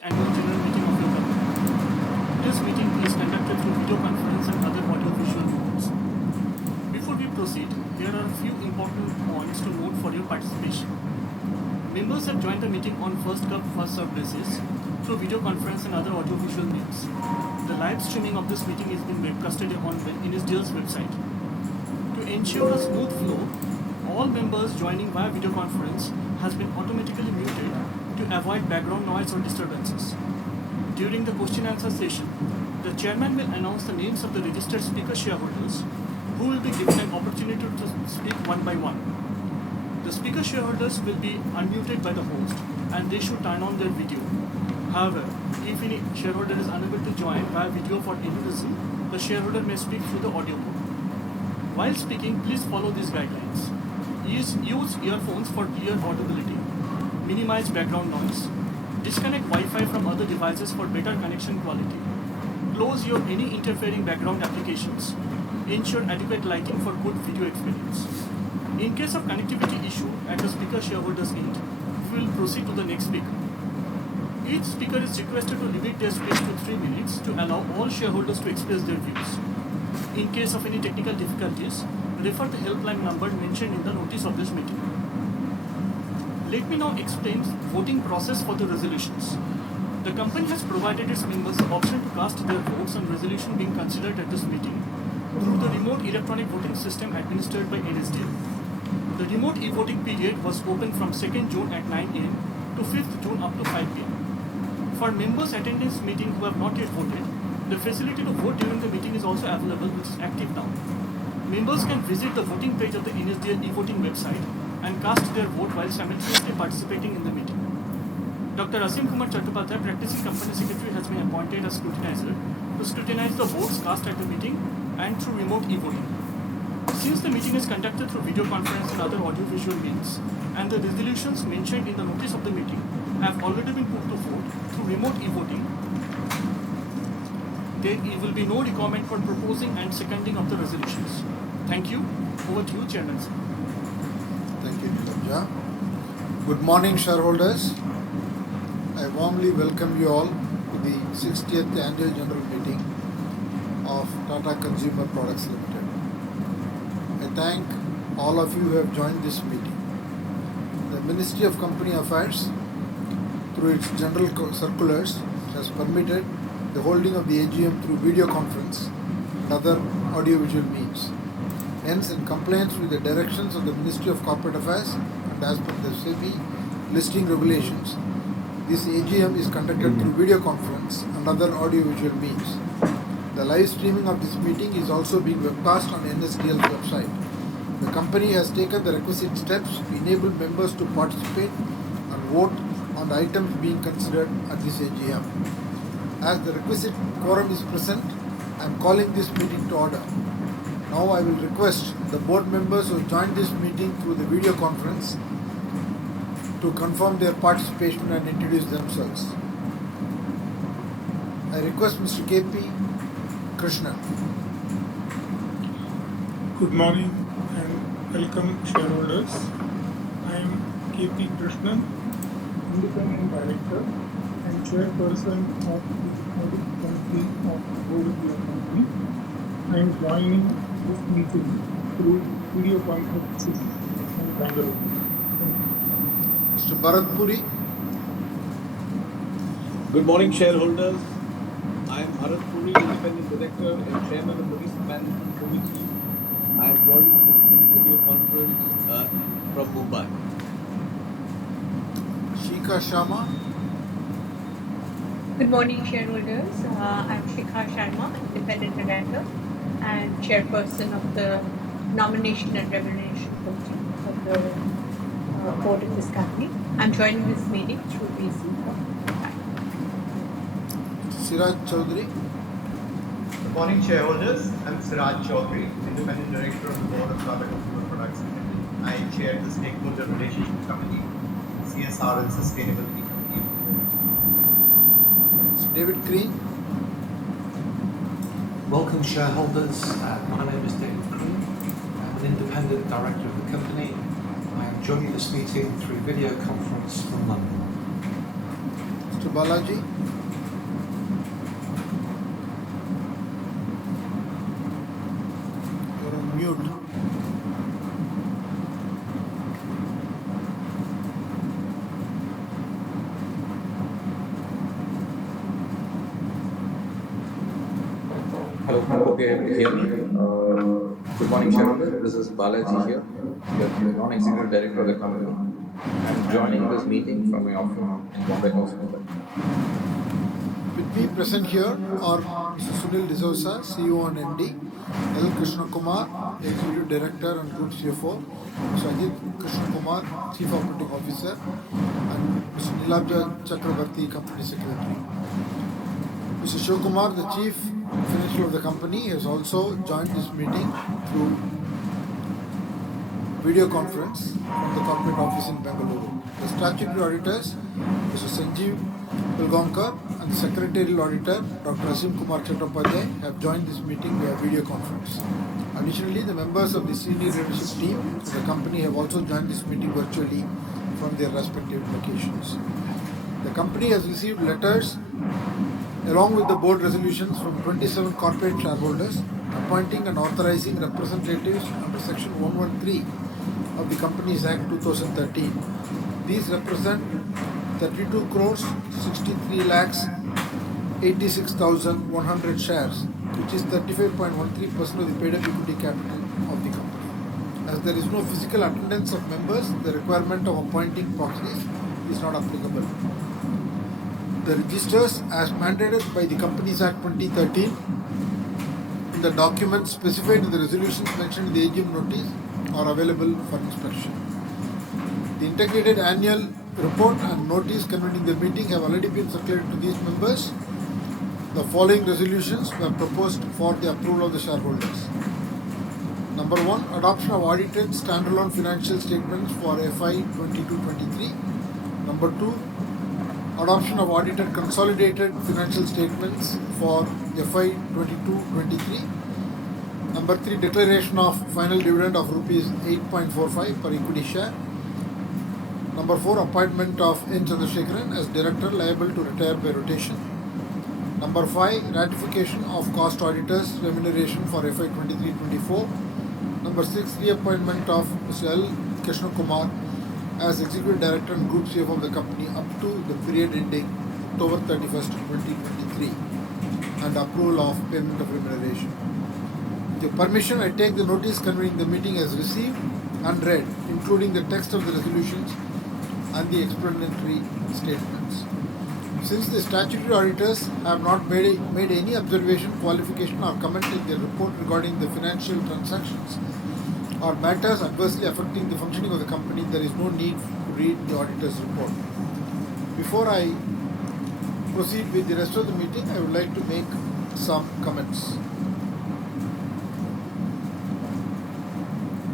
Annual General Meeting of your company. This meeting is conducted through video conference and other audio-visual means. Before we proceed, there are a few important points to note for your participation. Members have joined the meeting on first come, first served basis through video conference and other audio-visual means. The live streaming of this meeting is being webcasted on INSDL's website. To ensure a smooth flow, all members joining via video conference has been automatically muted to avoid background noise or disturbances. During the question and answer session, the chairman will announce the names of the registered speaker shareholders who will be given an opportunity to speak one by one. The speaker shareholders will be unmuted by the host and they should turn on their video. However, if any shareholder is unable to join via video for any reason, the shareholder may speak through the audio mode. While speaking, please follow these guidelines. Use earphones for clear audibility. Minimize background noise. Disconnect Wi-Fi from other devices for better connection quality. Close your any interfering background applications. Ensure adequate lighting for good video experience. In case of connectivity issue at the speaker shareholder's end, we will proceed to the next speaker. Each speaker is requested to limit their speech to 3 minutes to allow all shareholders to express their views. In case of any technical difficulties, refer the helpline number mentioned in the notice of this meeting. Let me now explain voting process for the resolutions. The company has provided its members the option to cast their votes on resolution being considered at this meeting through the remote electronic voting system administered by NSDL. The remote e-voting period was open from 2nd June at 9 am to 5th June up to 5 pm. For members attending this meeting who have not yet voted, the facility to vote during the meeting is also available, which is active now. Members can visit the voting page of the NSDL e-voting website and cast their vote while simultaneously participating in the meeting. Dr. Asim Kumar Chattopadhyay, Practicing Company Secretary, has been appointed as scrutinizer to scrutinize the votes cast at the meeting and through remote e-voting. Since the meeting is conducted through video conference and other audiovisual means, and the resolutions mentioned in the notice of the meeting have already been put to vote through remote e-voting, there will be no requirement for proposing and seconding of the resolutions. Thank you. Over to you, Chairman. Thank you, Nilanjan. Good morning, shareholders. I warmly welcome you all to the 60th Annual General Meeting of Tata Consumer Products Limited. I thank all of you who have joined this meeting. The Ministry of Company Affairs, through its general circulars, has permitted the holding of the AGM through video conference and other audiovisual means. Hence, in compliance with the directions of the Ministry of Corporate Affairs and as per the SEBI listing regulations, this AGM is conducted through video conference and other audiovisual means. The live streaming of this meeting is also being webcast on NSDL's website. The company has taken the requisite steps to enable members to participate and vote on the items being considered at this AGM. As the requisite quorum is present, I am calling this meeting to order. Now I will request the board members who joined this meeting through the video conference to confirm their participation and introduce themselves. I request Mr. K.P. Krishnan. Good morning and welcome, shareholders. I am K.P. Krishnan, Independent Director and Chairperson of the Audit Committee of the Board of your company. I am joining this meeting through video conferences from Bangalore. Mr. Bharat Puri. Good morning, shareholders. I am Bharat Puri, Independent Director and Chairman of the Risk Management Committee. I am joining this video conference from Mumbai. Shikha Sharma. Good morning, shareholders. I'm Shikha Sharma, Independent Director and Chairperson of the Nomination and Remuneration Committee of the board of this company. I'm joining this meeting through VC. Siraj Chaudhary. Good morning, shareholders. I'm Siraj Chaudhary, Independent Director of the Board of Tata Consumer Products Limited. I chair the Stakeholder Relationship Committee, CSR and Sustainability Committee. Mr. David Green. Welcome, shareholders. My name is David Green. I'm an independent director of the company. I am joining this meeting through video conference from London. Mr. Balaji. You're on mute. Hello, hope you're able to hear me. Good morning, shareholders. This is Balaji here, the non-executive director of the company. I'm joining this meeting from my office in Bombay House, Mumbai. With me present here are Mr. Sunil D'Souza, CEO and MD, L. Krishna Kumar, Executive Director and Group CFO, Mr. Ajit Krishna Kumar, Chief Operating Officer, and Mr. Nilabja Chakrabarti, Company Secretary. Mr. Shivkumar, the Chief Financial of the company, has also joined this meeting through video conference from the corporate office in Bengaluru. The statutory auditors, Mr. Sanjeev Pilgaonkar, and the secretarial auditor, Dr. Asim Kumar Chattopadhyay, have joined this meeting via video conference. Additionally, the members of the senior leadership team of the company have also joined this meeting virtually from their respective locations. The company has received letters along with the board resolutions from 27 corporate shareholders appointing and authorizing representatives under Section 113 of the Companies Act 2013. These represent 32 crores 63 lakhs 86,100 shares, which is 35.13% of the paid up equity capital of the company. As there is no physical attendance of members, the requirement of appointing proxies is not applicable. The registers, as mandated by the Companies Act 2013, and the documents specified in the resolutions mentioned in the AGM notice are available for inspection. The integrated annual report and notice convening the meeting have already been circulated to these members. The following resolutions were proposed for the approval of the shareholders. Number 1, adoption of audited standalone financial statements for FY 22-23. Number 2, adoption of audited consolidated financial statements for FY 22-23. Number 3, declaration of final dividend of rupees 8.45 per equity share. Number 4, appointment of N. Chandrasekharan as director liable to retire by rotation. Number 5, ratification of cost auditors remuneration for FY 23-24. Number 6, reappointment of Mr. L. Krishna Kumar as Executive Director and Group CFO of the company up to the period ending October 31st, 2023, and approval of payment of remuneration. With your permission, I take the notice convening the meeting as received and read, including the text of the resolutions and the explanatory statements. Since the statutory auditors have not made any observation, qualification, or comment in their report regarding the financial transactions or matters adversely affecting the functioning of the company, there is no need to read the auditor's report. Before I proceed with the rest of the meeting, I would like to make some comments.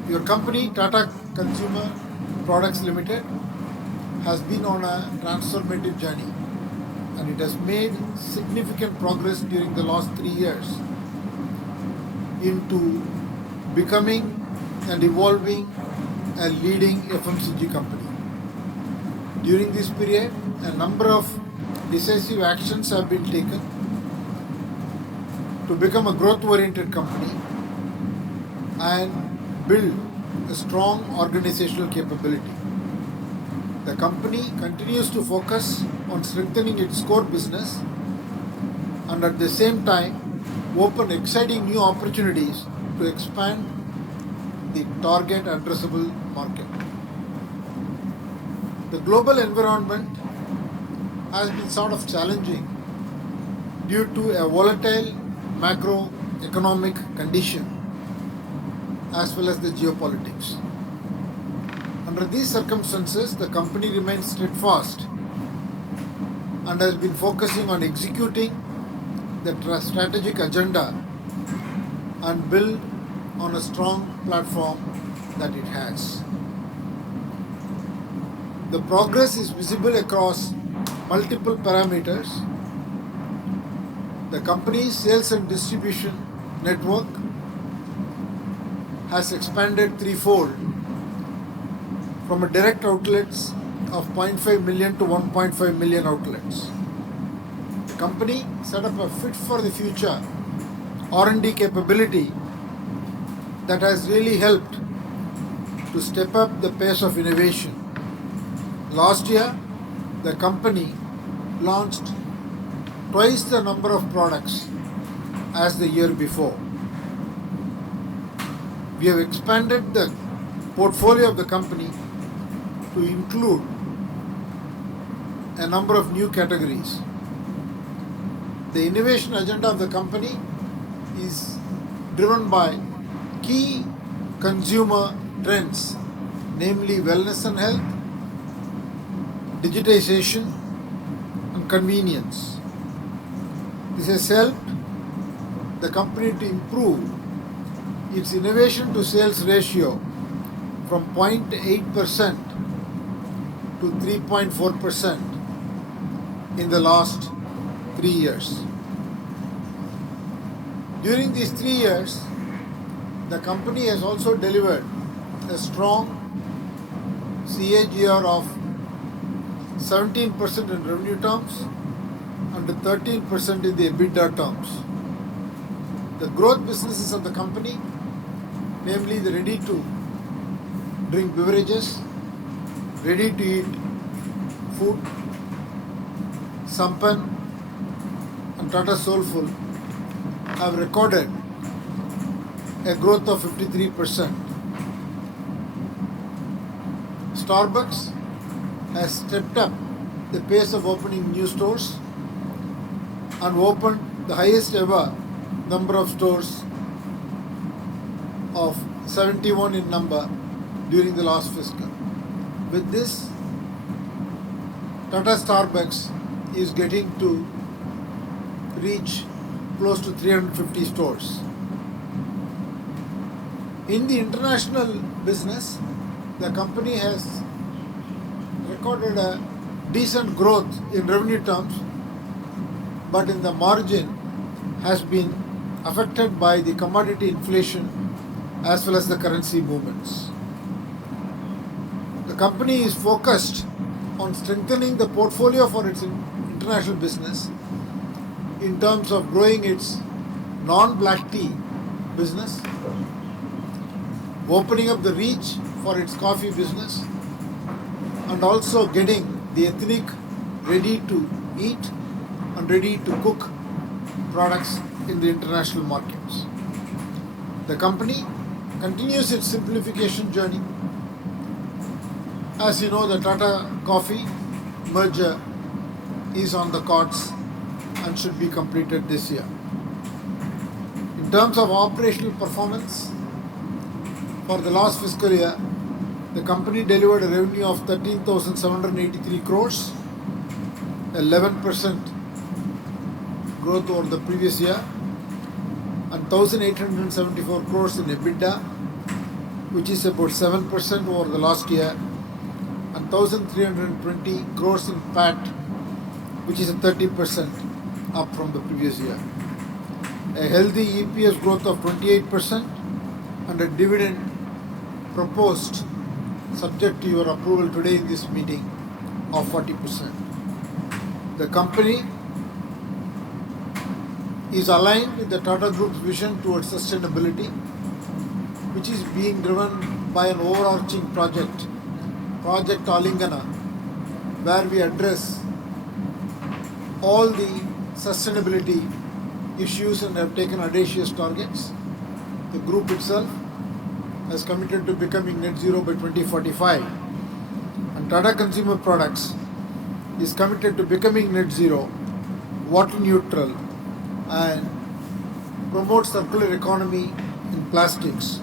Your company, Tata Consumer Products Limited, has been on a transformative journey, and it has made significant progress during the last 3 years into becoming and evolving a leading FMCG company. During this period, a number of decisive actions have been taken to become a growth-oriented company and build a strong organizational capability. The company continues to focus on strengthening its core business and at the same time open exciting new opportunities to expand the target addressable market. The global environment has been sort of challenging due to a volatile macroeconomic condition as well as the geopolitics. Under these circumstances, the company remains steadfast and has been focusing on executing the strategic agenda and build on a strong platform that it has. The progress is visible across multiple parameters. The company's sales and distribution network has expanded threefold from a direct outlets of 0.5 million to 1.5 million outlets. company set up a fit for the future R&D capability that has really helped to step up the pace of innovation. Last year, the company launched twice the number of products as the year before. We have expanded the portfolio of the company to include a number of new categories. The innovation agenda of the company is driven by key consumer trends, namely wellness and health, digitization, and convenience. This has helped the company to improve its innovation to sales ratio from 0.8% to 3.4% in the last 3 years. During these 3 years, the company has also delivered a strong CAGR of 17% in revenue terms and 13% in the EBITDA terms. The growth businesses of the company, namely the ready-to-drink beverages, ready-to-eat food, Sampan and Tata Soulful, have recorded a growth of 53%. Starbucks has stepped up the pace of opening new stores and opened the highest ever number of stores of 71 in number during the last fiscal. With this, Tata Starbucks is getting to reach close to 350 stores. In the international business, the company has recorded a decent growth in revenue terms, but in the margin has been affected by the commodity inflation as well as the currency movements. The company is focused on strengthening the portfolio for its international business in terms of growing its non-black tea business, opening up the reach for its coffee business, and also getting the ethnic ready-to-eat and ready-to-cook products in the international markets. The company continues its simplification journey. As you know, the Tata Coffee merger is on the cards and should be completed this year. In terms of operational performance, for the last fiscal year, the company delivered a revenue of 13,783 crores, 11% growth over the previous year, and 1,874 crores in EBITDA, which is about 7% over the last year, and 1,320 crores in PAT, which is a 30% up from the previous year. A healthy EPS growth of 28% and a dividend proposed, subject to your approval today in this meeting, of 40%. The company is aligned with the Tata Group's vision towards sustainability, which is being driven by an overarching project, Project Alingana, where we address all the sustainability issues and have taken audacious targets. The group itself has committed to becoming net zero by 2045, and Tata Consumer Products is committed to becoming net zero, water neutral, and promote circular economy in plastics,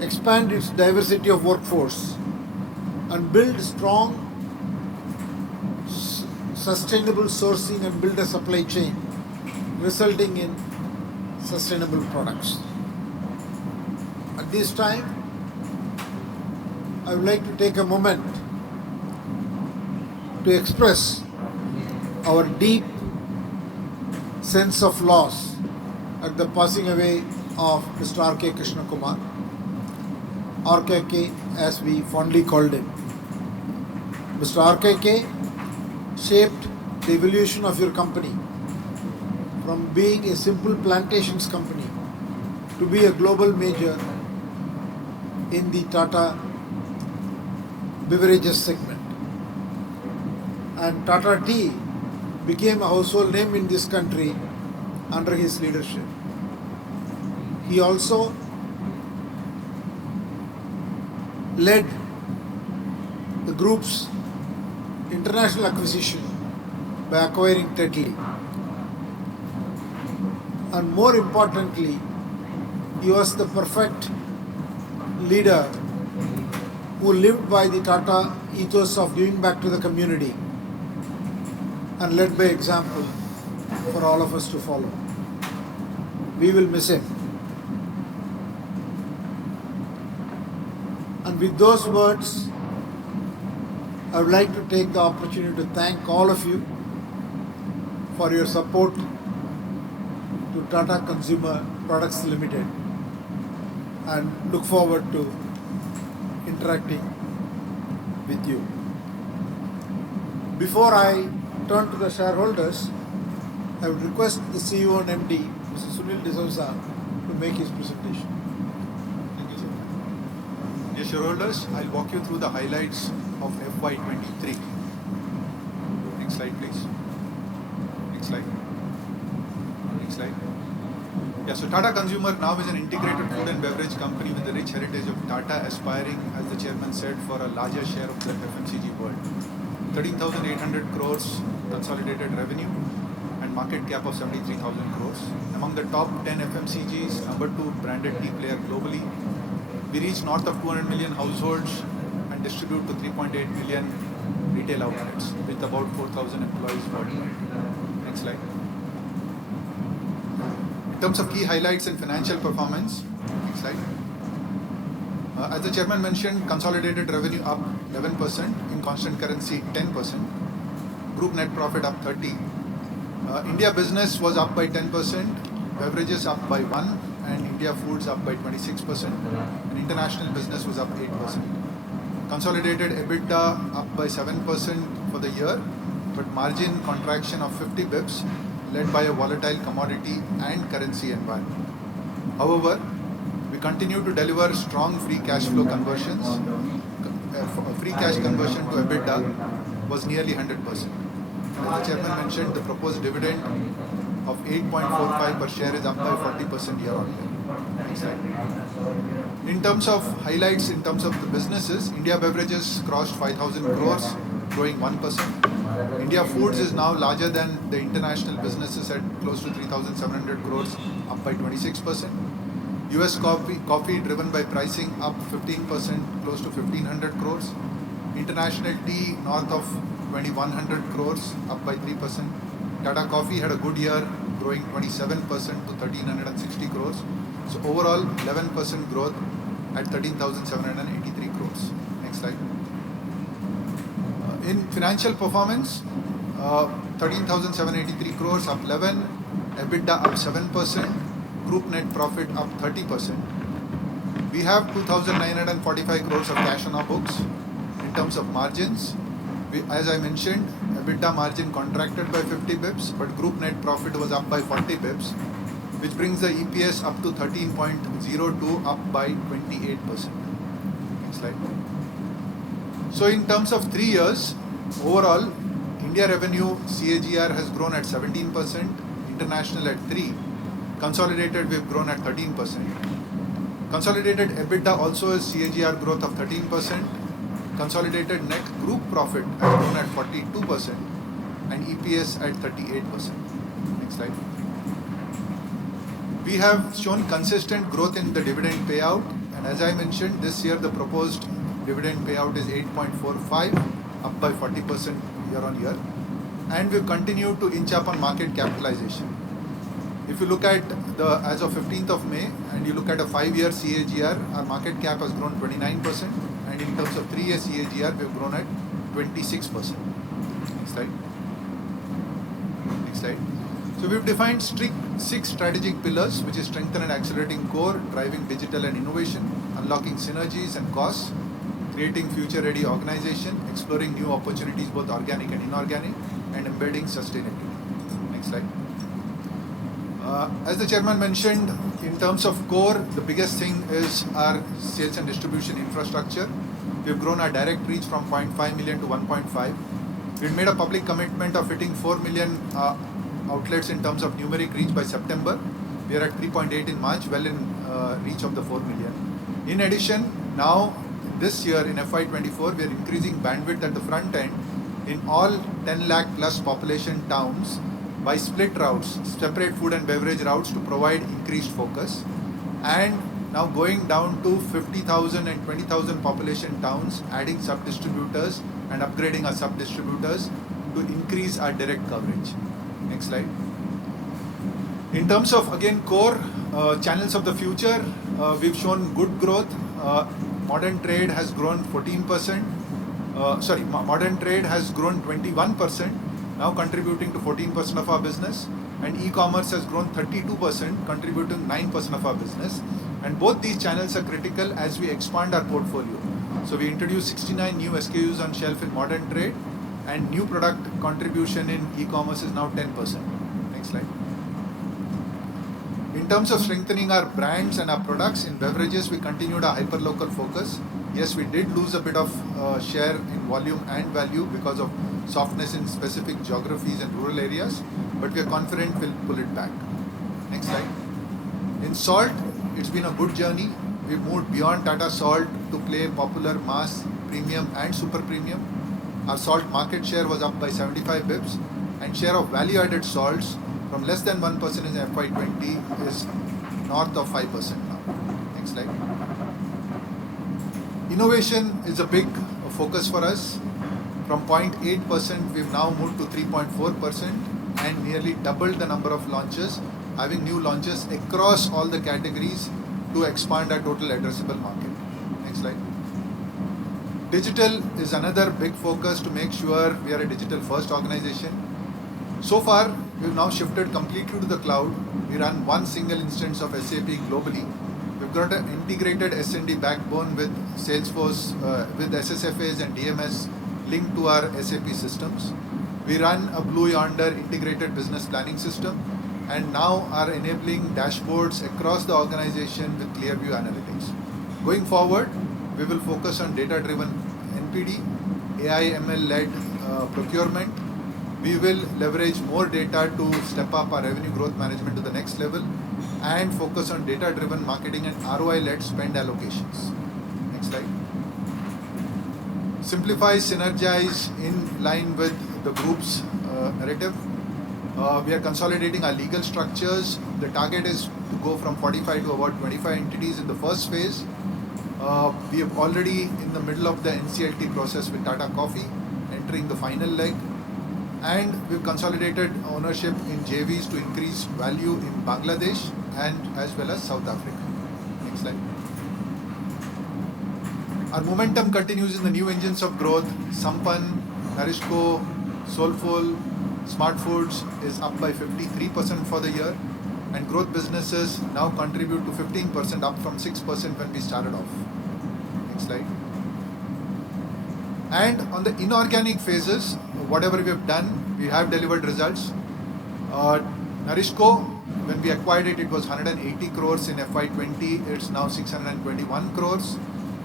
expand its diversity of workforce, and build strong sustainable sourcing and build a supply chain resulting in sustainable products. At this time, I would like to take a moment to express our deep sense of loss at the passing away of Mr. R.K. Krishna Kumar, RKK as we fondly called him. Mr. RKK shaped the evolution of your company from being a simple plantations company to be a global major in the Tata beverages segment. And Tata Tea became a household name in this country under his leadership. He also led the group's international acquisition by acquiring Tetley. And more importantly, he was the perfect leader who lived by the Tata ethos of giving back to the community and led by example for all of us to follow. We will miss him. And with those words, I would like to take the opportunity to thank all of you for your support to Tata Consumer Products Limited and look forward to interacting with you. Before I turn to the shareholders, I would request the CEO and MD, Mr. Sunil D'Souza, to make his presentation. Thank you, sir. Dear shareholders, I'll walk you through the highlights of FY23. Next slide, please. Next slide. Next slide. Yeah, so Tata Consumer now is an integrated food and beverage company with the rich heritage of Tata, aspiring, as the chairman said, for a larger share of the FMCG world. 13,800 crores consolidated revenue and market cap of 73,000 crores. Among the top 10 FMCGs, number 2 branded tea player globally. We reach north of 200 million households and distribute to 3.8 million retail outlets with about 4,000 employees worldwide. Next slide. In terms of key highlights and financial performance, next slide. As the chairman mentioned, consolidated revenue up 11%, in constant currency 10%. Group net profit up 30%. India business was up by 10%, beverages up by 1%, and India foods up by 26%. And international business was up 8%. Consolidated EBITDA up by 7% for the year, but margin contraction of 50 bips led by a volatile commodity and currency environment. However, we continue to deliver strong free cash flow conversions. Free cash conversion to EBITDA was nearly 100%. As the chairman mentioned, the proposed dividend of 8.45 per share is up by 40% year-on-year. Next slide. In terms of highlights, in terms of the businesses, India beverages crossed 5,000 crores, growing 1%. India foods is now larger than the international businesses at close to 3,700 crores, up by 26%. US coffee driven by pricing up 15%, close to 1,500 crores. International tea north of 2,100 crores, up by 3%. Tata Coffee had a good year, growing 27% to 1,360 crores. So overall, 11% growth at 13,783 crores. Next slide. In financial performance, 13,783 crores, up 11%, EBITDA up 7%, group net profit up 30%. We have 2,945 crores of cash on our books. In terms of margins, as I mentioned, EBITDA margin contracted by 50 bips, but group net profit was up by 40 bips, which brings the EPS up to 13.02, up by 28%. Next slide. So in terms of 3 years, overall, India revenue CAGR has grown at 17%, international at 3%, consolidated we've grown at 13%. Consolidated EBITDA also is CAGR growth of 13%, consolidated net group profit has grown at 42%, and EPS at 38%. Next slide. We have shown consistent growth in the dividend payout, and as I mentioned, this year the proposed dividend payout is 8.45, up by 40% year on year, and we continue to inch up on market capitalization. If you look at the as of 15th of May and you look at a 5-year CAGR, our market cap has grown 29%, and in terms of 3-year CAGR, we've grown at 26%. Next slide. Next slide. So we've defined 6 strategic pillars, which is strengthen and accelerating core, driving digital and innovation, unlocking synergies and costs, creating future-ready organization, exploring new opportunities, both organic and inorganic, and embedding sustainability. Next slide. As the chairman mentioned, in terms of core, the biggest thing is our sales and distribution infrastructure. We've grown our direct reach from 0.5 million to 1.5. We've made a public commitment of hitting 4 million outlets in terms of numeric reach by September. We are at 3.8 in March, well in reach of the 4 million. In addition, now this year in FY24, we are increasing bandwidth at the front end in all 10 lakh plus population towns by split routes, separate food and beverage routes to provide increased focus. And now going down to 50,000 and 20,000 population towns, adding sub-distributors and upgrading our sub-distributors to increase our direct coverage. Next slide. In terms of, again, core channels of the future, we've shown good growth. Modern trade has grown 14%. Modern trade has grown 21%, now contributing to 14% of our business. And e-commerce has grown 32%, contributing 9% of our business. And both these channels are critical as we expand our portfolio. So we introduced 69 new SKUs on shelf in modern trade, and new product contribution in e-commerce is now 10%. Next slide. In terms of strengthening our brands and our products, in beverages, we continued our hyper-local focus. Yes, we did lose a bit of share in volume and value because of softness in specific geographies and rural areas, but we are confident we'll pull it back. Next slide. In salt, it's been a good journey. We've moved beyond Tata Salt to play popular mass, premium and super premium. Our salt market share was up by 75 bips, and share of value-added salts from less than 1% in FY20 is north of 5% now. Next slide. Innovation is a big focus for us. From 0.8%, we've now moved to 3.4% and nearly doubled the number of launches, having new launches across all the categories to expand our total addressable market. Next slide. Digital is another big focus to make sure we are a digital-first organization. So far, we've now shifted completely to the cloud. We run one single instance of SAP globally. We've got an integrated S&D backbone with Salesforce, with SSFAs and DMS linked to our SAP systems. We run a Blue Yonder integrated business planning system, and now are enabling dashboards across the organization with Clearview Analytics. Going forward, we will focus on data-driven NPD, AI/ML-led procurement. We will leverage more data to step up our revenue growth management to the next level, and focus on data-driven marketing and ROI-led spend allocations. Next slide. Simplify, synergize in line with the group's narrative. We are consolidating our legal structures. The target is to go from 45 to about 25 entities in the first phase. We are already in the middle of the NCLT process with Tata Coffee, entering the final leg. And we've consolidated ownership in JVs to increase value in Bangladesh and as well as South Africa. Next slide. Our momentum continues in the new engines of growth. Sampann, Narishco, Soulful, Smart Foods is up by 53% for the year, and growth businesses now contribute to 15%, up from 6% when we started off. Next slide. And on the inorganic phases, whatever we have done, we have delivered results. Narishco, when we acquired it, it was 180 crores in FY20. It's now 621 crores.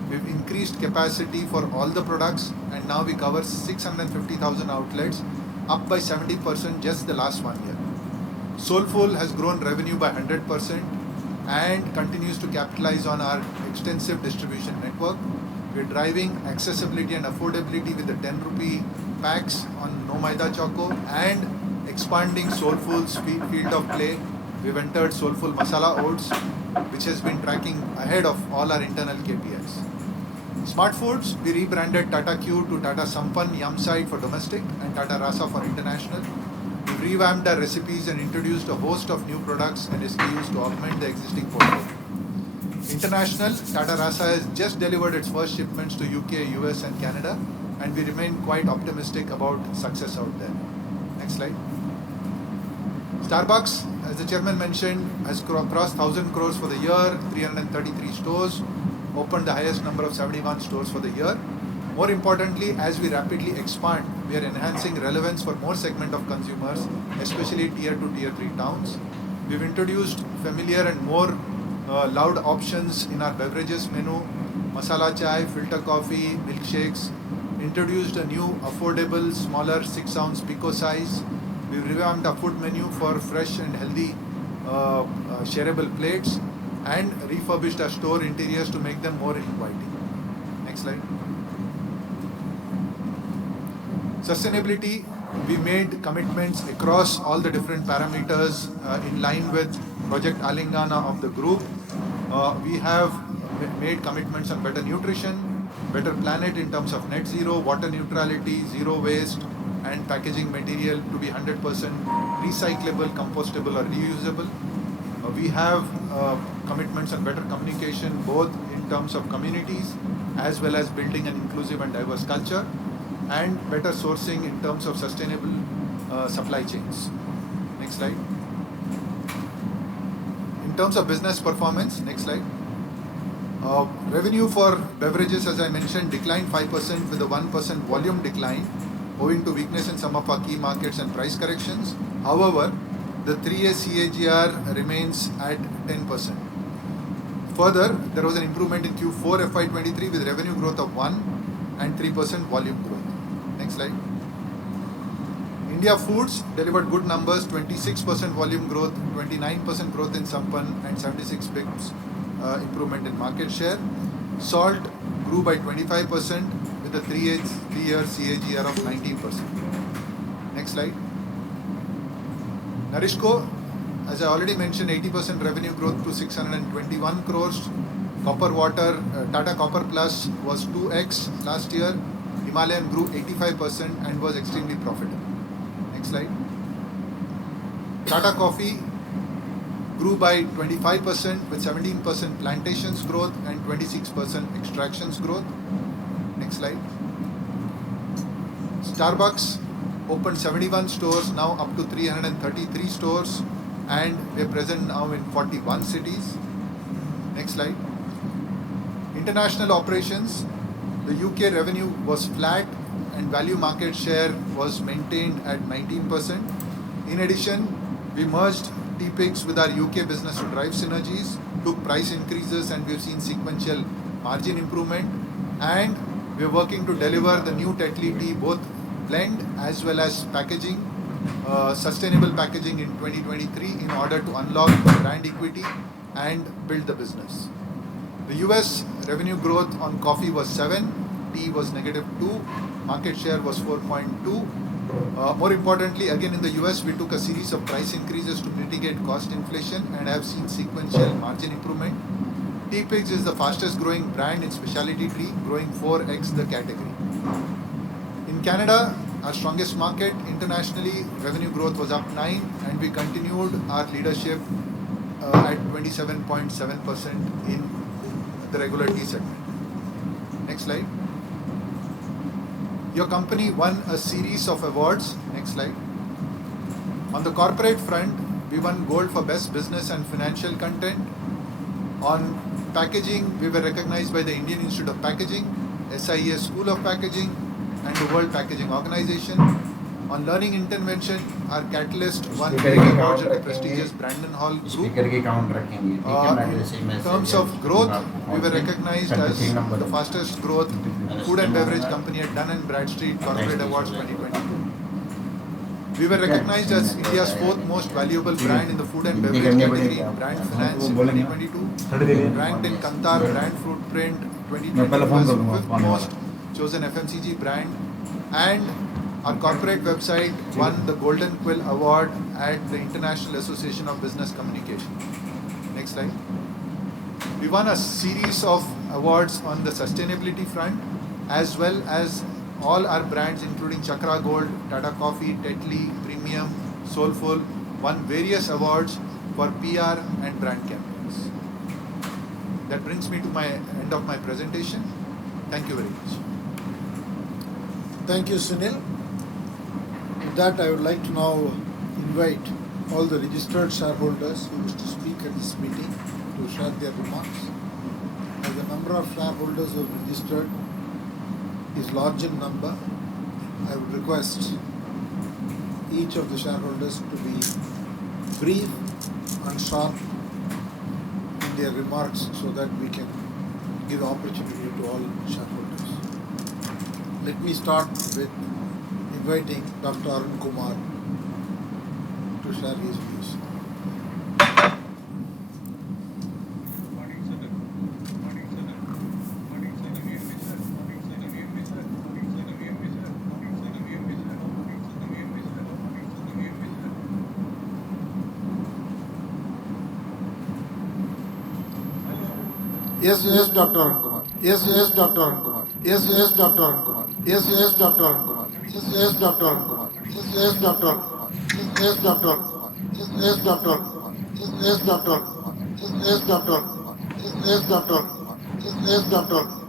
We've increased capacity for all the products, and now we cover 650,000 outlets, up by 70% just the last 1 year. Soulful has grown revenue by 100% and continues to capitalize on our extensive distribution network. We're driving accessibility and affordability with the 10 rupee packs on No Maida Choco and expanding Soulful's field of play. We've entered Soulful Masala Oats, which has been tracking ahead of all our internal KPIs. Smart Foods, we rebranded Tata Q to Tata Sampann Yumside for domestic and Tata Rasa for international. We revamped our recipes and introduced a host of new products and SKUs to augment the existing portfolio. International, Tata Rasa has just delivered its first shipments to UK, US and Canada, and we remain quite optimistic about success out there. Next slide. Starbucks, as the chairman mentioned, has crossed 1,000 crores for the year, 333 stores. opened the highest number of 71 stores for the year. More importantly, as we rapidly expand, we are enhancing relevance for more segment of consumers, especially tier 2, tier 3 towns. We've introduced familiar and more loved options in our beverages menu, masala chai, filter coffee, milkshakes. Introduced a new affordable, smaller 6-ounce pico size. We've revamped our food menu for fresh and healthy shareable plates and refurbished our store interiors to make them more inviting. Next slide. Sustainability, we made commitments across all the different parameters in line with Project Alingana of the group. We have made commitments on better nutrition, better planet in terms of net zero, water neutrality, zero waste, and packaging material to be 100% recyclable, compostable, or reusable. We have commitments on better communication, both in terms of communities as well as building an inclusive and diverse culture, and better sourcing in terms of sustainable supply chains. Next slide. In terms of business performance, next slide. Revenue for beverages, as I mentioned, declined 5% with a 1% volume decline owing to weakness in some of our key markets and price corrections. However, the 3-year CAGR remains at 10%. Further, there was an improvement in Q4 FY23 with revenue growth of 1 and 3% volume growth. Next slide. India Foods delivered good numbers, 26% volume growth, 29% growth in Sampann, and 76 bips improvement in market share. Salt grew by 25% with a 3-year CAGR of 19%. Next slide. Narishco, as I already mentioned, 80% revenue growth to 621 crores. Copper Water, Tata Copper Plus was 2x last year. Himalayan grew 85% and was extremely profitable. Next slide. Tata Coffee grew by 25% with 17% plantations growth and 26% extractions growth. Next slide. Starbucks opened 71 stores, now up to 333 stores, and we're present now in 41 cities. Next slide. International operations, the UK revenue was flat and value market share was maintained at 19%. In addition, we merged T-Pix with our UK business to drive synergies, took price increases, and we've seen sequential margin improvement. And we're working to deliver the new Tetley tea, both blend as well as packaging, sustainable packaging in 2023 in order to unlock brand equity and build the business. The US revenue growth on coffee was 7, tea was -2, market share was 4.2. More importantly, again in the US, we took a series of price increases to mitigate cost inflation and have seen sequential margin improvement. T-Pix is the fastest growing brand in specialty tea, growing 4x the category. In Canada, our strongest market, internationally, revenue growth was up 9 and we continued our leadership at 27.7% in the regular tea segment. Next slide. Your company won a series of awards. Next slide. On the corporate front, we won gold for best business and financial content. On packaging, we were recognized by the Indian Institute of Packaging, SIES School of Packaging, and the World Packaging Organization. On learning intervention, our Catalyst won awards at the prestigious Brandon Hall Group. In terms of growth, we were recognized as the fastest growth food and beverage company at Dun & Bradstreet Corporate Awards 2022. We were recognized as India's 4th most valuable brand in the food and beverage category in Brand Finance in 2022. Ranked in Kantar Brand Footprint 2022 as 5th most chosen FMCG brand. And our corporate website won the Golden Quill Award at the International Association of Business Communication. Next slide. We won a series of awards on the sustainability front, as well as all our brands including Chakra Gold, Tata Coffee, Tetley, Premium, Soulful, won various awards for PR and brand campaigns. That brings me to my end of my presentation. Thank you very much. Thank you, Sunil. With that, I would like to now invite all the registered shareholders who wish to speak at this meeting to share their remarks. As a number of shareholders who have registered is large in number. I would request each of the shareholders to be brief and sharp in their remarks so that we can give opportunity to all shareholders. Let me start with inviting Dr. Arun Kumar to share his views. Yes, Dr. Arun Kumar. Yes, Dr. Arun Kumar. Yes, Dr. Arun Kumar. Yes, Dr. Arun Kumar. Yes, Dr. Arun Kumar. Yes, Dr. Arun Kumar. Yes, Dr. Arun Kumar. Yes, Dr. Arun Kumar. Yes, Dr. Arun Kumar. Yes, Dr. Arun Kumar. Yes, Dr. Arun Kumar. Yes, Dr. Arun Kumar.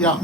Yeah.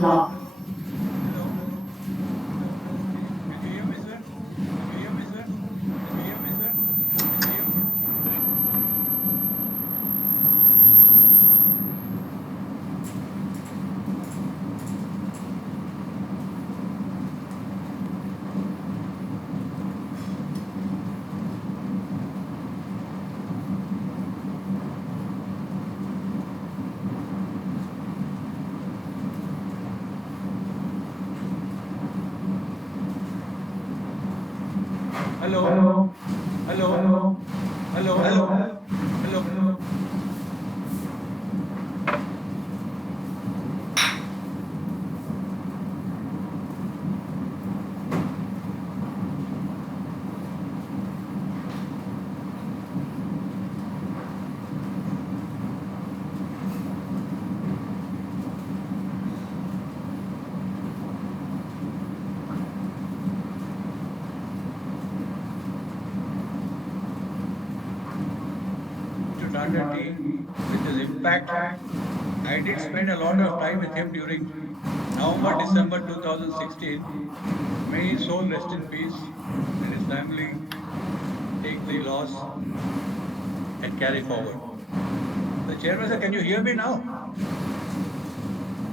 Hello. Hello. Hello. Hello. Hello. To Tata tea with his impact. I did spend a lot of time with him during November, December 2016. May his soul rest in peace and his family take the loss and carry forward. The chairman, sir, can you hear me now?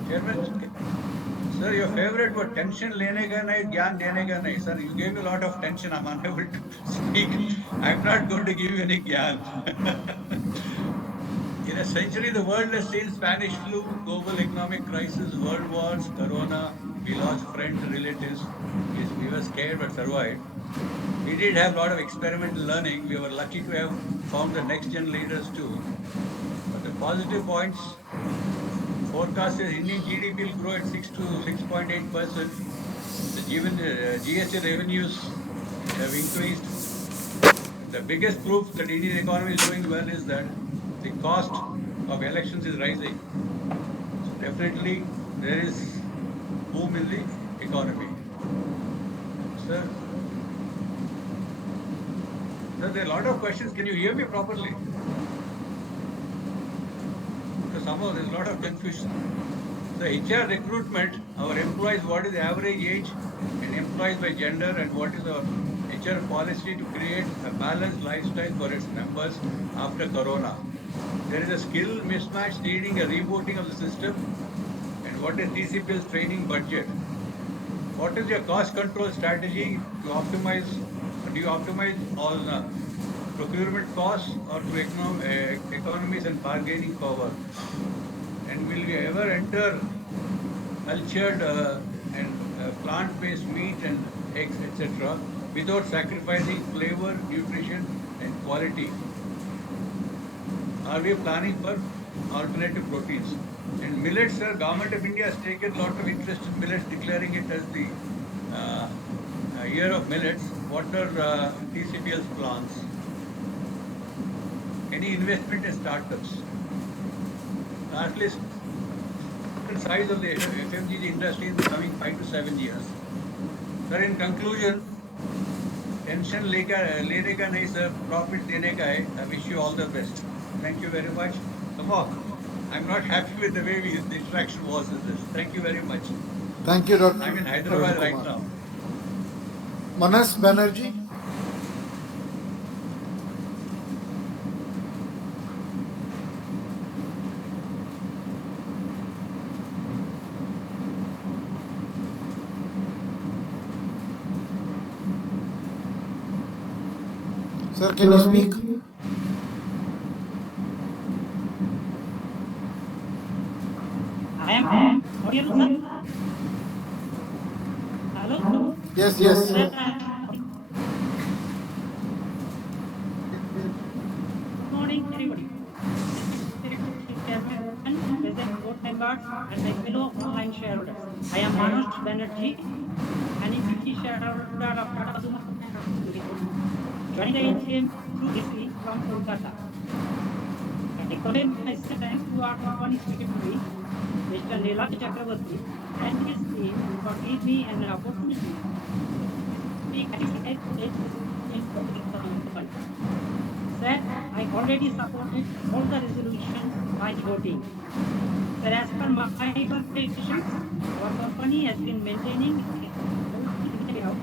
Chairman, sir, your favorite word, tension lene ka nahi, gyan dene ka nahi. Sir, you gave me a lot of tension. I'm unable to speak. I'm not going to give you any gyan. In a century, the world has seen Spanish flu, global economic crisis, world wars, corona. We lost friends, relatives. We were scared but survived. We did have a lot of experimental learning. We were lucky to have found the next gen leaders too. But the positive points, forecast is Indian GDP will grow at 6 to 6.8%. The GST revenues have increased. The biggest proof that Indian economy is doing well is that the cost of elections is rising. So definitely there is boom in the economy. Sir, there are a lot of questions. Can you hear me properly? Because somehow there's a lot of confusion. The HR recruitment, our employees, what is the average age in employees by gender, and what is our HR policy to create a balanced lifestyle for its members after Corona? There is a skill mismatch needing a rebooting of the system. And what is TCPL's training budget? What is your cost control strategy to optimize? Do you optimize on procurement costs or to economies and bargaining power? And will we ever enter cultured and plant-based meat and eggs, etc., without sacrificing flavor, nutrition, and quality? Are we planning for alternative proteins? And millets, sir, Government of India has taken a lot of interest in millets, declaring it as the year of millets. What are TCPL's plans? Any investment in startups? Lastly, the size of the FMCG industry in the coming 5 to 7 years. Sir, in conclusion, tension lene ka nahi sir, profit dene ka hai. I wish you all the best. Thank you very much. Come on. I'm not happy with the way the interaction was in this. Thank you very much. Thank you, Dr. I'm in Arun Hyderabad right Kumar. now. Manas Banerjee. Sir, can you speak? I am audible, sir. Hello, Yes, yes. sir. Good morning, everybody. Respected Chairman, present board members, and my fellow online shareholders. I am Manoj Banerjee, an equity shareholder of Tata Consumer Products Limited, joining the AGM through DC from Kolkata. I convey my thanks to our company secretary, Mr. Nilay Chakraborty, and his team for giving me an opportunity speak at the AGM of the company. Sir, I already supported all the resolutions by voting. Sir, as per my calculations, our company has been maintaining a healthy dividend of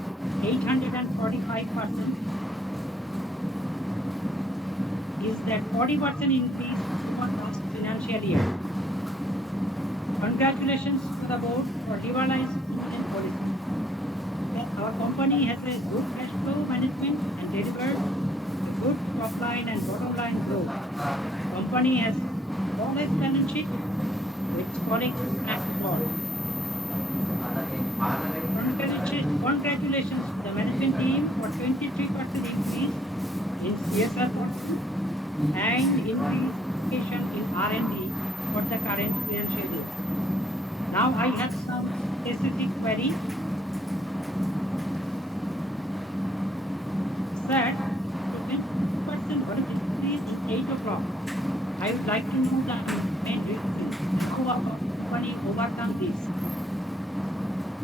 845%. Is that 40% increase over last financial year? Congratulations to the board for liberalizing dividend policy. Our company has a good cash flow management and delivered a good top line and bottom line growth. Company has flawless balance sheet with scoring track record. Congratulations to the management team for 23% increase in CSR policy and increased allocation in R&D for the current financial year. Now I have some specific query. Sir, the 20% volume increase in 8 o'clock. I would like to know the main reason how our company overcome this.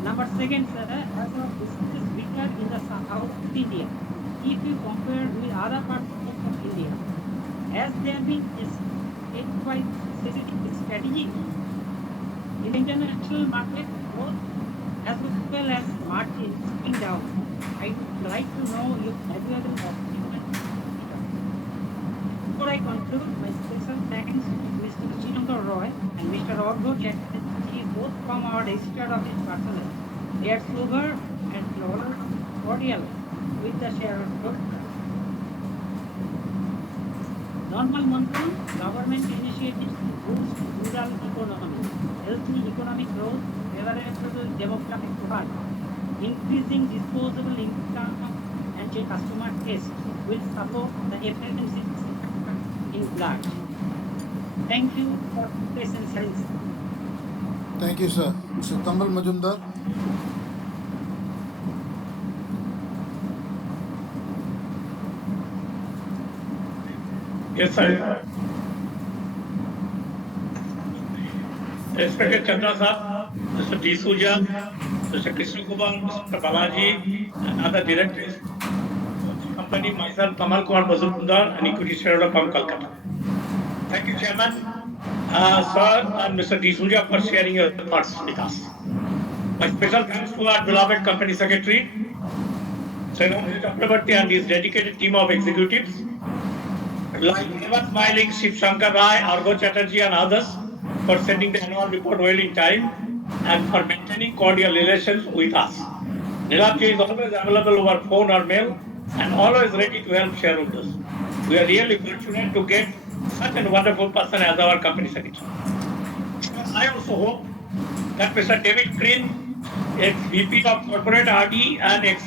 Number second, sir, as our business is weaker in the South India, if you compare with other parts of India, has there been a statewide specific strategy in the international market growth as well as margins going down? I would like to know your valuable opinion. Before I conclude, my special thanks to Mr. Chiranga Roy and Mr. Orgo Chatterjee, both from our registered office personnel. They are sober and cordial with the shareholders. Normal monsoon, government initiatives to boost rural economy, healthy economic growth, favorable demographic profile, increasing disposable income and change customer taste will support the FMCG sector in large. Thank you for patience, sir. Thank you, sir. Mr. Tamal Majumdar. Yes, sir. Respected Chandra sir, Mr. D. Suja, Mr. Krishna Kumar, Mr. Balaji, and other directors of the company, myself, Tamal Kumar Bazumdar, an equity shareholder from Calcutta. Thank you, Chairman, sir, and Mr. D. Suja for sharing your thoughts with us. My special thanks to our beloved company secretary, Nilay Chakraborty, and his dedicated team of executives, like ever-smiling Shiv Shankar Rai, Argo Chatterjee, and others, for sending the annual report well in time and for maintaining cordial relations with us. Nilabji is always available over phone or mail and always ready to help shareholders. We are really fortunate to get such a wonderful person as our company secretary. I also hope that Mr. David Green, ex-VP of Corporate RD and ex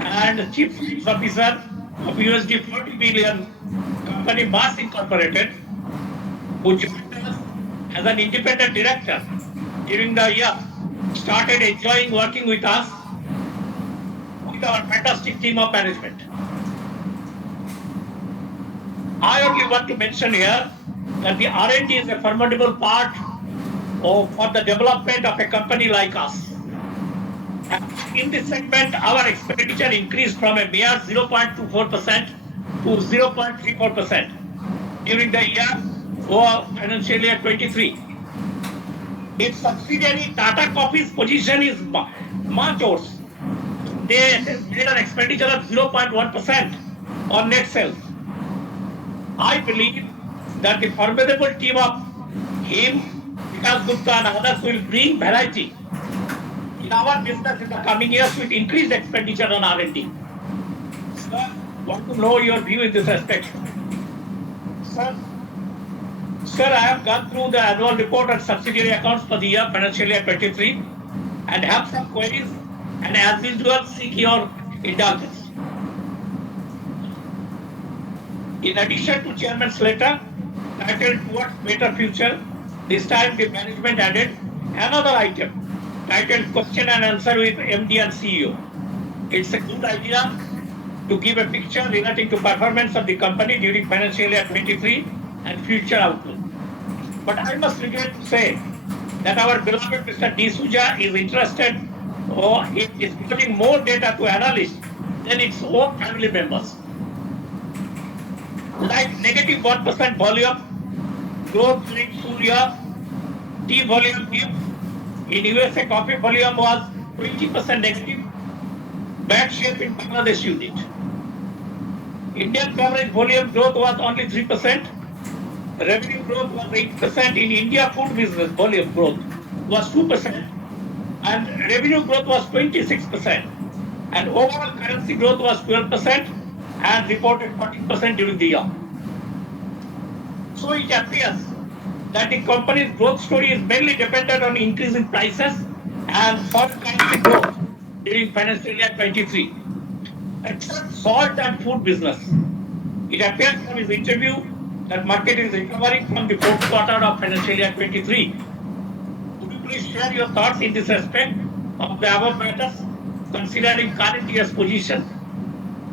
and Chief Sales Officer of USD 40 billion company Mass Incorporated, who joined us as an independent director during the year, started enjoying working with us with our fantastic team of management. I only want to mention here that the R&D is a formidable part for the development of a company like us. In this segment, our expenditure increased from a mere 0.24% to 0.34% during the year for financial year 23. Its subsidiary Tata Coffee's position is much worse. They made an expenditure of 0.1% on net sales. I believe that the formidable team of him, Vikas Gupta and others will bring variety in our business in the coming years with increased expenditure on R&D. Sir, want to know your view in this respect. Sir, I have gone through the annual report and subsidiary accounts for the year financial year 23 and have some queries, and as usual seek your indulgence. In addition to chairman's letter titled Towards Better Future, this time the management added another item titled Question and Answer with MD and CEO. It's a good idea to give a picture relating to performance of the company during financial year 23 and future outlook. But I must regret to say that our beloved Mr. D'Souza is interested or is giving more data to analysts than its own family members. Like negative 1% volume growth during full year, tea volume dip. In USA, coffee volume was 20% negative. Bad shape in Bangladesh unit. Indian beverage volume growth was only 3%. Revenue growth was 8%. In India, food business volume growth was 2%. And revenue growth was 26%. And overall currency growth was 12% and reported 14% during the year. So it appears that the company's growth story is mainly dependent on increase in prices and foreign currency growth during financial year 23. Except salt and food business. It appears from his interview that market is recovering from the fourth quarter of financial year 23. Could you please share your thoughts in this respect of the above matters, considering current year's position?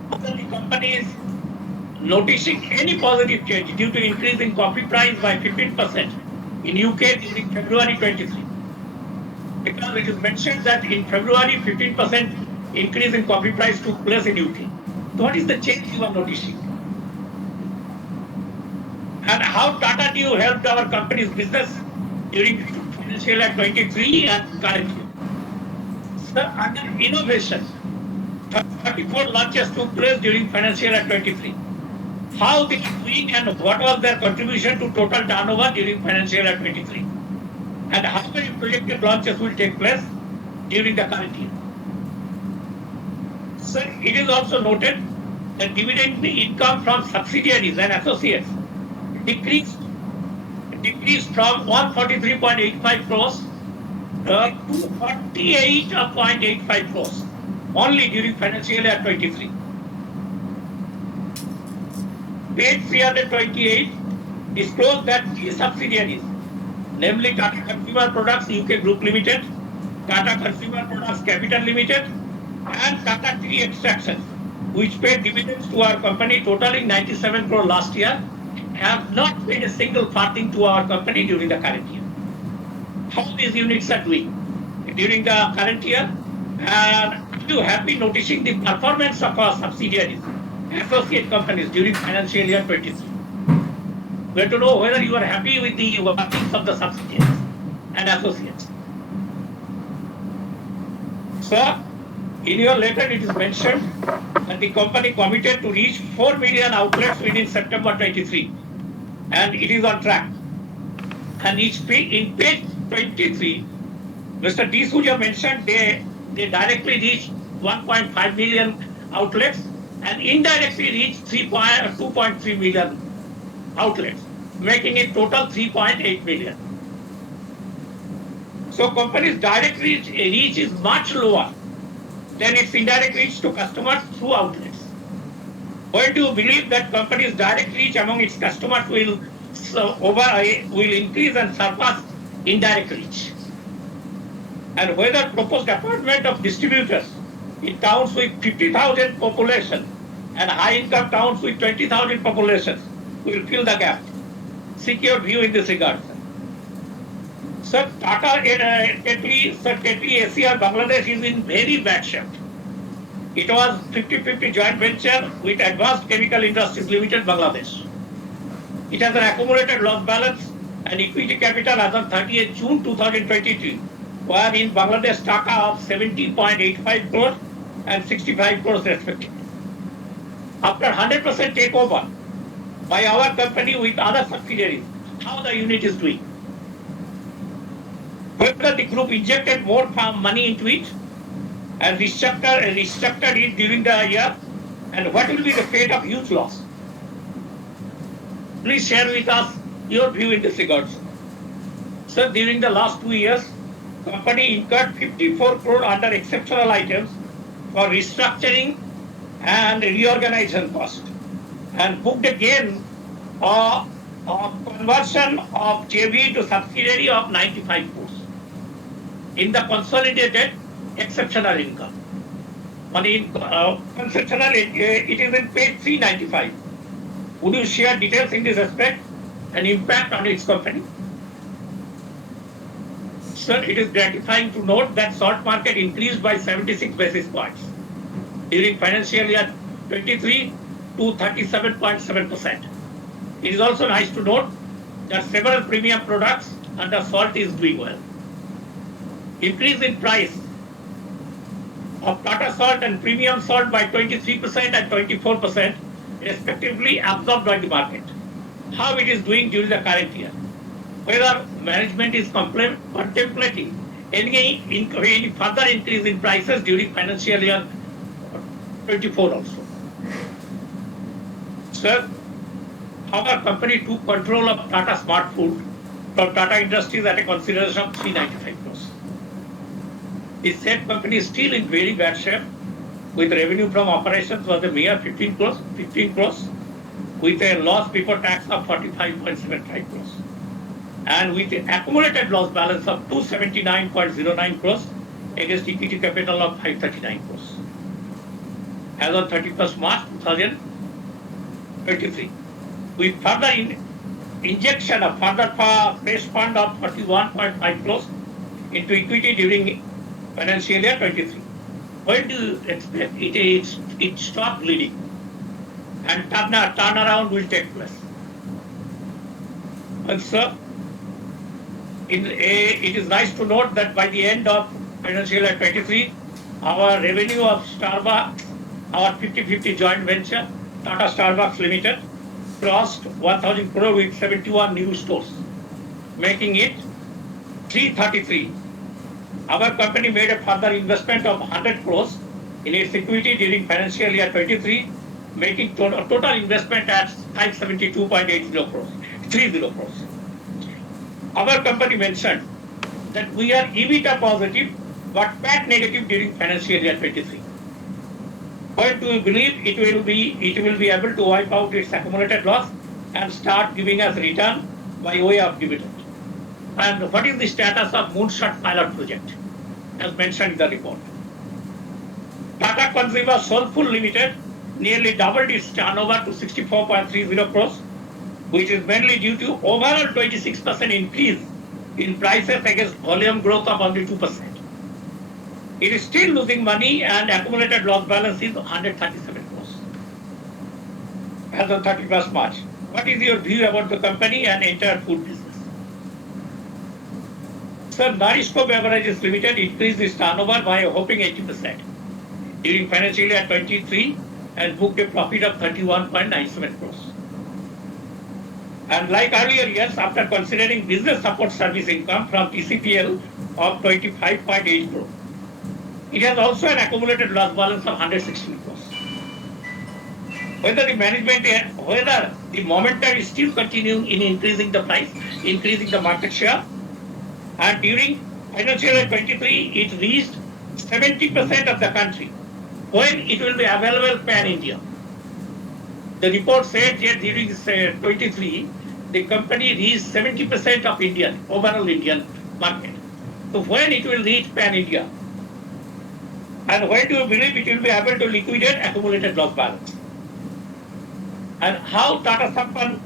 Whether the company is noticing any positive change due to increase in coffee price by 15% in UK during February 23. Because it is mentioned that in February 15% increase in coffee price took place in UK. So what is the change you are noticing? And how Tata Neu helped our company's business during financial year 23 and current year? Sir, under innovation, 34 launches took place during financial year 23. How they are doing and what was their contribution to total turnover during financial year 23? And how many projected launches will take place during the current year? Sir, it is also noted that dividend income from subsidiaries and associates decreased from 143.85 crores to 48.85 crores only during financial year 23. Page 328 disclosed that these subsidiaries, namely Tata Consumer Products UK Group Limited, Tata Consumer Products Capital Limited, and Tata Tea Extractions, which paid dividends to our company totaling 97 crore last year, have not paid a single farthing to our company during the current year. How these units are doing during the current year? And you have been noticing the performance of our subsidiaries, associate companies during financial year 23. We have to know whether you are happy with the workings of the subsidiaries and associates. Sir, in your letter it is mentioned that the company committed to reach 4 million outlets within September 23, and it is on track. And in page 23, Mr. D'Souza mentioned they directly reached 1.5 million outlets and indirectly reached 2.3 million outlets, making it total 3.8 million. So company's direct reach is much lower than its indirect reach to customers through outlets. Why do you believe that company's direct reach among its customers will increase and surpass indirect reach? And whether proposed appointment of distributors in towns with 50,000 population and high-income towns with 20,000 populations will fill the gap. Seek your view in this regard, sir. Sir, Tata Tetley ACR Bangladesh is in very bad shape. It was 50-50 joint venture with Advanced Chemical Industries Limited, Bangladesh. It has an accumulated loss balance and equity capital as of 30th June 2023, were in Bangladesh Taka of 70.85 crores and 65 crores respectively. After 100% takeover by our company with other subsidiaries, how the unit is doing? Whether the group injected more money into it and restructured it during the year, and what will be the fate of huge loss? Please share with us your view in this regard. Sir, during the last 2 years, company incurred 54 crore under exceptional items for restructuring and reorganization cost, and booked a gain of conversion of JV to subsidiary of 95 crores in the consolidated exceptional income. Conceptual, it is in page 395. Would you share details in this aspect and impact on its company? Sir, it is gratifying to note that salt market increased by 76 basis points during financial year 23 to 37.7%. It is also nice to note that several premium products under salt is doing well. Increase in price of Tata salt and premium salt by 23% and 24% respectively absorbed by the market. How it is doing during the current year? Whether management is contemplating any further increase in prices during financial year 24 also. Sir, our company took control of Tata Smart Food from Tata Industries at a consideration of 395 crores. The said company is still in very bad shape, with revenue from operations was a mere 15 crores, with a loss before tax of 45.75 crores, and with an accumulated loss balance of 279.09 crores against equity capital of 539 crores. As on 31st March 2023, with further injection of further fresh fund of 41.5 crores into equity during financial year 23. When do you expect it stop bleeding and turnaround will take place? And sir, it is nice to note that by the end of financial year 23, our revenue of Starbucks, our 50-50 joint venture, Tata Starbucks Limited, crossed 1,000 crore with 71 new stores, making it 333. Our company made a further investment of 100 crores in its equity during financial year 23, making total investment at 572.80 crores, 30 crores. Our company mentioned that we are EBITDA positive but PAT negative during financial year 23. When do we believe it will be able to wipe out its accumulated loss and start giving us return by way of dividend? And what is the status of Moonshot pilot project, as mentioned in the report? Tata Consumer Soulful Limited nearly doubled its turnover to 64.30 crores, which is mainly due to overall 26% increase in prices against volume growth of only 2%. It is still losing money and accumulated loss balance is 137 crores as on 31st March. What is your view about the company and entire food business? Sir, Narishko Beverages Limited increased its turnover by a whopping 80% during financial year 23 and booked a profit of 31.97 crores. And like earlier years, after considering business support service income from TCPL of 25.8 crores, it has also an accumulated loss balance of 116 crores. Whether the momentum is still continuing in increasing the price, increasing the market share, and during financial year 23, it reached 70% of the country, when it will be available pan-India. The report said that during 23, the company reached 70% of overall Indian market. So when it will reach pan-India? And when do you believe it will be able to liquidate accumulated loss balance? And how Tata Sampann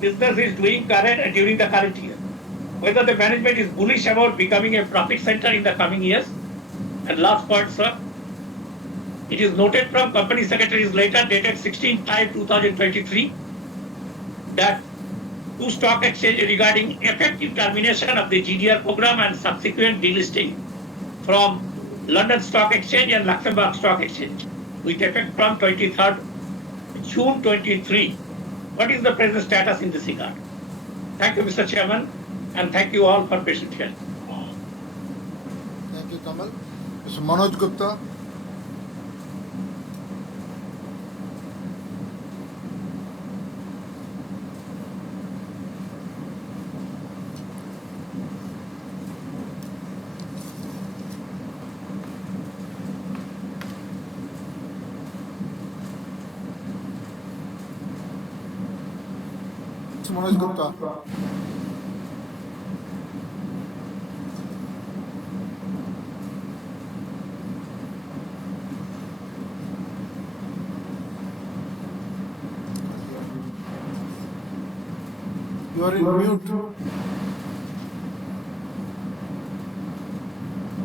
business is doing during the current year? Whether the management is bullish about becoming a profit center in the coming years? And last point, sir, it is noted from Company Secretary's letter dated 16/5/2023 that to stock exchange regarding effective termination of the GDR program and subsequent delisting from London Stock Exchange and Luxembourg Stock Exchange with effect from 23rd June 23. What is the present status in this regard? Thank you, Mr. Chairman, and thank you all for patient hearing. Thank you, Kamal. Mr. Manoj Gupta. Mr. Manoj Gupta. You are in mute.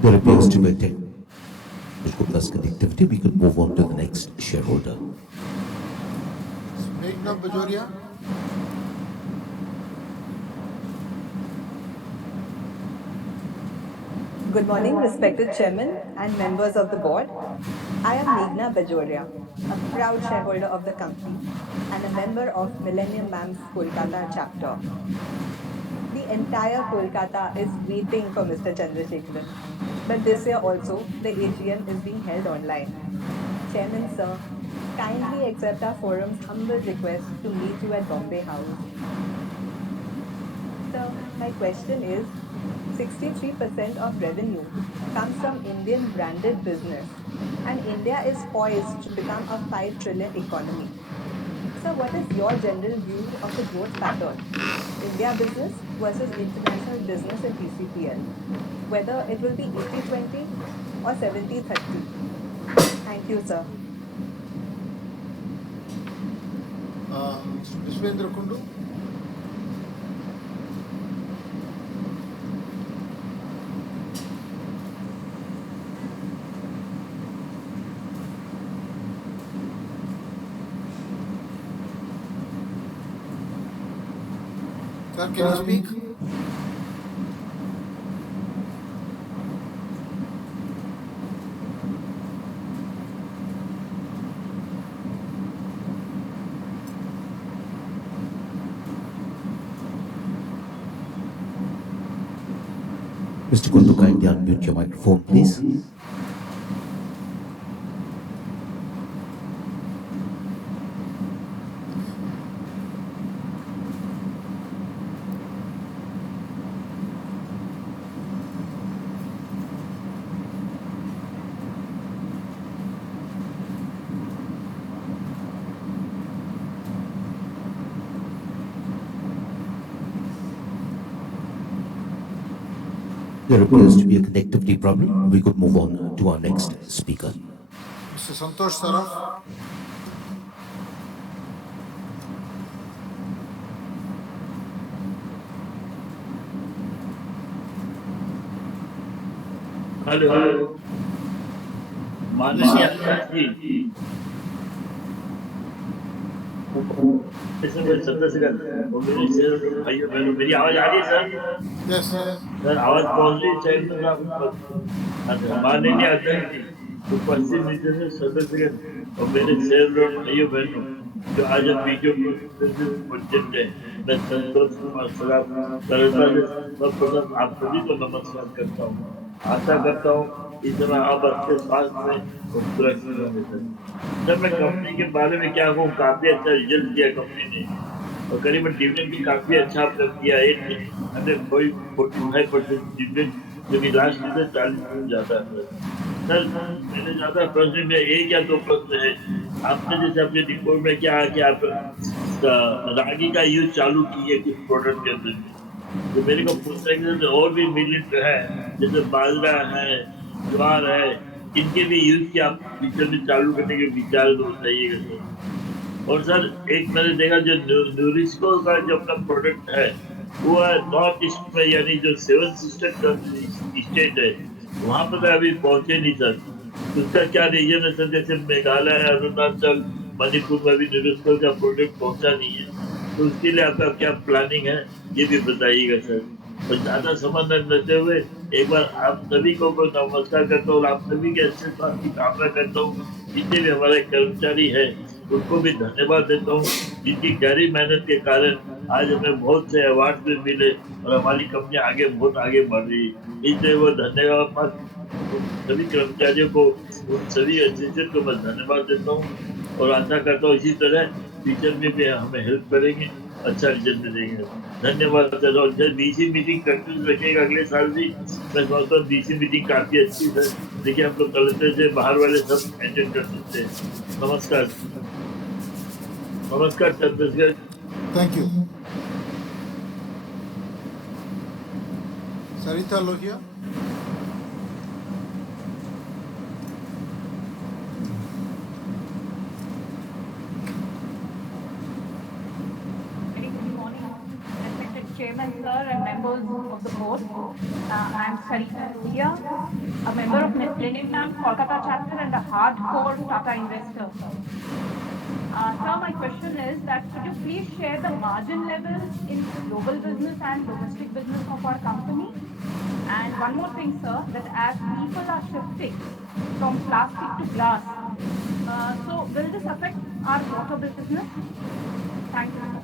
There appears to be a technical connectivity. We could move on to the next shareholder. Meghna Bajoria. Good morning, respected Chairman and members of the board. I am Meghna Bajoria, a proud shareholder of the company and a member of Millennium Mams Kolkata chapter. The entire Kolkata is waiting for Mr. Chandrasekharan, but this year also the AGM is being held online. Chairman sir, kindly accept our forum's humble request to meet you at Bombay House. Sir, my question is, 63% of revenue comes from Indian branded business, and India is poised to become a 5 trillion economy. So, what is your general view of the growth pattern? India business versus international business in TCPL, whether it will be 80-20 or 70-30. Thank you, sir. Vishwendra Kundu. Sir, can you speak? Mr. Kundu, kindly unmute your microphone, please. There appears to be a connectivity problem. We could move on to our next speaker. Mr. Santosh Saraf. Hello माननीय अध्यक्ष जी सदस्य भाइयों बहनों मेरी आवाज आ रही है sir? Yes sir आवाज पहुंच रही चैनल साहब? अच्छा माननीय अध्यक्ष जी, उपस्थित नीचे सदस्य और मेरे शेर और भाइयों बहनों जो आज हम वीडियो कॉन्फ्रेंसिंग प्रोजेक्ट है, मैं संतोष कुमार सराफ सरलता से सर्वप्रथम आप सभी को नमस्कार करता हूँ। आशा करता हूँ इस समय आप अच्छे स्वास्थ्य में और सुरक्षित होंगे सर। मैं कंपनी के बारे में क्या कहूँ, काफी अच्छा रिजल्ट दिया कंपनी ने और करीबन डिविडेंड भी काफी अच्छा आपने दिया है, 45% डिविडेंड, जो कि लास्ट ईयर से 40% ज्यादा है सर। मैंने ज्यादा प्रश्न में एक या दो प्रश्न है। आपने जैसे अपने रिपोर्ट में क्या है कि आप रागी का यूज चालू किए कुछ प्रोडक्ट के अंदर में, तो मेरे को पूछना है कि और भी मिलेट है जैसे बाजरा है, ज्वार है, इनके भी यूज की आप फ्यूचर में चालू करने के विचार तो बताइएगा सर। और सर एक मैंने देखा जो न्यूरिस्को का जो अपना प्रोडक्ट है वो है नॉर्थ ईस्ट में, यानी जो 7 सिस्टर स्टेट है वहां पर तो अभी पहुंचे नहीं सर। तो उसका क्या रीजन है सर? जैसे मेघालय है, अरुणाचल, मणिपुर में अभी न्यूरिस्को का प्रोडक्ट पहुंचा नहीं है। तो उसके लिए आपका क्या प्लानिंग है ये भी बताइएगा सर। और ज्यादा समय न लेते हुए एक बार आप सभी को नमस्कार करता हूँ और आप सभी के अच्छे स्वास्थ्य की कामना करता हूँ। जितने भी हमारे कर्मचारी हैं उनको भी धन्यवाद देता हूँ, जिनकी गहरी मेहनत के कारण आज हमें बहुत से अवार्ड भी मिले और हमारी कंपनी आगे बहुत आगे बढ़ रही है। इसलिए वो धन्यवाद उन सभी कर्मचारियों को, उन सभी एसोसिएशन को मैं धन्यवाद देता हूँ और आशा करता हूँ इसी तरह फ्यूचर में भी हमें हेल्प करेंगे, अच्छा रिजल्ट देंगे। धन्यवाद सर। और जब डीसी मीटिंग कंटिन्यू रखेगा अगले साल भी, मैं समझता हूँ डीसी मीटिंग काफी अच्छी है। देखिए हम लोग कलेक्टर से बाहर वाले सब अटेंड कर सकते हैं। नमस्कार। नमस्कार Chandrashekhar. Thank you. Sarita Lohia. Very good morning, respected Chairman, sir, and members of the board. I am Sarita Lohia, a member of Millennium Kolkata chapter and a hardcore Tata investor. Sir, my question is that could you please share the margin levels in global business and domestic business of our company? And one more thing, sir, that as people are shifting from plastic to glass, so will this affect our water business? Thank you, sir.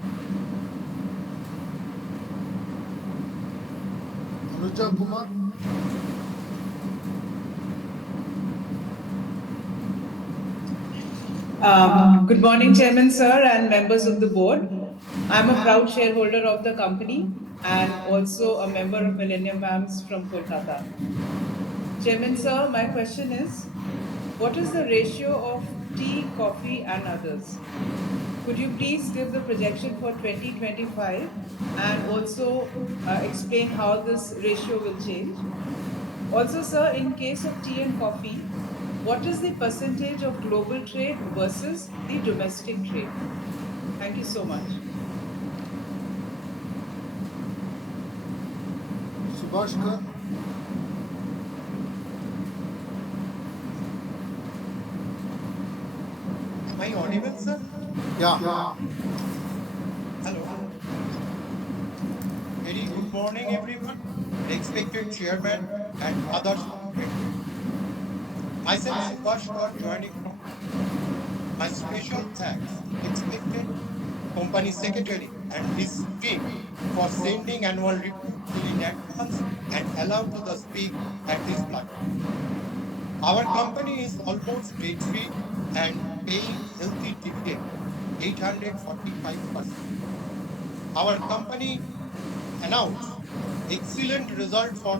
Anuja Kumar. Good morning, Chairman Sir and members of the board. I'm a proud shareholder of the company and also a member of Millennium Mams from Kolkata. Chairman Sir, my question is, what is the ratio of tea, coffee and others? Could you please give the projection for 2025 and also explain how this ratio will change? Also, sir, in case of tea and coffee, what is the percentage of global trade versus the domestic trade? Thank you so much. Subhashkar. Am I audible, sir? Yeah. Hello. Very good morning, everyone. Respected chairman and others of the board. Myself, Subhashkar, joining from my special thanks to expected company secretary and his team for sending annual report in advance and allow to the speak at this platform. Our company is almost debt free and paying healthy dividend, 845%. Our company announced excellent result for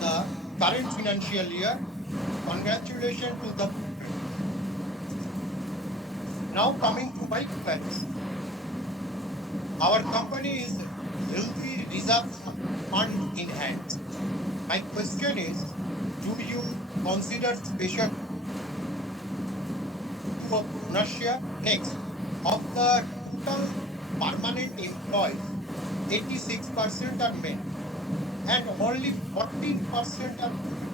the current financial year. Congratulations to the board. Now coming to my queries. Our company is healthy reserve fund in hand. My question is, do you consider special to a bonus share? Next, of the total permanent employees, 86% are men and only 14% are women.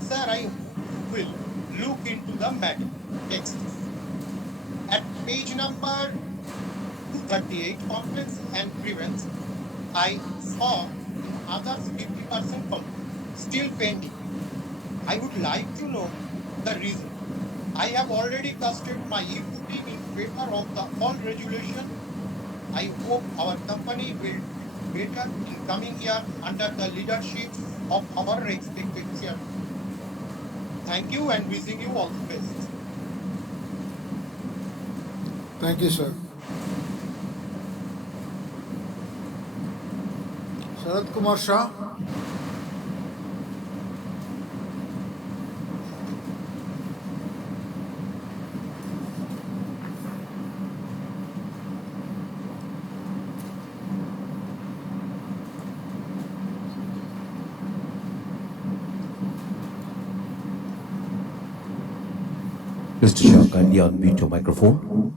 Sir, I hope you will look into the matter. Next, at page number 238, complaints and grievance, I saw in others 50% complaint still pending. I would like to know the reason. I have already casted my e-voting in favor of the all resolution. I hope our company will do better in coming year under the leadership of our respected chairman. Thank you and wishing you all the best. Thank you, sir. Sharad Kumar Shah. Mr. Shah, kindly unmute your microphone.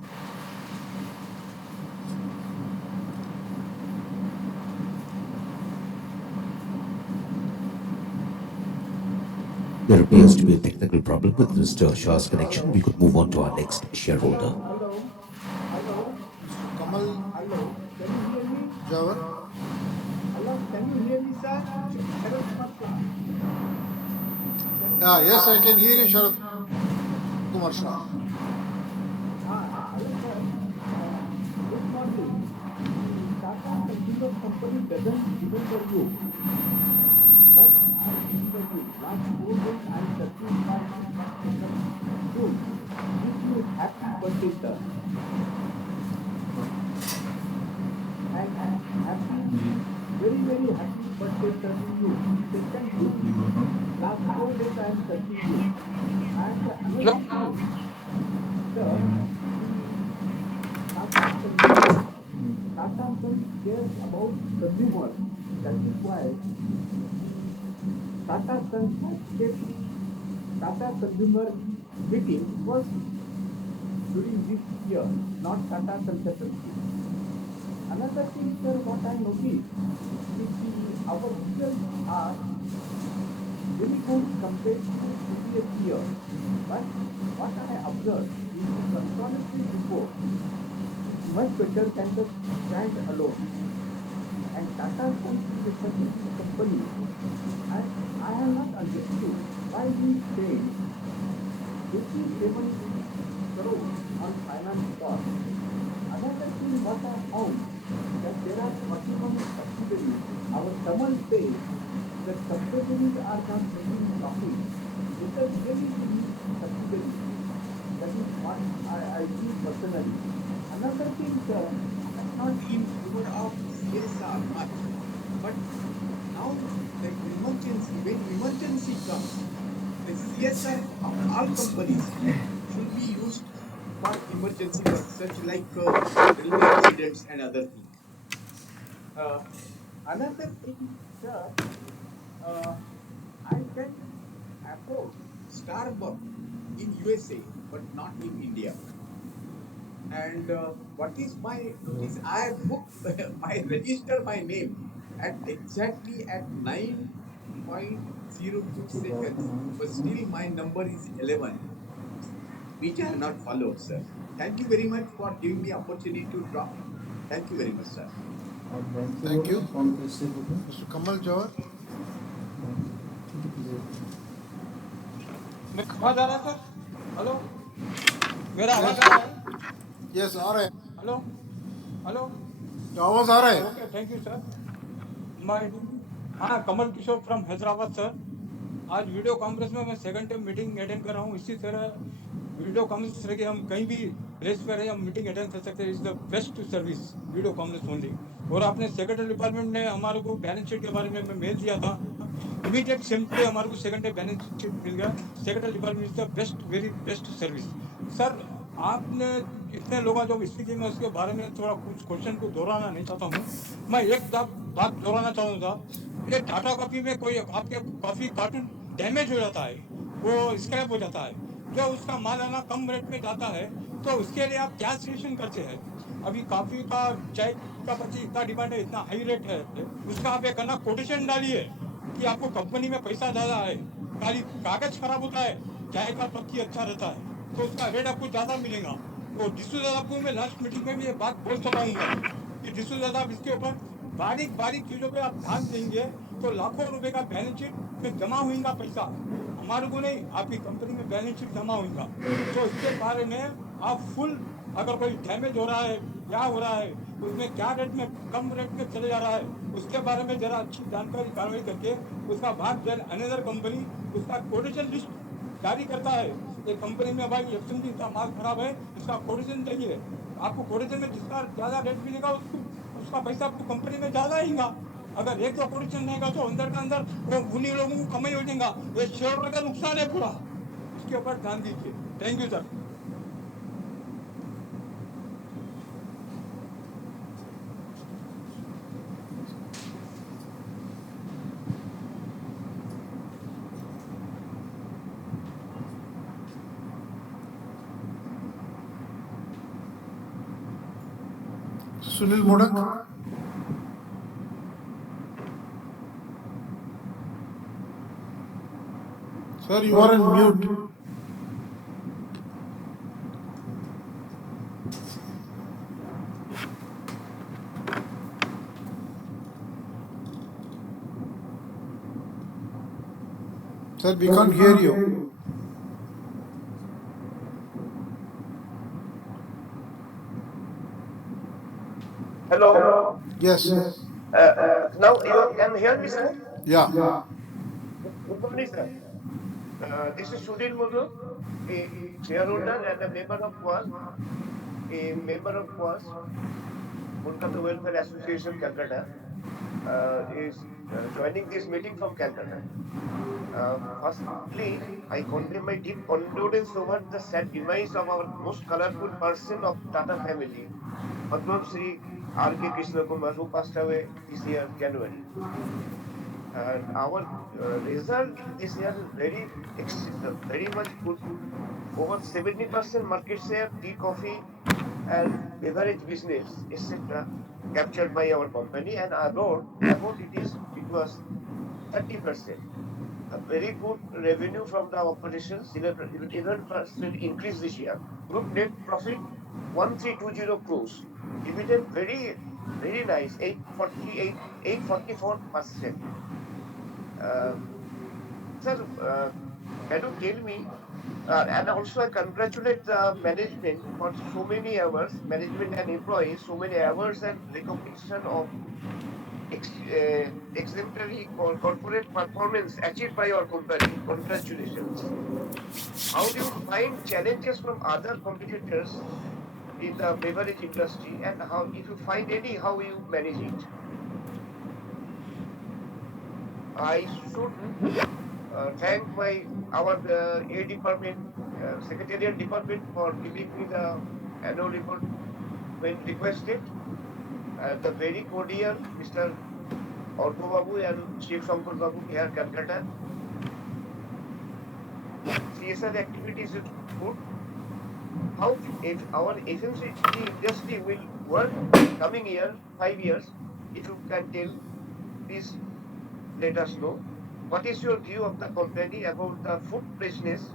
There appears to be a technical problem with Mr. Shah's connection. We could move on to our next shareholder. Kamal Hello, can you hear me? Jawar. Hello, can you hear me, sir? Sharad Kumar Shah. Yes, I can hear you, Sharad Kumar Shah. Hello, sir. Good morning. Tata Consumer Company doesn't remember you, but I remember you. Last 4 days I am searching for my first soon. Wish you happy birthday, sir. And happy, very, very happy birthday, sir, to you. Second June. Last 4 days I am searching you. And another thing, sir, Tata Sons cares about consumers. That is why Tata Sons has kept Tata Consumer meeting first during this year, not Tata Consultancy. Another thing, sir, what I noticed is our results are very good compared to previous year. But what I observed is the consolidated report is much better than the brand alone. And Tata Sons is a such a big company. I have not understood why we spend 87 crores on finance cost. Another thing what I found that there are 41 subsidiaries. Our summary says that subsidiaries are not making profit. Let us really use subsidiaries. That is what I feel personally. Another thing, sir, I am not in favor of CSR much, but now the emergency, when emergency comes, the CSR of all companies should be used for emergency work, such like railway accidents and other things. Another thing, sir, I can approach Starbucks in USA, but not in India. And what is my notice? I booked my register my name at exactly at 9.02 seconds, but still my number is 11, which I have not followed, sir. Thank you very much for giving me opportunity to talk. Thank you very much, sir. Thank you. Mr. Kamal Jawar. मेरा आवाज आ रहा है sir? Hello, मेरा Yes. आवाज आ रहा है? Yes, आ रहा है. Hello, hello. आवाज आ रहा है. Okay, thank you, sir. My हाँ, कमल किशोर फ्रॉम हैदराबाद सर. आज वीडियो कॉन्फ्रेंस में मैं सेकंड टाइम मीटिंग अटेंड कर रहा हूँ. इसी तरह वीडियो कॉन्फ्रेंस रह के हम कहीं भी प्लेस पर हम मीटिंग अटेंड कर सकते हैं. Is the best service video conference only. और आपने सेक्रेटरी डिपार्टमेंट ने हमारे को बैलेंस शीट के बारे में मेल दिया था. इमीडिएट सेम डे हमारे को सेकंड डे बैलेंस शीट मिल गया. Secretary department is the best, very best service. Sir आपने इतने लोग जो स्पीच में उसके बारे में थोड़ा कुछ क्वेश्चन को दोहराना नहीं चाहता हूँ. मैं एक बात दोहराना चाहूँगा. ये टाटा कॉफी में कोई आपके कॉफी कार्टून डैमेज हो जाता है, वो स्क्रैप हो जाता है, जो उसका माल आना कम रेट में जाता है, तो उसके लिए आप क्या सजेशन करते हैं? अभी कॉफी का चाय का पत्ती इतना डिमांड है, इतना हाई रेट है, उसका आप एक करना कोटेशन डालिए कि आपको कंपनी में पैसा ज्यादा है, खाली कागज खराब होता है, चाय का पत्ती अच्छा रहता है, तो उसका रेट आपको ज्यादा मिलेगा. तो डिसूजा साहब को मैं लास्ट मीटिंग में भी ये बात बोल चुका हूँ मैं कि डिसूजा साहब इसके ऊपर बारीक बारीक चीजों पे आप ध्यान देंगे तो लाखों रुपए का बैलेंस शीट में जमा होगा पैसा. हमारे को नहीं, आपकी कंपनी में बैलेंस शीट जमा होगा. तो इसके बारे में आप फुल, अगर कोई डैमेज हो रहा है, क्या हो रहा है, उसमें क्या रेट में कम रेट में चले जा रहा है, उसके बारे में जरा अच्छी जानकारी कार्रवाई करके उसका बाद अनदर कंपनी उसका कोटेशन लिस्ट जारी करता है. एक कंपनी में भाई एफएमजी का माल खराब है, इसका कोटेशन चाहिए. आपको कोटेशन में जिसका ज्यादा रेट मिलेगा उसका पैसा आपको कंपनी में ज्यादा आएगा. अगर एक दो कोटेशन रहेगा तो अंदर का अंदर वो उन्हीं लोगों को कमाई हो जाएगा. ये शेयर का नुकसान है पूरा. इसके ऊपर ध्यान दीजिए. Thank you sir. Sunil Modak. Sir, you are on mute. Sir, we can't hear you. Hello. Yes. Now you can hear me, sir? Yeah. Good morning, sir. This is Sudhir Mudu, a shareholder and a member of QAS, Kolkata Welfare Association, Calcutta, is joining this meeting from Calcutta. Firstly, I convey my deep condolence over the sad demise of our most colorful person of Tata family, Padma Shri R.K. Krishna Kumar, who passed away this year, January. And our result this year is very much good. Over 70% market share, tea, coffee, and beverage business, etc., captured by our company, and abroad it was 30%. A very good revenue from the operations, 11% increase this year. Group net profit 1320 crores. Dividend very nice, 844%. Uh, Sir, can you tell me, and also I congratulate the management for so many hours, management and employees, so many hours and recognition of exemplary corporate performance achieved by your company. Congratulations. How do you find challenges from other competitors in the beverage industry, and how, if you find any, how you manage it? I should thank our A department, secretarial department for giving me the annual report when requested. The very cordial Mr. Orko Babu and Shiv Shankar Babu here, Calcutta. CSR activities is good. How if our FMCG industry will work coming year, 5 years? If you can tell, please let us know. What is your view of the company about the food business?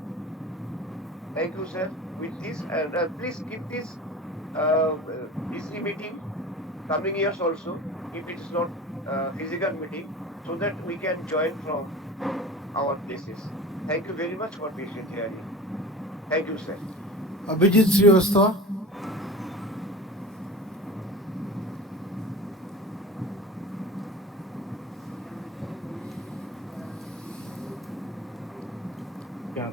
Thank you, sir. With this, and please keep this busy meeting coming years also, if it is not physical meeting, so that we can join from our places. Thank you very much for patient hearing. Thank you, sir. Abhijit Srivastava. Yeah.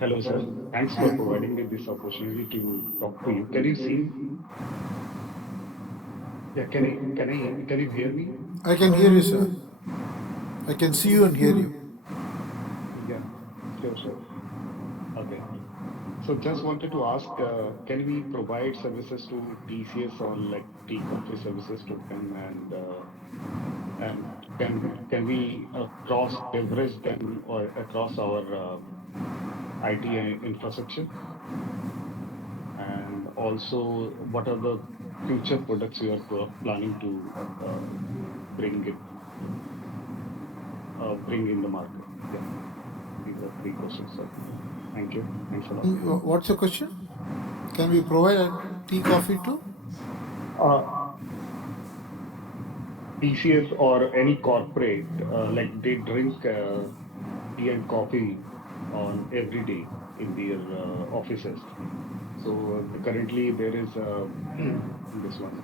Hello, sir. Thanks for providing me this opportunity to talk to you. Can you see me? Yeah. Can you hear me? I can hear you, sir. I can see you and hear you. Yeah. Sure, sure. Okay. So just wanted to ask, can we provide services to TCS on like tea, coffee services to them, and can we cross leverage them or across our IT infrastructure? And also, what are the future products you are planning to bring it bring in the market? Yeah, these are three questions, sir. Thank you. Thanks a lot. What's your question? Can we provide a tea, coffee too? Uh, TCS or any corporate, like they drink tea and coffee on every day in their offices. So currently there is this one.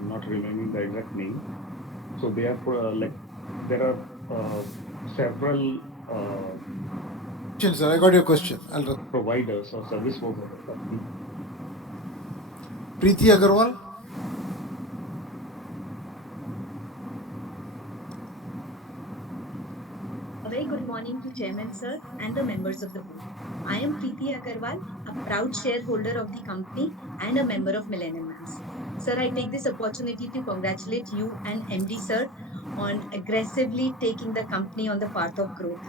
I'm not remembering the exact name. So they are like there are several Sir, I got your question. providers or service providers. Preeti Agarwal. A very good morning to Chairman Sir and the members of the board. I am Preeti Agarwal, a proud shareholder of the company and a member of Millennium Mams. Sir, I take this opportunity to congratulate you and MD Sir on aggressively taking the company on the path of growth.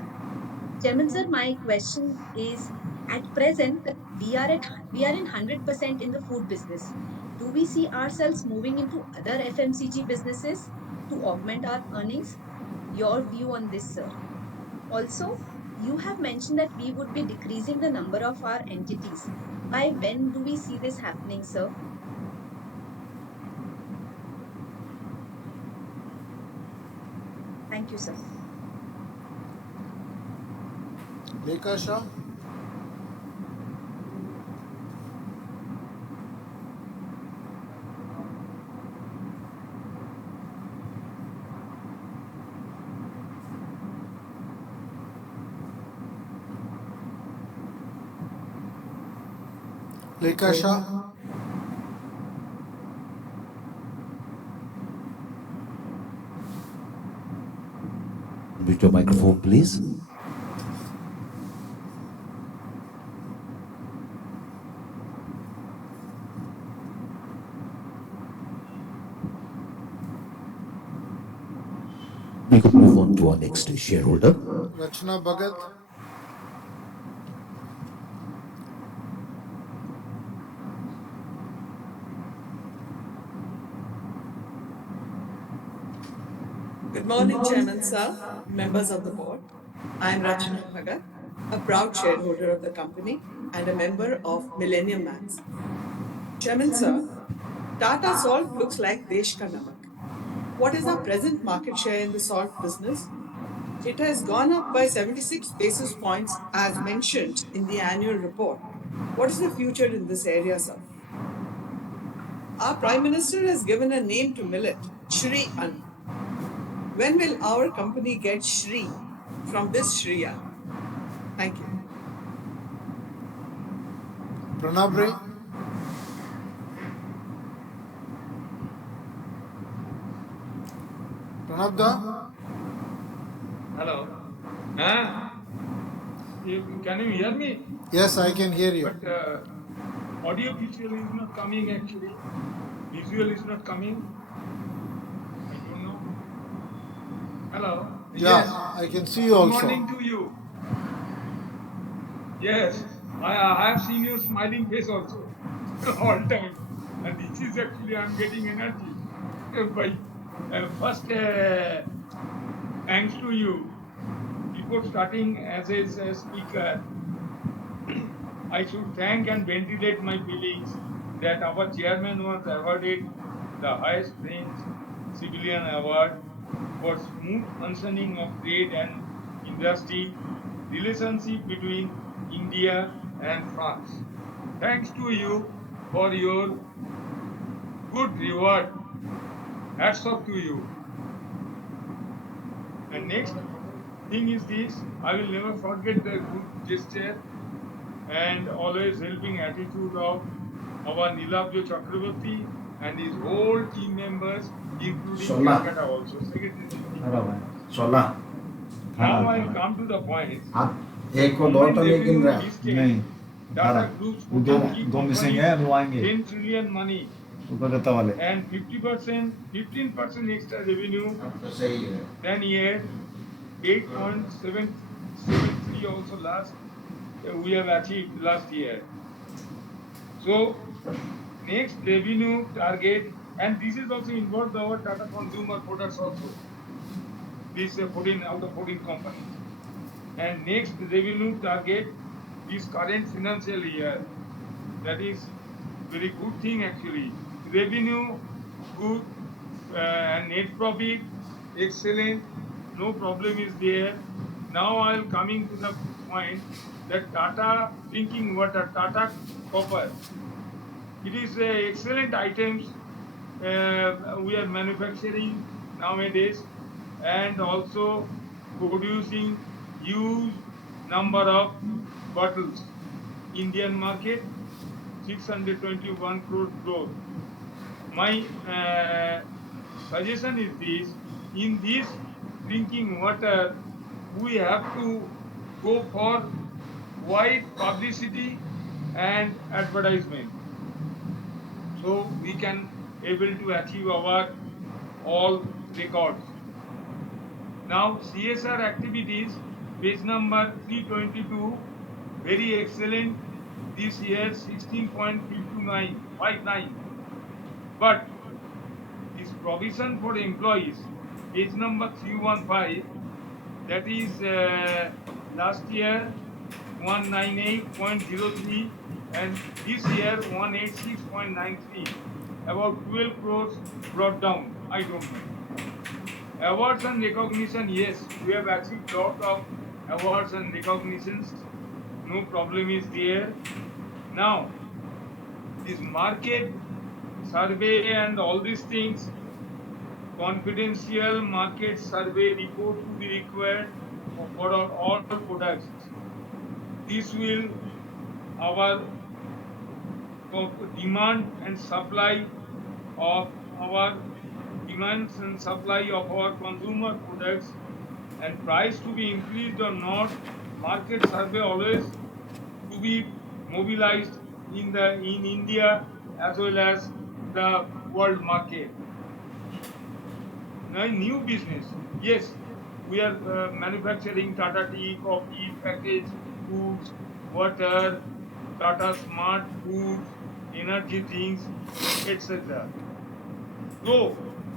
Chairman Sir, my question is, at present that we are in 100% in the food business. Do we see ourselves moving into other FMCG businesses to augment our earnings? Your view on this, sir. Also, you have mentioned that we would be decreasing the number of our entities. By when do we see this happening, sir? Thank you, sir. Lekha Shah. Lekha Shah. Mute your microphone, please. We could move on to our next shareholder. Rachna Bhagat. Good morning, Chairman Sir, members of the board. I am Rachna Bhagat, a proud shareholder of the company and a member of Millennium Mams. Chairman Sir, Tata Salt looks like Desh Ka Namak. What is our present market share in the salt business? It has gone up by 76 basis points as mentioned in the annual report. What is the future in this area, sir? Our Prime Minister has given a name to millet, Shri Ann. When will our company get Shri from this Shri Ann? Thank you. Pranab Ray. Pranab Da. Hello. Can you hear me? Yes, I can hear you. But audio visual is not coming actually. Visual is not coming. I don't know. Hello. Yeah, Yes. I can see you Good also. morning to you. Yes. I have seen your smiling face also all time. And this is actually I'm getting energy. By first, thanks to you. Before starting as a speaker, I should thank and ventilate my feelings that our chairman was awarded the highest range civilian award for smooth functioning of trade and industry relationship between India and France. Thanks to you for your good reward. Hats off to you. And next thing is this, I will never forget the good gesture and always helping attitude of our Nilabjo Chakravarti and his whole team members, including Calcutta also. Secretary speaking. Now I will come to the point. Combined revenue listed Tata Group's 14 key companies, 10 trillion money and 15% extra revenue than year 8.773 also we have achieved last year. So next revenue target, and this is also involved our Tata Consumer Products also. These 14 out of 14 companies. And next revenue target this current financial year. That is very good thing actually. Revenue good and net profit excellent. No problem is there. Now I am coming to the point that Tata drinking water, Tata copper. It is excellent items we are manufacturing nowadays and also producing huge number of bottles. Indian market 621 crore growth. My suggestion is this: in this drinking water, we have to go for wide publicity and advertisement, so we can able to achieve our all records. Now CSR activities, page number 322, very excellent. This year 16.59. But this provision for employees, page number 315, that is last year 198.03 and this year 186.93. About 12 crores brought down. I don't know. Awards and recognition, yes, we have achieved lot of awards and recognitions. No problem is there. Now, this market survey and all these things, confidential market survey report to be required for all products. This will our demand and supply of our demands and supply of our consumer products and price to be increased or not. Market survey always to be mobilized in India as well as the world market. Now, new business, yes, we are manufacturing Tata tea, coffee, packaged foods, water, Tata smart foods, energy drinks, etc. Though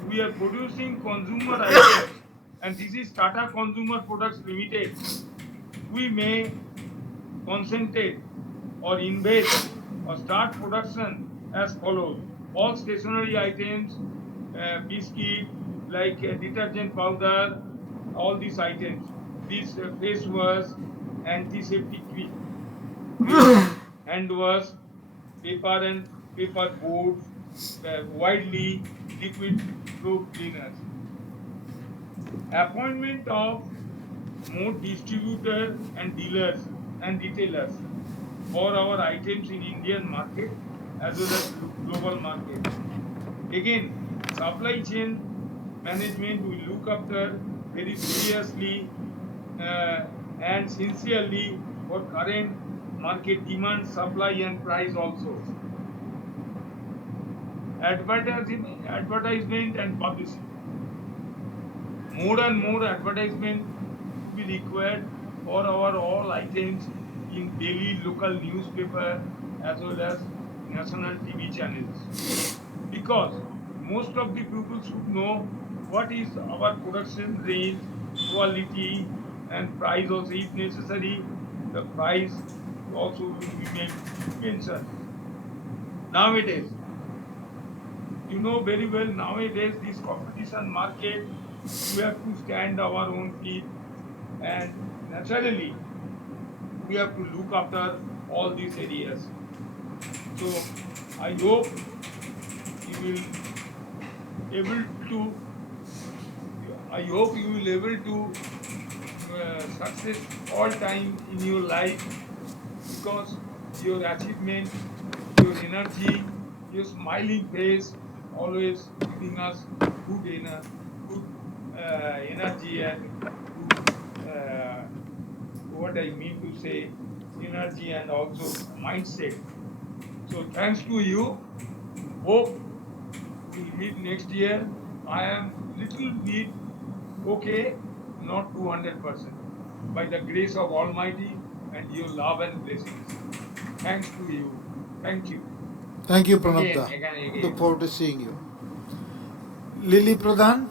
we are producing consumer items, and this is Tata Consumer Products Limited, we may concentrate or invest or start production as follows. All stationery items, biscuit, like detergent powder, all these items, this face wash, antiseptic cream, hand wash, paper and paper boards, widely liquid floor cleaners. Appointment of more distributor and dealers and retailers for our items in Indian market as well as global market. Again, supply chain management will look after very seriously and sincerely for current market demand, supply and price also. Advertisement and publicity. More and more advertisement to be required for our all items in daily local newspaper as well as national TV channels. Because most of the people should know what is our production range, quality, and price also. If necessary, the price also will be mentioned. Nowadays, you know very well, nowadays this competition market, we have to stand our own feet, and naturally we have to look after all these areas. So I hope you will able to I hope you will able to success all time in your life, because your achievement, your energy, your smiling face, always giving us good energy and good what I mean to say, energy and also mindset. So thanks to you. Hope we'll meet next year. I am little bit okay, not 200%. By the grace of Almighty and your love and blessings. Thanks to you. Thank you. Thank you, Again, Pranabda. again, again. Look forward to seeing you. Lily Pradhan,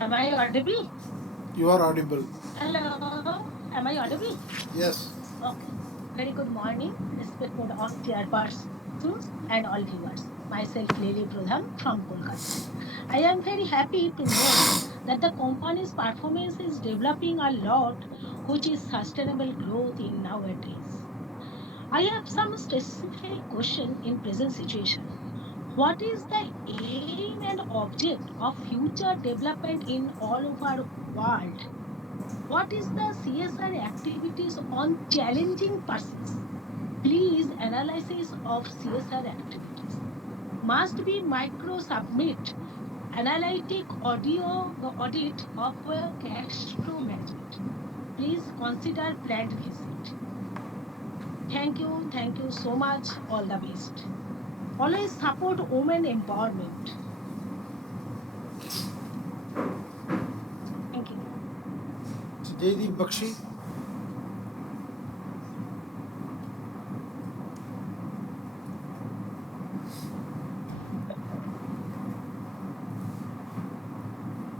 Am I audible? you are audible. Hello, am I audible? Yes. Okay. Very good morning, respected all chairpersons and all viewers. Myself, Lily Pradhan from Kolkata. I am very happy to know that the company's performance is developing a lot, which is sustainable growth in nowadays. I have some specific question in present situation. What is the aim and object of future development in all over world? What is the CSR activities on challenging persons? Please analysis of CSR activities. Must be micro submit analytic audio audit of cash flow management. Please consider planned visit. Thank you so much. All the best. Always support women empowerment. Thank you. Jaydeep Bakshi.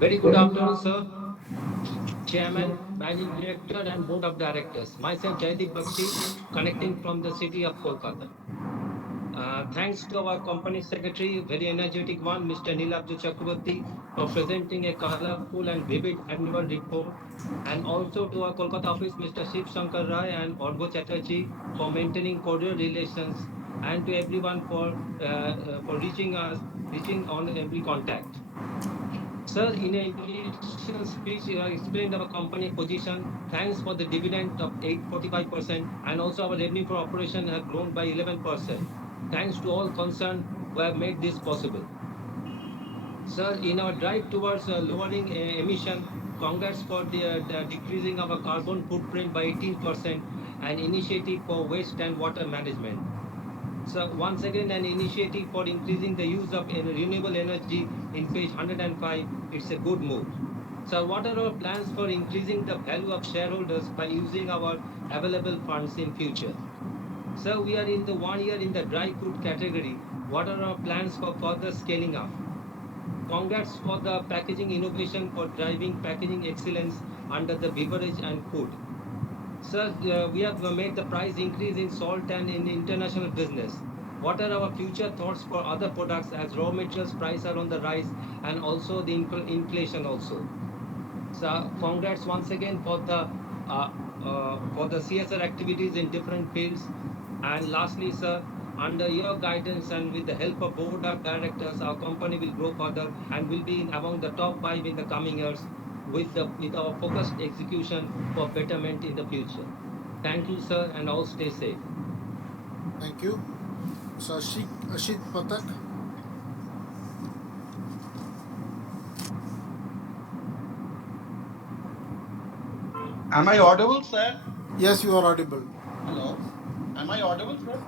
Very good afternoon, sir. Chairman, Managing Director, and Board of Directors. Myself, Jaideep Bakshi, connecting from the city of Kolkata. Thanks to our company secretary, very energetic one, Mr. Nilabja Chakraborty, for presenting a colorful and vivid annual report. And also to our Kolkata office, Mr. Shiv Shankar Rai and Orgo Chatterjee for maintaining cordial relations, and to everyone for reaching on every contact. Sir, in an initial speech, you have explained our company position. Thanks for the dividend of 845%, and also our revenue for operation has grown by 11%. Thanks to all concerned who have made this possible. Sir, in our drive towards lowering emission, congrats for the decreasing our carbon footprint by 18% and initiative for waste and water management. So once again, an initiative for increasing the use of renewable energy in page 105. It's a good move. So what are our plans for increasing the value of shareholders by using our available funds in future? So we are in the 1 year in the dry food category. What are our plans for further scaling up? Congrats for the packaging innovation for driving packaging excellence under the beverage and food. Sir, we have made the price increase in salt and in international business. What are our future thoughts for other products as raw materials price are on the rise and also the inflation also? So congrats once again uh, for the CSR activities in different fields. And lastly, sir, under your guidance and with the help of board of directors, our company will grow further and will be in among the top 5 in the coming years with our focused execution for betterment in the future. Thank you, sir, and all stay safe. Thank you. So Ashit Patak. Am I audible, sir? Yes, you are audible. Hello. Am I audible, sir?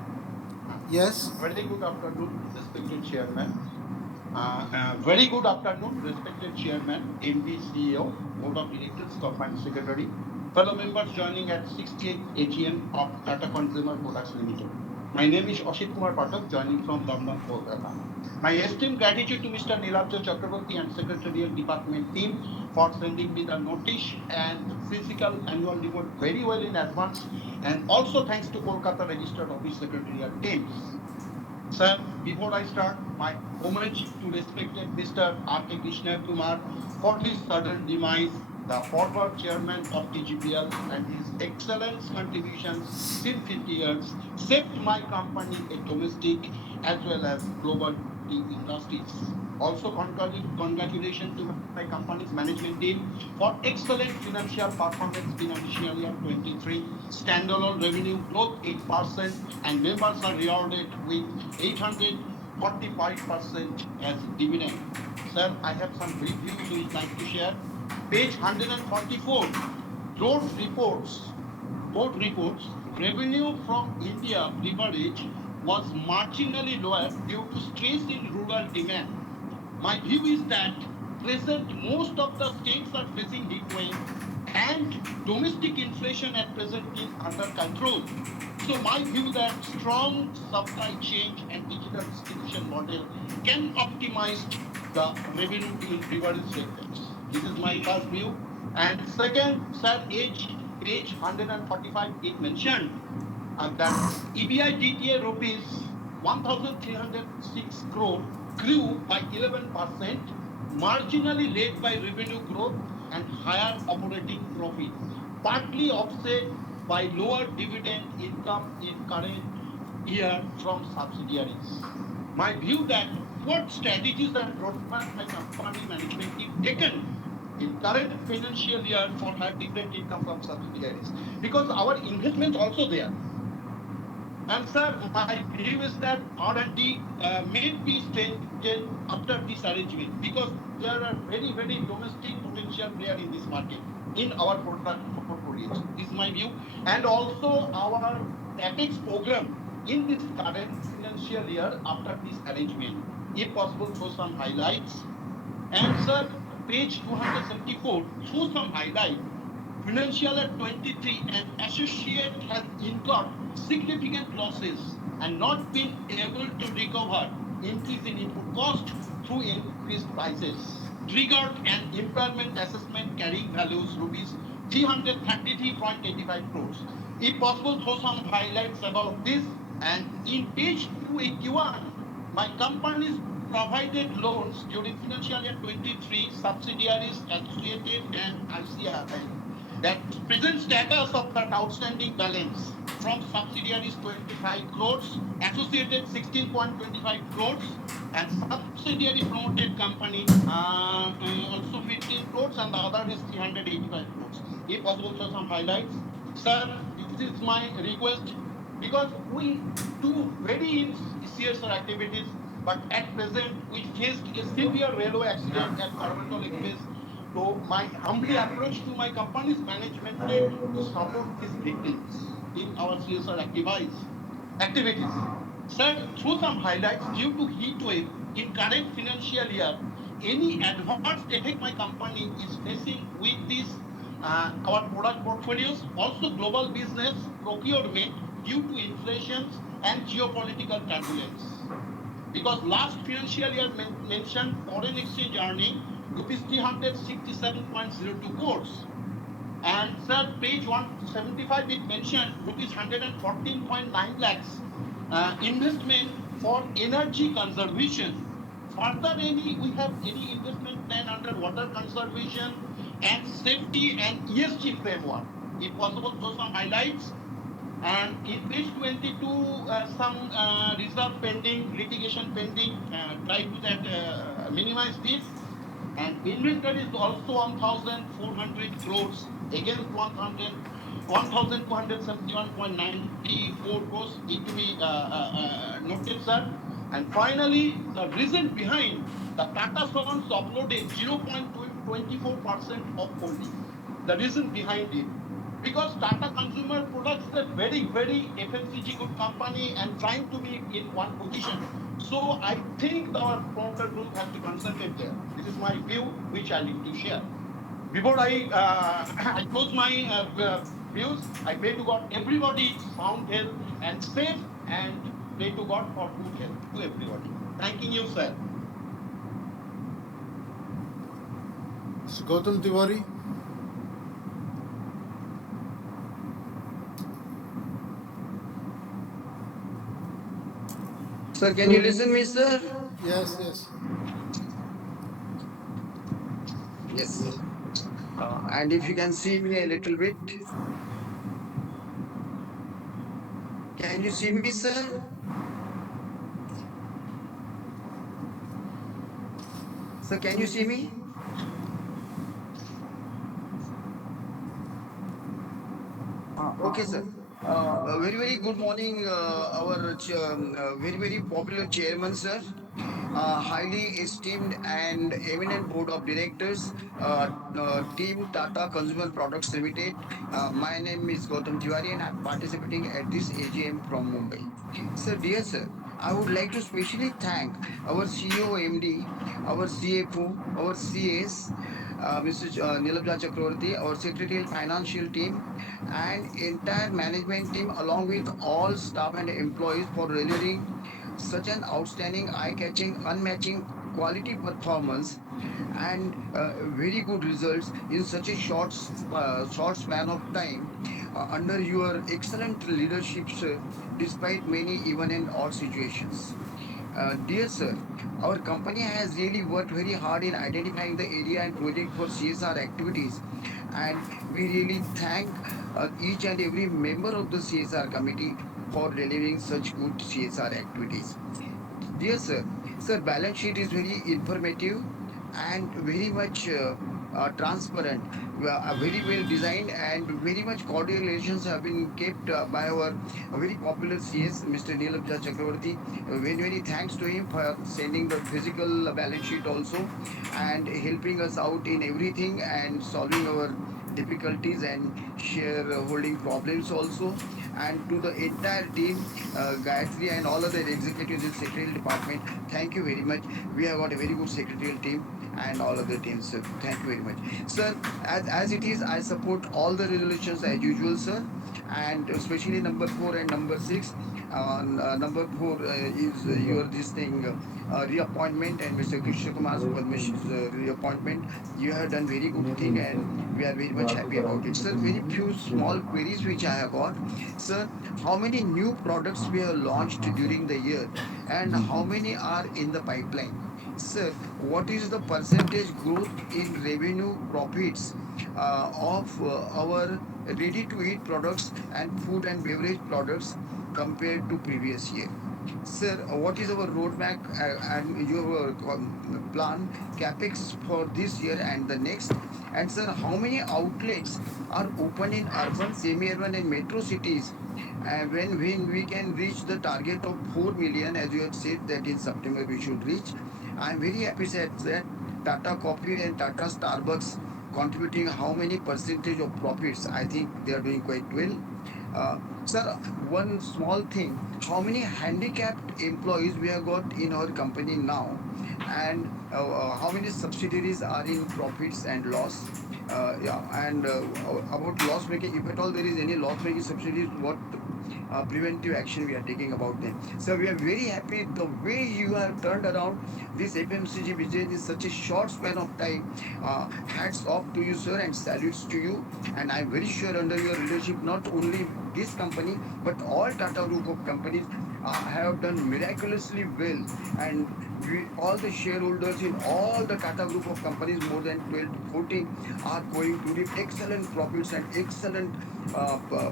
Yes. Very good afternoon, respected chairman. Very good afternoon, respected chairman, MD, CEO, board of directors, company secretary, fellow members joining at 68th AGM of Tata Consumer Products Limited. My name is Ashit Kumar Patak, joining from Damdam, Kolkata. My esteemed gratitude to Mr. Nilabja Chakraborty and Secretarial Department team for sending me the notice and physical annual report very well in advance. And also thanks to Kolkata Registered Office Secretariat teams. Sir, before I start, my homage to respected Mr. R.K. Krishna Kumar for his sudden demise, the former chairman of TGPL, and his excellent contributions since 50 years shaped my company a domestic as well as global tea industries. Also, congratulations to my company's management team for excellent financial performance financial year 23. Standalone revenue growth 8% and members are rewarded with 845% as dividend. Sir, I have some brief views we would like to share. Page 144, board reports. Board reports, revenue from India beverage was marginally lower due to stress in rural demand. My view is that present most of the states are facing heat wave and domestic inflation at present is under control. So my view that strong supply chain and digital distribution model can optimize the revenue in beverage segments. This is my first view. And second, sir, page 145, it mentioned that EBI DTA rupees 1,306 crore grew by 11%, marginally led by revenue growth and higher operating profit, partly offset by lower dividend income in current year from subsidiaries. My view that what strategies and roadmap by company management team taken in current financial year for higher dividend income from subsidiaries, because our investment also there. And sir, my view is that R&D may be strengthened after this arrangement because there are very, very domestic potential player in this market in our product portfolios. This is my view. And also our CapEx program in this current financial year after this arrangement. If possible, throw some highlights. And sir, page 274, throw some highlight. Financial year 23, an associate has incurred significant losses and not been able to recover increase in input cost through increased prices. Triggered an impairment assessment carrying values rupees 333.85 crores. If possible, throw some highlights about this. And in page 281, my companies provided loans during financial year 23, subsidiaries, associated, and ICI. That present status of that outstanding balance from subsidiaries 25 crores, associated 16.25 crores, and subsidiary promoted company also 15 crores, and the other is 385 crores. If possible, sir, some highlights. Sir, this is my request because we do very CSR activities, but at present we faced a severe railway accident at Coromandel Express. So my humbly approach to my company's management to support these victims in our CSR activities. Sir, through some highlights, due to heat wave in current financial year, any adverse effect my company is facing with this our product portfolios, also global business procurement due to inflations and geopolitical turbulence. Because last financial year mentioned foreign exchange earning rupees 367.02 crores. And sir, page 175 it mentioned rupees 114.9 lakhs investment for energy conservation. Further, we have any investment plan under water conservation and safety and ESG framework. If possible, throw some highlights. And in page 22, some reserve pending, litigation pending, try to that minimize this. And inventory is also 1,400 crores against 1,271.94 crores need to be noted, sir. And finally, the reason behind the Tata Sons uploaded 0.24% of holding. The reason behind it, because Tata Consumer Products is a very FMCG good company and trying to be in one position. So I think our promoter group has to concentrate there. This is my view, which I need to share. Before I I close my views, I pray to God everybody sound health and safe, and pray to God for good health to everybody. Thanking you, sir. Mr. Gautam Tiwari. Sir, can you listen me, sir? Yes, yes. Yes. And if you can see me a little bit, can you see me, sir? Sir, can you see me? Okay, sir. Very good morning, our very popular chairman, sir. Highly esteemed and eminent board of directors, team Tata Consumer Products Limited. My name is Gautam Tiwari and I'm participating at this AGM from Mumbai. Sir, dear sir, I would like to specially thank our CEO MD, our CFO, our CS, Mr. Nilabja Chakravarti, our secretarial financial team, and entire management team along with all staff and employees for delivering such an outstanding, eye-catching, unmatching quality performance and very good results in such a short span of time under your excellent leadership, sir, despite many even and odd situations. Dear sir, our company has really worked very hard in identifying the area and project for CSR activities, and we really thank each and every member of the CSR committee for delivering such good CSR activities. Dear sir, balance sheet is very informative and very much transparent, very well designed, and very much cordial relations have been kept by our very popular CS, Mr. Neelabja Chakravarti. Very thanks to him for sending the physical balance sheet also and helping us out in everything and solving our difficulties and shareholding problems also. And to the entire team, Gayatri and all other executives in secretarial department, thank you very much. We have got a very good secretarial team and all other teams, sir. Thank you very much. Sir, as it is, I support all the resolutions as usual, sir. and especially number 4 and number 6. Number 4 is your this thing reappointment, and Mr. Krishna Kumar Padmesh's reappointment. You have done very good thing, and we are very much happy about it. Sir, very few small queries which I have got. Sir, how many new products we have launched during the year, and how many are in the pipeline? Sir, what is the percentage growth in revenue profits of our ready-to-eat products and food and beverage products compared to previous year? Sir, what is our roadmap and your plan capex for this year and the next? And sir, how many outlets are open in urban, semi-urban, and metro cities? And when we can reach the target of 4 million, as you had said that in September we should reach. I'm very happy that Tata Coffee and Tata Starbucks contributing how many percentage of profits? I think they are doing quite well. Sir, one small thing, how many handicapped employees we have got in our company now, and how many subsidiaries are in profits and loss? Yeah, and about loss making, if at all there is any loss making subsidiaries, what preventive action we are taking about them? So we are very happy the way you have turned around this FMCG business in such a short span of time. Hats off to you, sir, and salutes to you. And I'm very sure under your leadership, not only this company, but all Tata Group of companies have done miraculously well. And all the shareholders in all the Tata Group of companies, more than 12 to 14, are going to reap excellent profits and excellent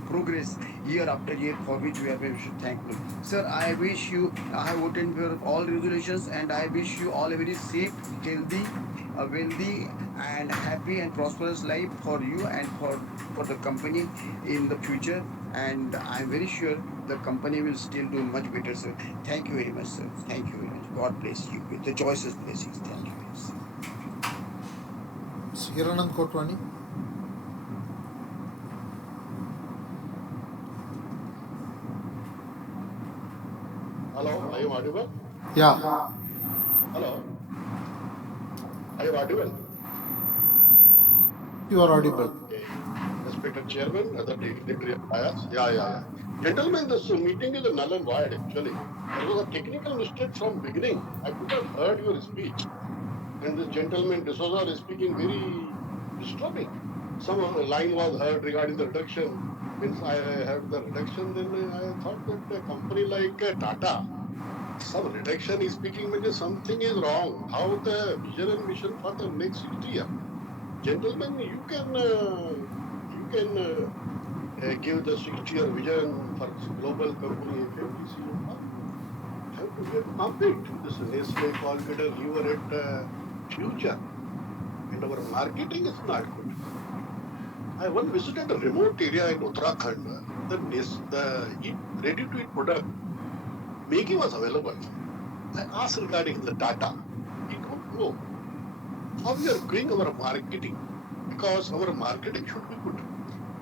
progress year after year, for which we are very thankful. Sir, I wish you, I have voted for all resolutions, and I wish you all a very safe, healthy, wealthy, and happy and prosperous life for you and for the company in the future. And I'm very sure the company will still do much better, sir. Thank you very much, sir. Thank you very much. God bless you with the choicest blessings. Thank you very much, sir. Hiranand Kotwani. Hello, are you audible? Yeah, Hello, are you audible? you are audible. Okay. Respected Chairman, other dignitary of bias. Yeah. Gentlemen, this meeting is a null and void actually. There was a technical mistake from beginning. I could not heard your speech. And this gentleman D'Souza is speaking very disturbing. Some line was heard regarding the reduction. Means I heard the reduction, then I thought that a company like Tata, some reduction is speaking means something is wrong. How the vision and mission for the next 60 years? Gentlemen, you can give the 60-year vision for this global company FMCG. We have to compete. This Nestle, Colgate, lever at future, and our marketing is not good. I once visited a remote area in Uttarakhand. The ready-to-eat product Maggie was available. I asked regarding the Tata. We don't know how we are doing our marketing, because our marketing should be good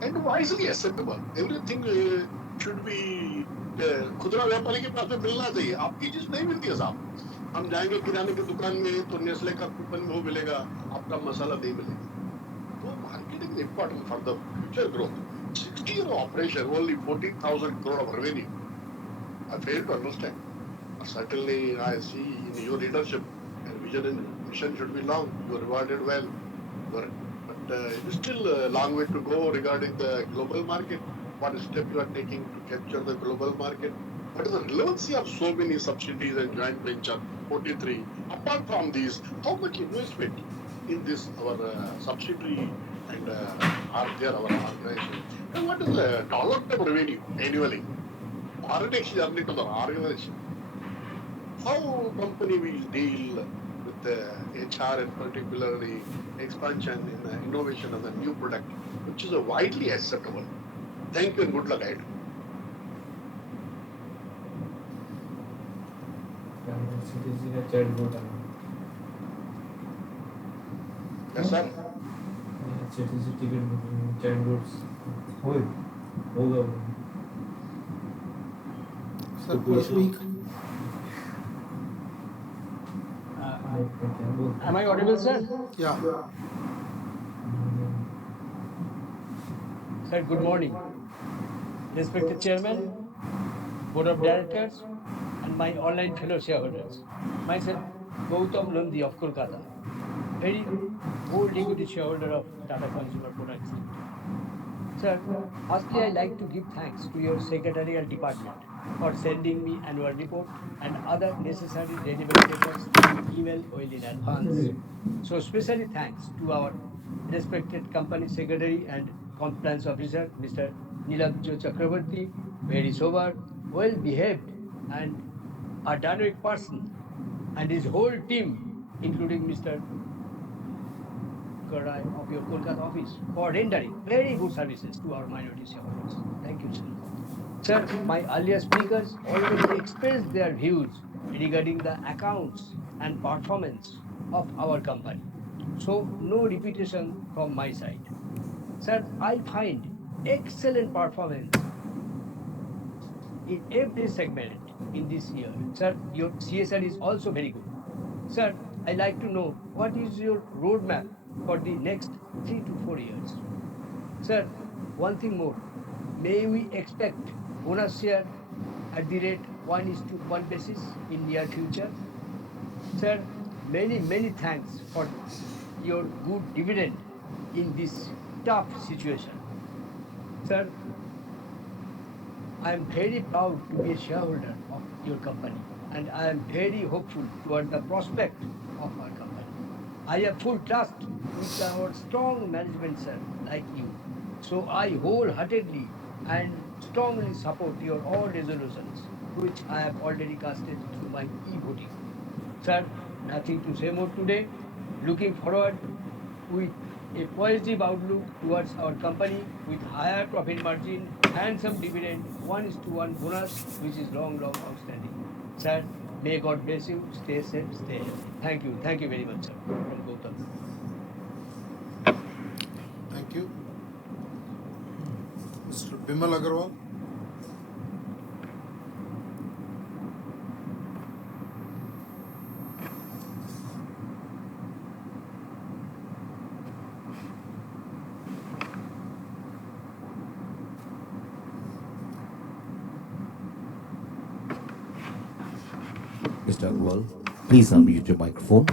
and wisely acceptable. Everything should be खुदरा व्यापारी के पास में मिलना चाहिए. आपकी चीज नहीं मिलती है साहब. हम जाएंगे किराने की दुकान में तो नेस्ले का कूपन वो मिलेगा, आपका मसाला नहीं मिलेगा. तो marketing is important for the future growth. 60-year operation, only 14,000 crore of revenue. I fail to understand. Certainly, I see in your leadership and vision and mission should be long. You are rewarded well. But it is still a long way to go regarding the global market. What step you are taking to capture the global market? What is the relevancy of so many subsidies and joint venture, 43? Apart from these, how much investment in this our subsidiary and are there our organization? And what is the dollar term revenue annually? Foreign exchange earning to the organization. How company will deal with the HR and particularly expansion in the innovation of the new product, which is a widely acceptable. Thank you and good luck ahead. Yes, sir. Sir, please speak. Am I audible, sir? Yeah. Sir, good morning. respected Chairman, Board of Directors, and my online fellow shareholders. Myself, Gautam Nandi of Kolkata, very old equity shareholder of Tata Consumer Products Limited. Sir, firstly, I like to give thanks to your secretarial department for sending me annual report and other necessary relevant papers through email well in advance. So, especially thanks to our respected company secretary and compliance officer, Mr. Nilabjo Chakraborty, very sober, well behaved, and a dynamic person, and his whole team, including Mr. Karai of your Kolkata office, for rendering very good services to our minority shareholders. Thank you, sir. Sir, my earlier speakers already expressed their views regarding the accounts and performance of our company. So, no repetition from my side. Sir, I find excellent performance in every segment in this year. Sir, your CSR is also very good. Sir, I like to know what is your roadmap for the next 3 to 4 years. Sir, one thing more. May we expect bonus share at the rate 1:1 basis in near future? Sir, many thanks for your good dividend in this tough situation. Sir, I am very proud to be a shareholder of your company, and I am very hopeful toward the prospect of our company. I have full trust with our strong management, sir, like you. So I wholeheartedly and strongly support your all resolutions, which I have already casted through my e-voting. Sir, nothing to say more today. Looking forward with a positive outlook towards our company with higher profit margin, handsome dividend, 1:1 bonus, which is long outstanding. Sir, may God bless you. Stay safe, stay healthy. Thank you. Thank you very much, sir. From Gautam. Thank you. Mr. Bimal Agarwal. Mr. Agarwal, please unmute your microphone.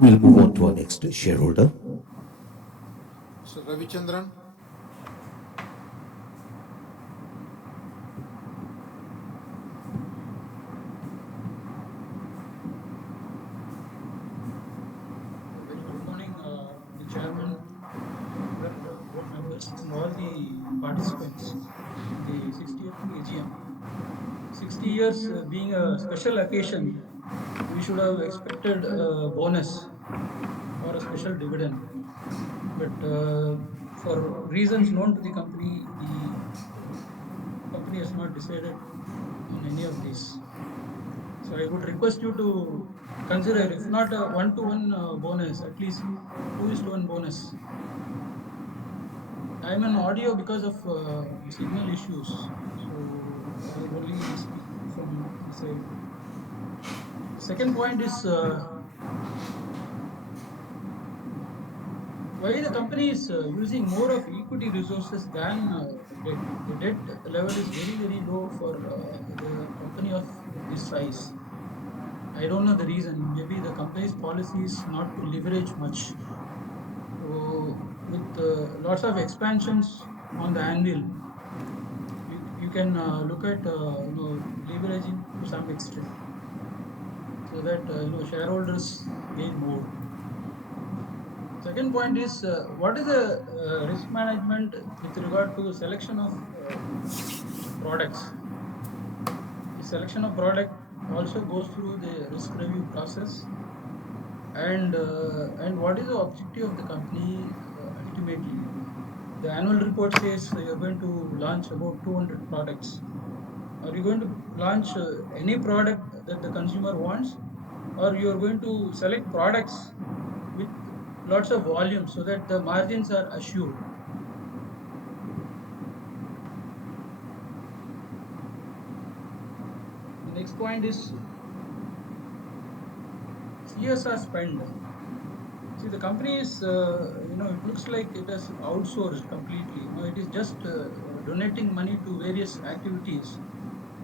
We'll move on to our next shareholder. Mr. Ravichandran. Very good morning, the chairman, other board members, and all the participants in the 60th AGM. 60 years being a special occasion, we should have expected a bonus or a special dividend. But for reasons known to the company has not decided on any of these. So I would request you to consider, if not a 1:1 bonus, at least 2:1 bonus. I'm on audio because of signal issues, so I only speak from the side. The second point is why the company is using more of equity resources than debt. The debt level is very low for the company of this size. I don't know the reason. Maybe the company's policy is not to leverage much. So with lots of expansions on the anvil, you can look at leveraging to some extent, so that shareholders gain more. Second point is what is the risk management with regard to selection of products. The selection of product also goes through the risk review process, and what is the objective of the company ultimately. The annual report says you're going to launch about 200 products. Are you going to launch any product that the consumer wants, or you are going to select products with lots of volume so that the margins are assured? The next point is CSR spend. See, the company is, it looks like it has outsourced completely. It is just donating money to various activities.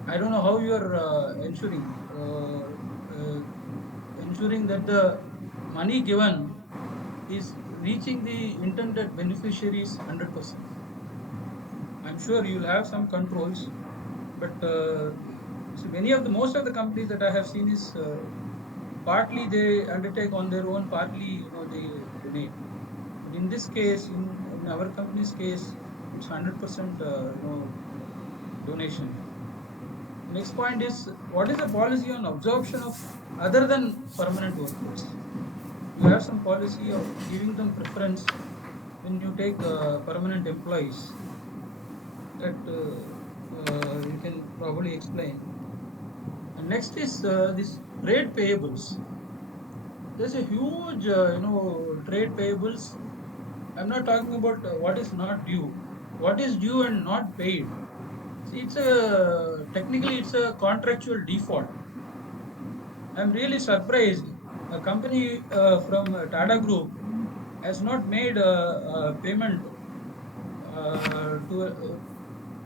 I don't know how you are ensuring that the money given is reaching the intended beneficiaries 100%. I'm sure you'll have some controls, but so most of the companies that I have seen is partly they undertake on their own, partly they donate. But in this case, in our company's case, it's 100% donation. Next point is, what is the policy on absorption of other than permanent workers? You have some policy of giving them preference when you take permanent employees that you can probably explain. And next is this trade payables. There's a huge, trade payables. I'm not talking about what is not due. What is due and not paid? See, technically it's a contractual default. I'm really surprised. A company from Tata Group has not made a payment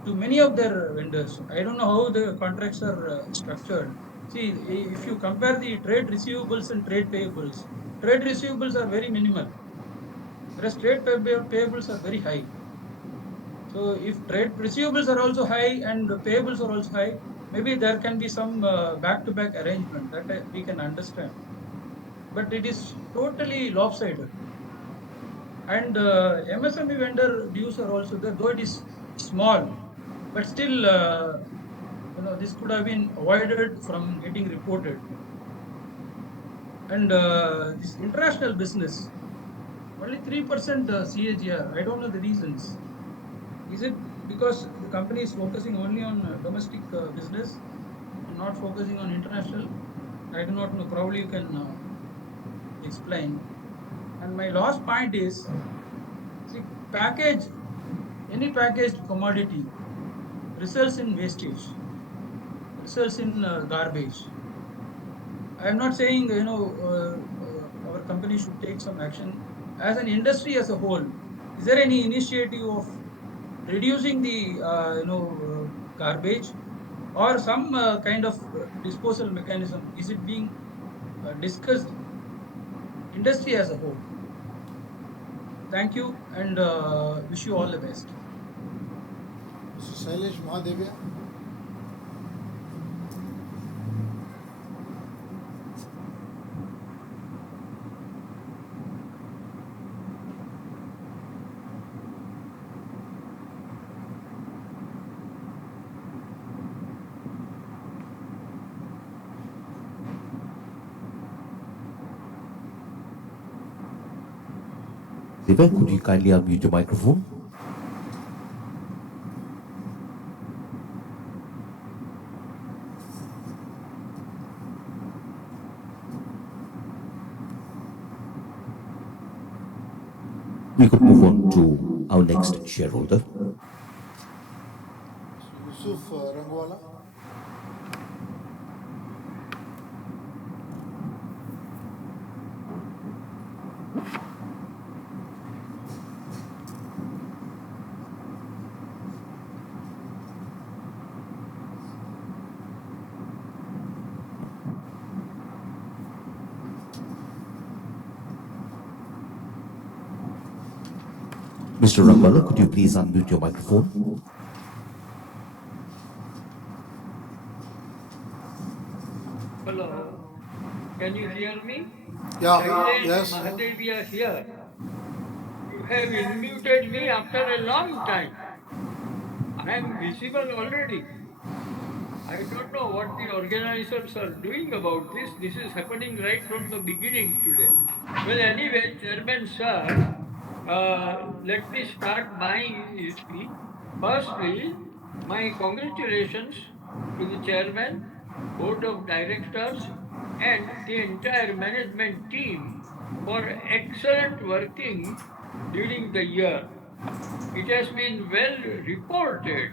to many of their vendors. I don't know how the contracts are structured. See, if you compare the trade receivables and trade receivables are very minimal, whereas payables are very high. So if trade receivables are also high and the payables are also high, maybe there can be some back-to-back arrangement that we can understand. But it is totally lopsided. And MSME vendor dues are also there, though it is small, but still, this could have been avoided from getting reported. And this international business, only 3% CAGR. I don't know the reasons. Is it because the company is focusing only on domestic business and not focusing on international? I do not know. Probably you can explain. And my last point is, see, any packaged commodity results in wastage, results in garbage. I am not saying our company should take some action. As an industry as a whole, is there any initiative of reducing the garbage or some kind of disposal mechanism? Is it being discussed industry as a whole? Thank you and wish you all the best. Mr. Sailesh Mahadevia. Divya, could you kindly unmute your microphone? We could move on to our next shareholder. Yusuf Rangwala. Mr. Rangwala, could you please unmute your microphone? Hello, can you hear me? Yeah, Shailesh yes. Mahadevia here. You have unmuted me after a long time. I am visible already. I don't know what the organizers are doing about this. This is happening right from the beginning today. Well, anyway, Chairman Sir, let me start my speech. Firstly, my congratulations to the Chairman, Board of Directors, and the entire management team for excellent working during the year. It has been well reported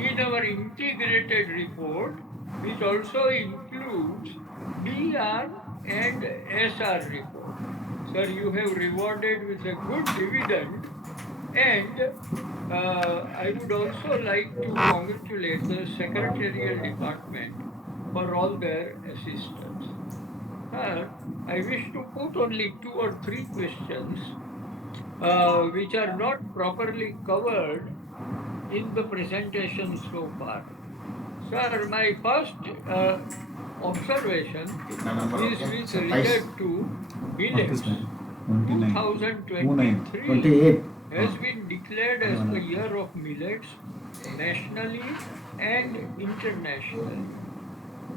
in our integrated report, which also includes BR and SR report. Sir, you have rewarded with a good dividend, and I would also like to congratulate the secretarial department for all their assistance. Sir, I wish to put only two or three questions which are not properly covered in the presentation so far. Sir, my first observation is with regard to millets. 2023 has been declared as the year of millets nationally and internationally.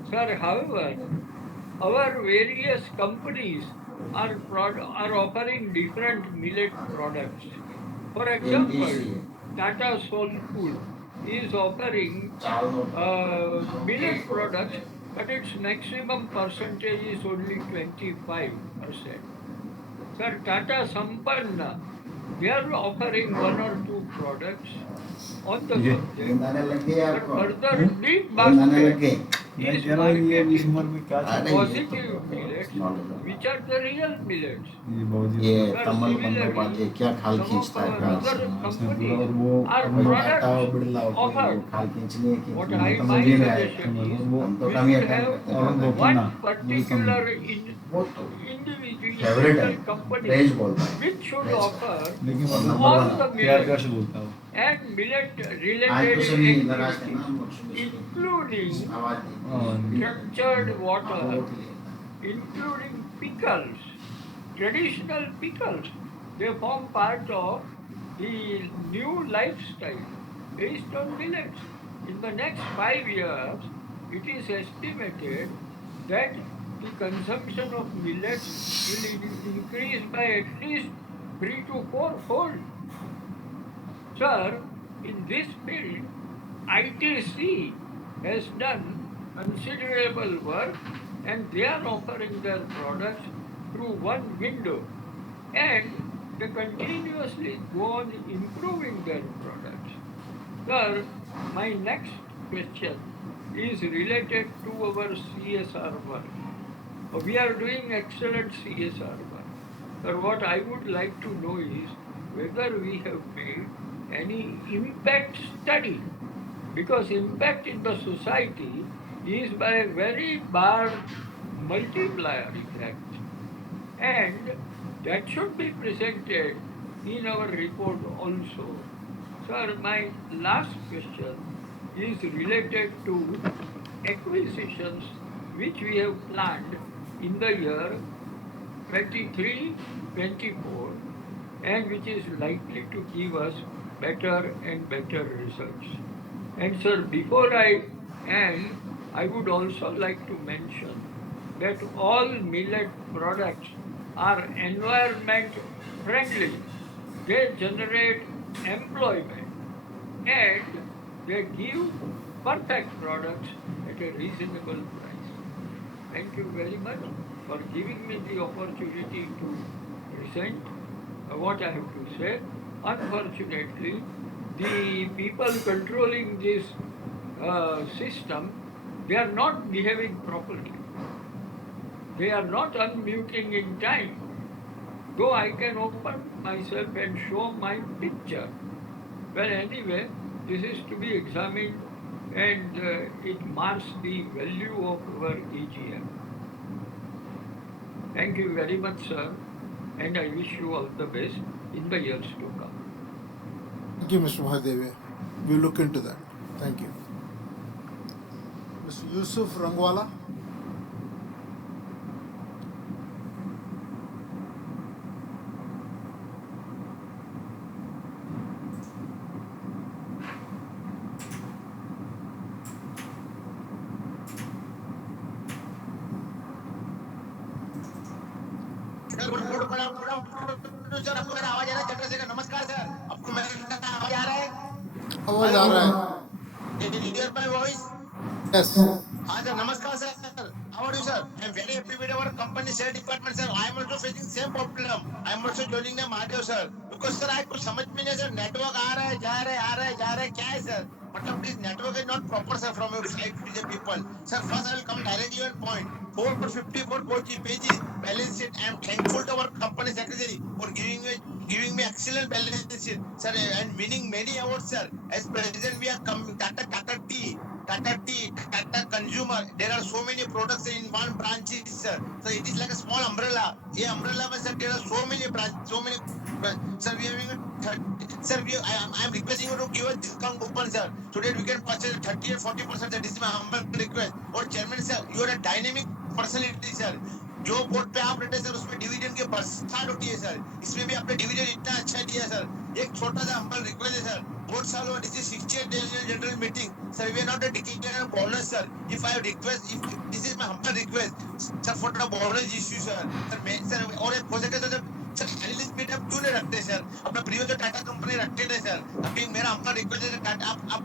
Sir, however, our various companies are offering different millet products. For example, Tata Soulful is offering millet products, but its maximum percentage is only 25%. Sir, Tata Sampanna, they are offering one or two products on the subject, but further big basket is marketing positive millets, which are the real millets. Sir, similarly, some of our other companies are products offered. What my suggestion is, we should have one particular individual company which should offer all the millets and millet related activities, including structured water, including pickles, traditional pickles. They form part of the new lifestyle based on millets. In the next 5 years, it is estimated that the consumption of millets will increase by at least 3 to 4 fold. Sir, in this field, ITC has done considerable work, and they are offering their products through one window, and they continuously go on improving their products. Sir, my next question is related to our CSR work. We are doing excellent CSR work. Sir, what I would like to know is whether we have made any impact study, because impact in the society is by a very large multiplier effect, and that should be presented in our report also. Sir, my last question is related to acquisitions which we have planned in the year 23-24, and which is likely to give us better and better results. And sir, before I end, I would also like to mention that all millet products are environment friendly. They generate employment, and they give perfect products at a reasonable price. Thank you very much for giving me the opportunity to present what I have to say. Unfortunately, the people controlling this system, they are not behaving properly. They are not unmuting in time. Though I can open myself and show my picture. Well, anyway, this is to be examined, and it marks the value of our AGM. Thank you very much, sir, and I wish you all the best in the years to come. Thank you, Mr. Mahadeve. We'll look into that. Thank you. Mr. Yusuf Rangwala. Sir आपको मेरा आवाज आ रहा है? चंद्रशेखर, नमस्कार sir, आपको मेरा आवाज आ रहा है? आवाज आ रहा है? Can you hear my voice? Yes. हाँ सर, नमस्कार sir. How are you sir? I am very happy with our company sales department sir. I am also facing same problem. I am also joining the Mahadev sir. Because sir I कुछ समझ में नहीं sir, network आ रहा है, जा रहा है, क्या है सर? मतलब this network is not proper sir from your side to the people. Sir, first I will come directly on point. 454 pages balance sheet. I am thankful to our company secretary for giving me excellent balance sheet, sir, and winning many awards, sir. As president, we are Tata Consumer. There are so many products in one branch, sir. So it is like a small umbrella. A umbrella, sir, there are so many branches, so many. Sir, we are having a 30, sir, I am requesting you to give a discount coupon, sir, so that we can purchase 30 or 40%. That is my humble request. और chairman sir, you are a dynamic personality, sir. जो board पे आप रहते sir उसमें dividend की बरसात होती है सर. इसमें भी आपने डिविडेंड इतना अच्छा दिया सर. एक छोटा सा हम्बल रिक्वेस्ट है सर. बहुत साल हुआ, this is 60th general meeting sir. We are not declare bonus sir. If I request, if this is my humble request sir for the bonus issue sir. Sir मैं sir और एक हो सके तो सर एनालिस्ट मीट आप क्यों नहीं रखते सर? अपना प्रीवियस जो टाटा कंपनी रखते थे सर. अभी मेरा हम्बल रिक्वेस्ट है टाटा आप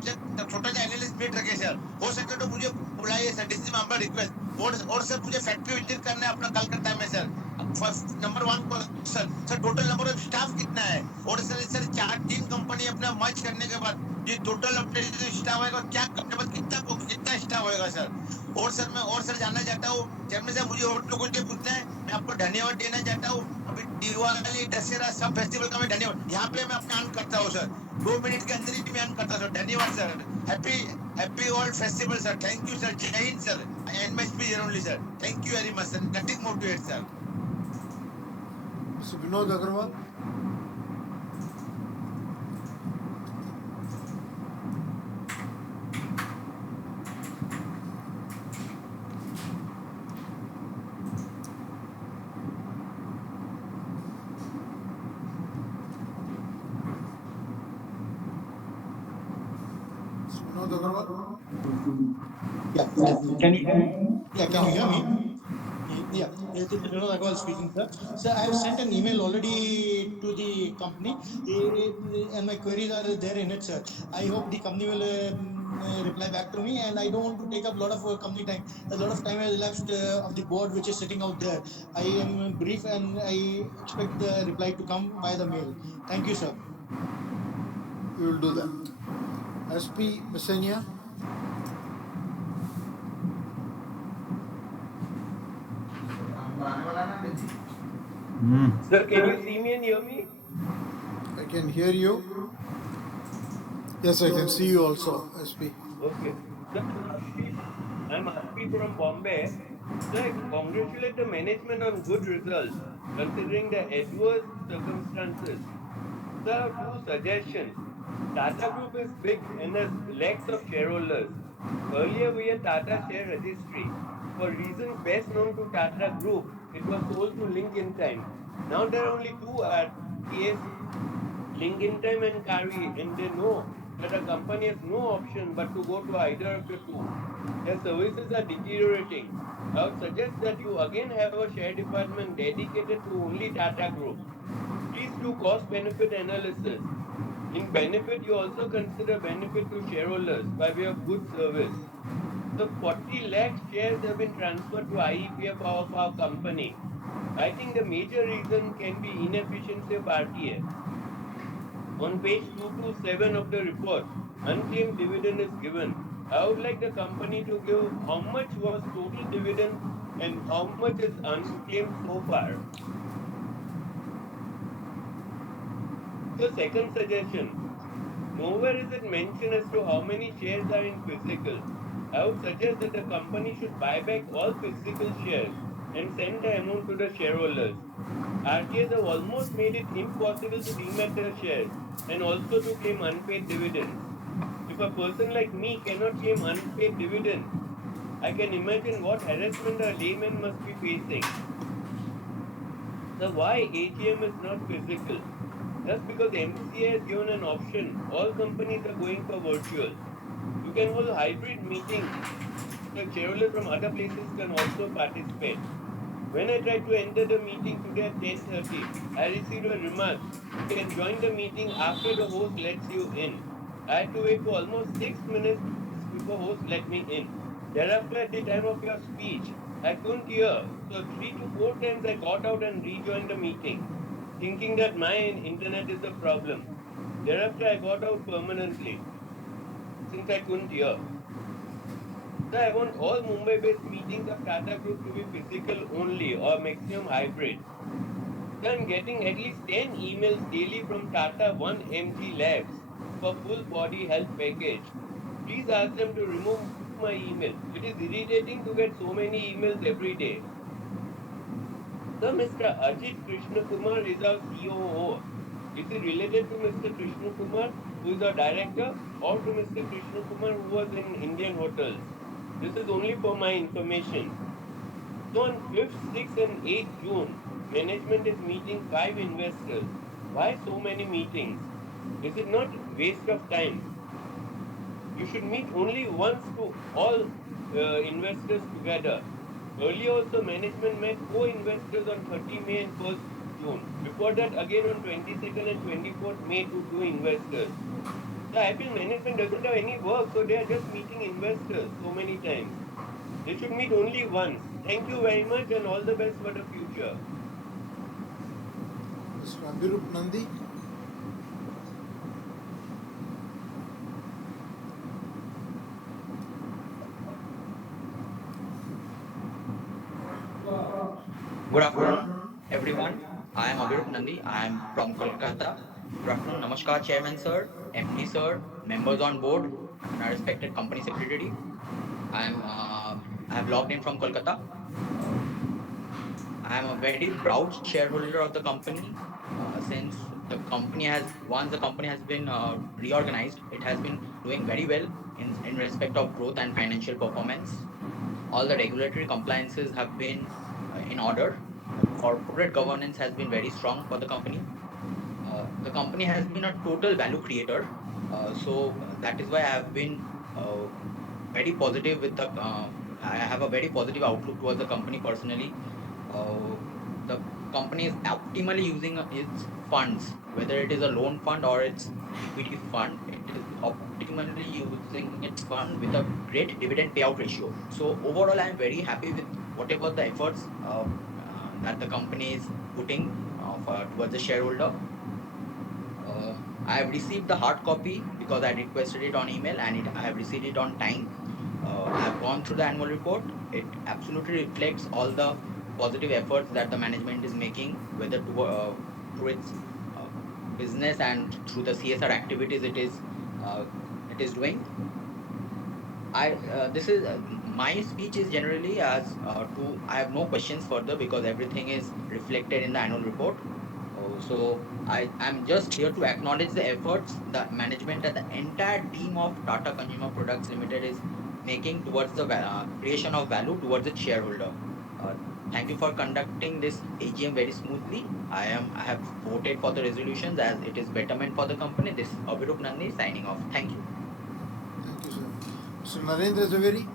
छोटा सा एनालिस्ट मीट रखे सर. हो सके तो मुझे बुलाइए sir. This is my humble request. और सर मुझे फैक्ट्री विजिट करना है अपना कलकत्ता में sir. First number 1 sir total number of staff कितना है? और सर 3 कंपनी अपना मर्ज करने के बाद ये टोटल अपने जो स्टाफ होगा क्या अपने पास कितना स्टाफ होगा सर? और सर जानना चाहता हूँ चेयरमैन साहब, मुझे और लोगों से पूछना है. मैं आपको धन्यवाद देना चाहता हूँ. अभी दिवाली दशहरा सब फेस्टिवल का मैं धन्यवाद यहाँ पे मैं अपना अन करता हूँ सर. 2 मिनट के अंदर ही मैं अन करता हूँ सर. धन्यवाद sir. Happy all festival sir. Thank you sir. Jai Hind sir. I end my speech here only sir. Thank you very much sir. Nothing more to add sir. Mr. Vinod Agarwal. Mr. Vinod Agarwal. Yeah, can you hear me? Yeah, can you hear me? Yeah, this is Vinod Agarwal speaking, sir. Sir, I have sent an email already to the company, and my queries are there in it, sir. I hope the company will reply back to me, and I don't want to take up a lot of company time. A lot of time has elapsed of the board which is sitting out there. I am brief, and I expect the reply to come via the mail. Thank you, sir. We will do that. SP Messenia. Sir, can you see me and hear me? I can hear you. Yes, I can see you also, SP. Okay. Sir, I'm Aspi from Bombay. Sir, I congratulate the management on good results considering the adverse circumstances. Sir, I have 2 suggestions. Tata Group is big and has lakhs of shareholders. Earlier, we had Tata share registry. For reasons best known to Tata Group, it was sold to Link in Time. Now there are only 2 RTAs, Link in Time and Carry, and they know that a company has no option but to go to either of the two. Their services are deteriorating. I would suggest that you again have a share department dedicated to only Tata Group. Please do cost benefit analysis. In benefit, you also consider benefit to shareholders by way of good service. The 40 lakh shares have been transferred to IEPF of our company. I think the major reason can be inefficiency of RTA. On page 227 of the report, unclaimed dividend is given. I would like the company to give how much was total dividend and how much is unclaimed so far. The second suggestion, nowhere is it mentioned as to how many shares are in physical. I would suggest that the company should buy back all physical shares and send the amount to the shareholders. RTAs have almost made it impossible to demat their shares and also to claim unpaid dividends. If a person like me cannot claim unpaid dividends, I can imagine what harassment a layman must be facing. So why AGM is not physical? Just because MCA has given an option, all companies are going for virtual. You can hold hybrid meetings so shareholders from other places can also participate. When I tried to enter the meeting today at 10:30, I received a remark. You can join the meeting after the host lets you in. I had to wait for almost 6 minutes before host let me in. Thereafter, at the time of your speech, I couldn't hear. So 3 to 4 times I got out and rejoined the meeting, thinking that my internet is the problem. Thereafter, I got out permanently since I couldn't hear. So I want all Mumbai-based meetings of Tata Group to be physical only or maximum hybrid. So I'm getting at least 10 emails daily from Tata 1mg Labs for full body health package. Please ask them to remove my email. It is irritating to get so many emails every day. So Mr. Ajit Krishna Kumar is our COO. Is he related to Mr. Krishna Kumar, who is our director, or to Mr. Krishna Kumar, who was in Indian hotels? This is only for my information. So on 5th, 6th, and 8th June, management is meeting 5 investors. Why so many meetings? Is it not waste of time? You should meet only once to all investors together. Earlier also management met 4 investors on 30 May and 1st June. Before that again on 22nd and 24th May to 2 investors. So I feel management doesn't have any work, so they are just meeting investors so many times. They should meet only once. Thank you very much and all the best for the future. Mr. Abhirup Nandi. Good afternoon, everyone. I am Abhirup Nandi. I am from Kolkata. Good afternoon. Namaskar, Chairman Sir, MD Sir, members on board, and our respected company secretary. I have logged in from Kolkata. Uh, I am a very proud shareholder of the company. Since the company has once the company has been reorganized, it has been doing very well in respect of growth and financial performance. All the regulatory compliances have been in order. Corporate governance has been very strong for the company. The company has been a total value creator. So that is why I have been uh, very positive with the. I have a very positive outlook towards the company personally. Uh, the company is optimally using its funds, whether it is a loan fund or its equity fund. It is optimally using its fund with a great dividend payout ratio. So overall, I am very happy with whatever the efforts that the company is putting towards the shareholder. Uh, I have received the hard copy because I requested it on email and I have received it on time. I have gone through the annual report. It absolutely reflects all the positive efforts that the management is making, whether through its uh, business and through the CSR activities uh, it is doing. I this is my speech is generally as to I have no questions further because everything is reflected in the annual report. I'm just here to acknowledge the efforts the management and the entire team of Tata Consumer Products Limited is making towards the creation of value towards its shareholder. Uh, Thank you for conducting this AGM very smoothly. I have voted for the resolutions as it is betterment for the company. This is Abhirup Nandi signing off. Thank you. Thank you, sir. Mr. Narendra Zaveri.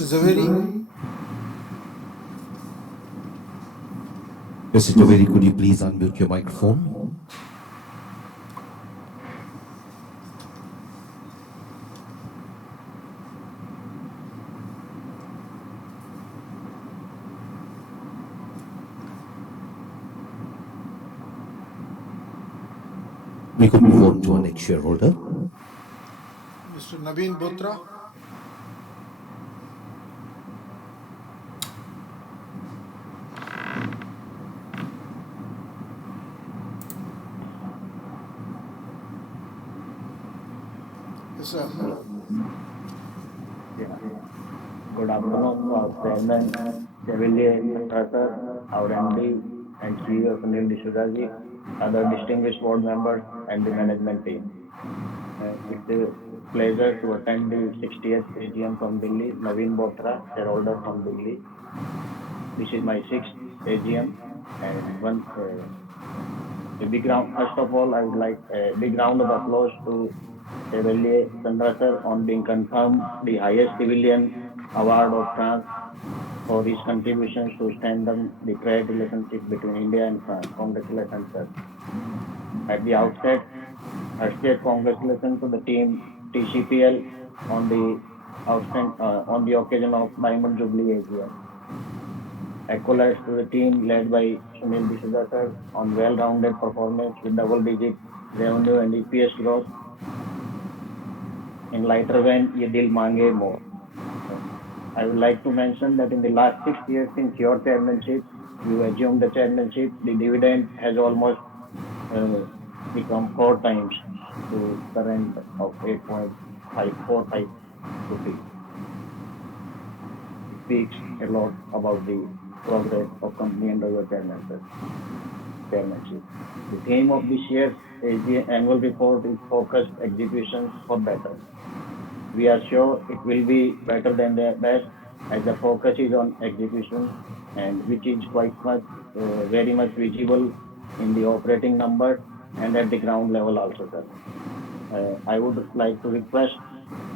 Mr. Zaveri. Mr. Javeri, could you please unmute your microphone? We could move on to our next shareholder. Mr. Naveen Botra. Yes, sir. Yeah. Good afternoon, Chairman Chevalier Tata, our MD and CEO Sunil D'Souza, other distinguished board members, and the management team. It's a pleasure to attend the 60th AGM from Delhi. Naveen Botra, shareholder from Delhi. This is my 6th AGM, and a big round. First of all, I would like a big round of applause to Chevalier Chandra sir on being confirmed the highest civilian award of France for his contributions to strengthen the trade relationship between India and France. Congratulations, sir. At the outset, Heartiest congratulations to the team TCPL on the on the occasion of Diamond Jubilee AGM. Accolades to the team led by Sunil D'Souza sir on well-rounded performance with double-digit revenue and EPS growth. In lighter vein, ye dil mange more. I would like to mention that in the last 6 years since your chairmanship, you assumed the chairmanship, the dividend has almost uh, become 4 times to current of 8.545 rupees. It speaks a lot about the progress of company under your chairmanship. The theme of this year's AGM annual report is focused execution for better. We are sure it will be better than the best as the focus is on execution and which is quite much, very much visible in the operating numbers and at the ground level also, sir. I would like to request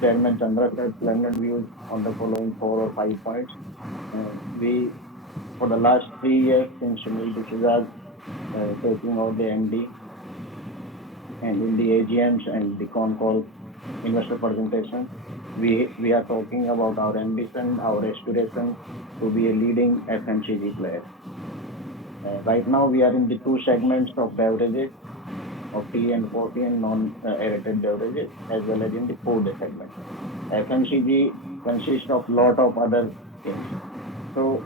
Chairman Chandra sir planned views on the following 4 or 5 points. We, for the last 3 years since Sunil D'Souza taking out the MD and in the AGMs and the con calls, investor presentation, we are talking about our ambition, our aspiration to be a leading FMCG player. Right now, we are in the two segments of beverages, of tea and coffee and non-aerated beverages, as well as in the food segment. FMCG consists of lot of other things. So,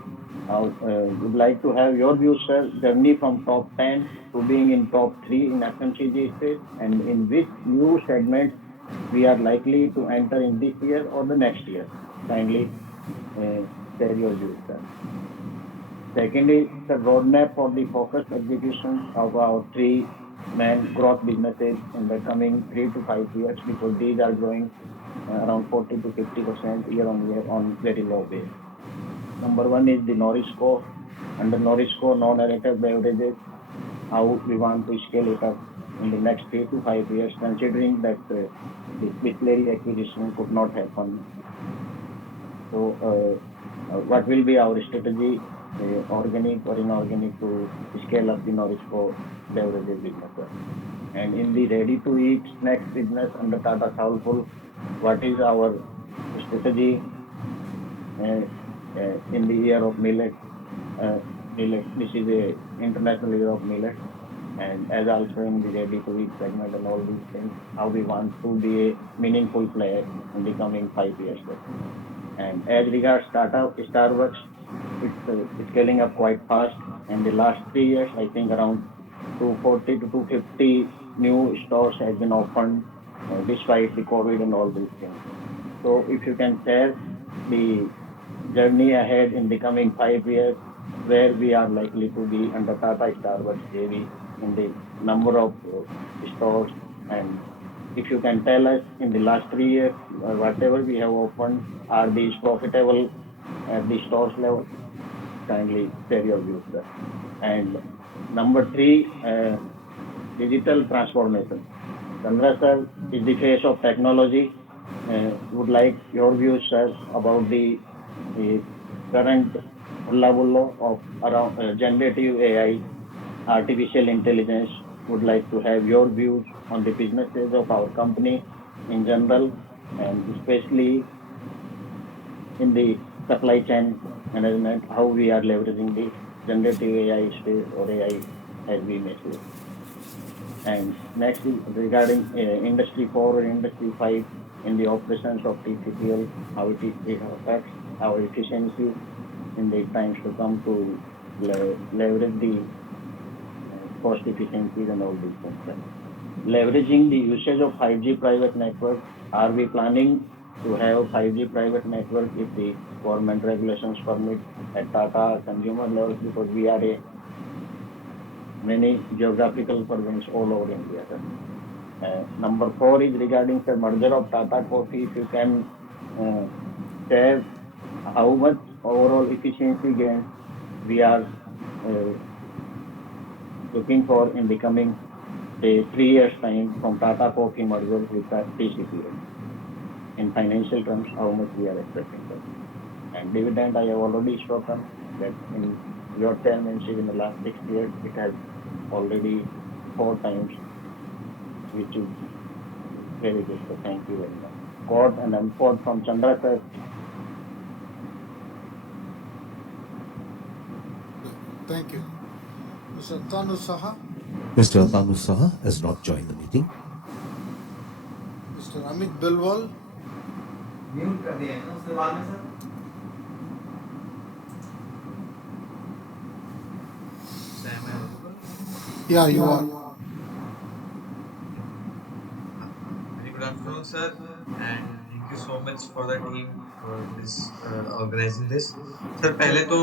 would like to have your views, sir, journey from top 10 to being in top 3 in FMCG space, and in which new segments we are likely to enter in this year or the next year. Kindly share your views, sir. Second is the roadmap for the focused execution of our three main growth businesses in the coming 3 to 5 years, because these are growing around 40 to 50% year on year on very low base. Number one is the Norisco. Under Norisco, non-aerated beverages, how we want to scale it up in the next 3 to 5 years, considering that the Bisleri acquisition could not happen. So, what will be our strategy, organic or inorganic, to scale up the Norisco beverages business, sir? And in the ready-to-eat snacks business under Tata Soulful, what is our strategy uh, in the year of millet? Millet. This is a international year of millet, and as also in the ready-to-eat segment and all these things, how we want to be a meaningful player in the coming 5 years, sir. And as regards Starbucks, it's scaling up quite fast. In the last 3 years, I think around 240 to 250 new stores has been opened, despite the COVID and all these things. So if you can share the journey ahead in the coming 5 years, where we are likely to be under Tata Starbucks JV in the number of stores, and if you can tell us in the last 3 years, whatever we have opened, are these profitable at the stores level? Kindly share your views, sir. And number three, digital transformation. Chandra sir is the face of technology. Would like your views, sir, about the current hullabaloo of around generative AI, artificial intelligence. Would like to have your views on the businesses of our company in general, and especially in the supply chain management, how we are leveraging the generative AI space, or AI as we may say. And next is regarding Industry 4 or Industry 5 in the operations of TCPL, how it affects our efficiency in the times to come to leverage the cost efficiencies and all these things. Leveraging the usage of 5G private network, are we planning to have 5G private network if the government regulations permit at Tata consumer levels, because we are a many geographical presence all over India, sir. Number four is regarding the merger of Tata Coffee. If you can share how much overall efficiency gains we are uh, looking for in the coming, say, 3 years time from Tata Coffee merger with the TCPL. In financial terms, how much we are expecting, sir. And dividend, I have already spoken that in your chairmanship in the last 6 years, it has already 4 times which is very good. So thank you very much. Quote and unquote from Chandra sir. Thank you. Mr. Tanu Saha, Mr. Tanu Saha has not joined the meeting. Mr. Amit Bilwal, mute कर दिया है ना उसके बाद में sir yeah, you are. Very good afternoon, sir, and thank you so much for the team for this organizing this. Sir पहले तो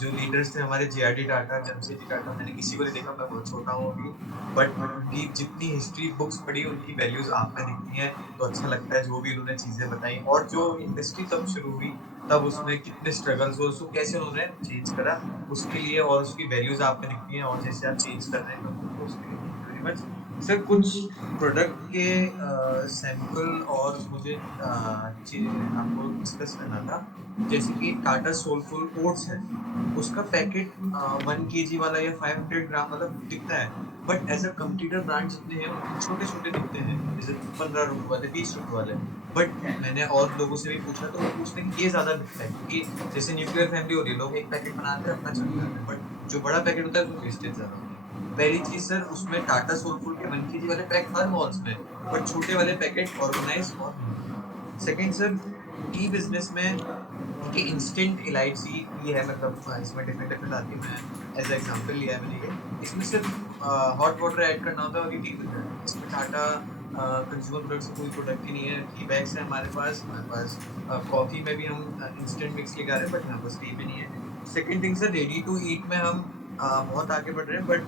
जो लीडर्स थे हमारे जेआरडी टाटा, जमशेदजी टाटा, मैंने किसी को नहीं देखा, मैं बहुत छोटा हूँ अभी, बट उनकी जितनी हिस्ट्री बुक्स पढ़ी उनकी वैल्यूज आप में दिखती हैं, तो अच्छा लगता है जो भी उन्होंने चीजें बताई। और जो इंडस्ट्री तब शुरू हुई तब उसमें कितने स्ट्रगल्स हुए, उसको कैसे उन्होंने चेंज करा, उसके लिए और उसकी वैल्यूज आप में दिखती हैं, और जैसे आप चेंज कर रहे हैं कंपनी को, उसके लिए thank you very much. Sir कुछ प्रोडक्ट के सैंपल और मुझे आपको डिस्कस करना था, जैसे कि टाटा सोलफुल ओट्स है, उसका पैकेट 1 kg वाला या 500 ग्राम वाला दिखता है, but as a competitor brand जितने हैं उतने छोटे छोटे दिखते हैं, जैसे 15 रुपए वाले, 20 रुपए वाले। बट मैंने और लोगों से भी पूछा तो वो पूछते हैं कि ये ज्यादा बिकता है, क्योंकि जैसे न्यूक्लियर फैमिली हो रही है, लोग एक पैकेट बनाते हैं अपना चल जाते हैं, बट जो बड़ा पैकेट होता है उसमें वेस्टेज ज्यादा होता है। पहली चीज सर, उसमें टाटा सोलफुल के 1 kg वाले पैक हर मॉल्स में, बट छोटे वाले पैकेट ऑर्गेनाइज और नहीं। सेकंड सर, टी बिजनेस में देखिए इंस्टेंट इलायची टी है, मतलब इसमें डिफरेंट डिफरेंट आती है, मैं एज एग्जांपल लिया है मैंने ये, इसमें सिर्फ हॉट वाटर ऐड करना होता है और ये टी बन जाती है। इसमें टाटा कंज्यूमर प्रोडक्ट्स का कोई प्रोडक्ट ही नहीं है। टी बैग्स है हमारे पास कॉफी में भी हम इंस्टेंट मिक्स लेके आ रहे हैं, बट यहाँ बस टी में नहीं है। Second thing sir, ready to eat में हम बहुत आगे बढ़ रहे हैं, बट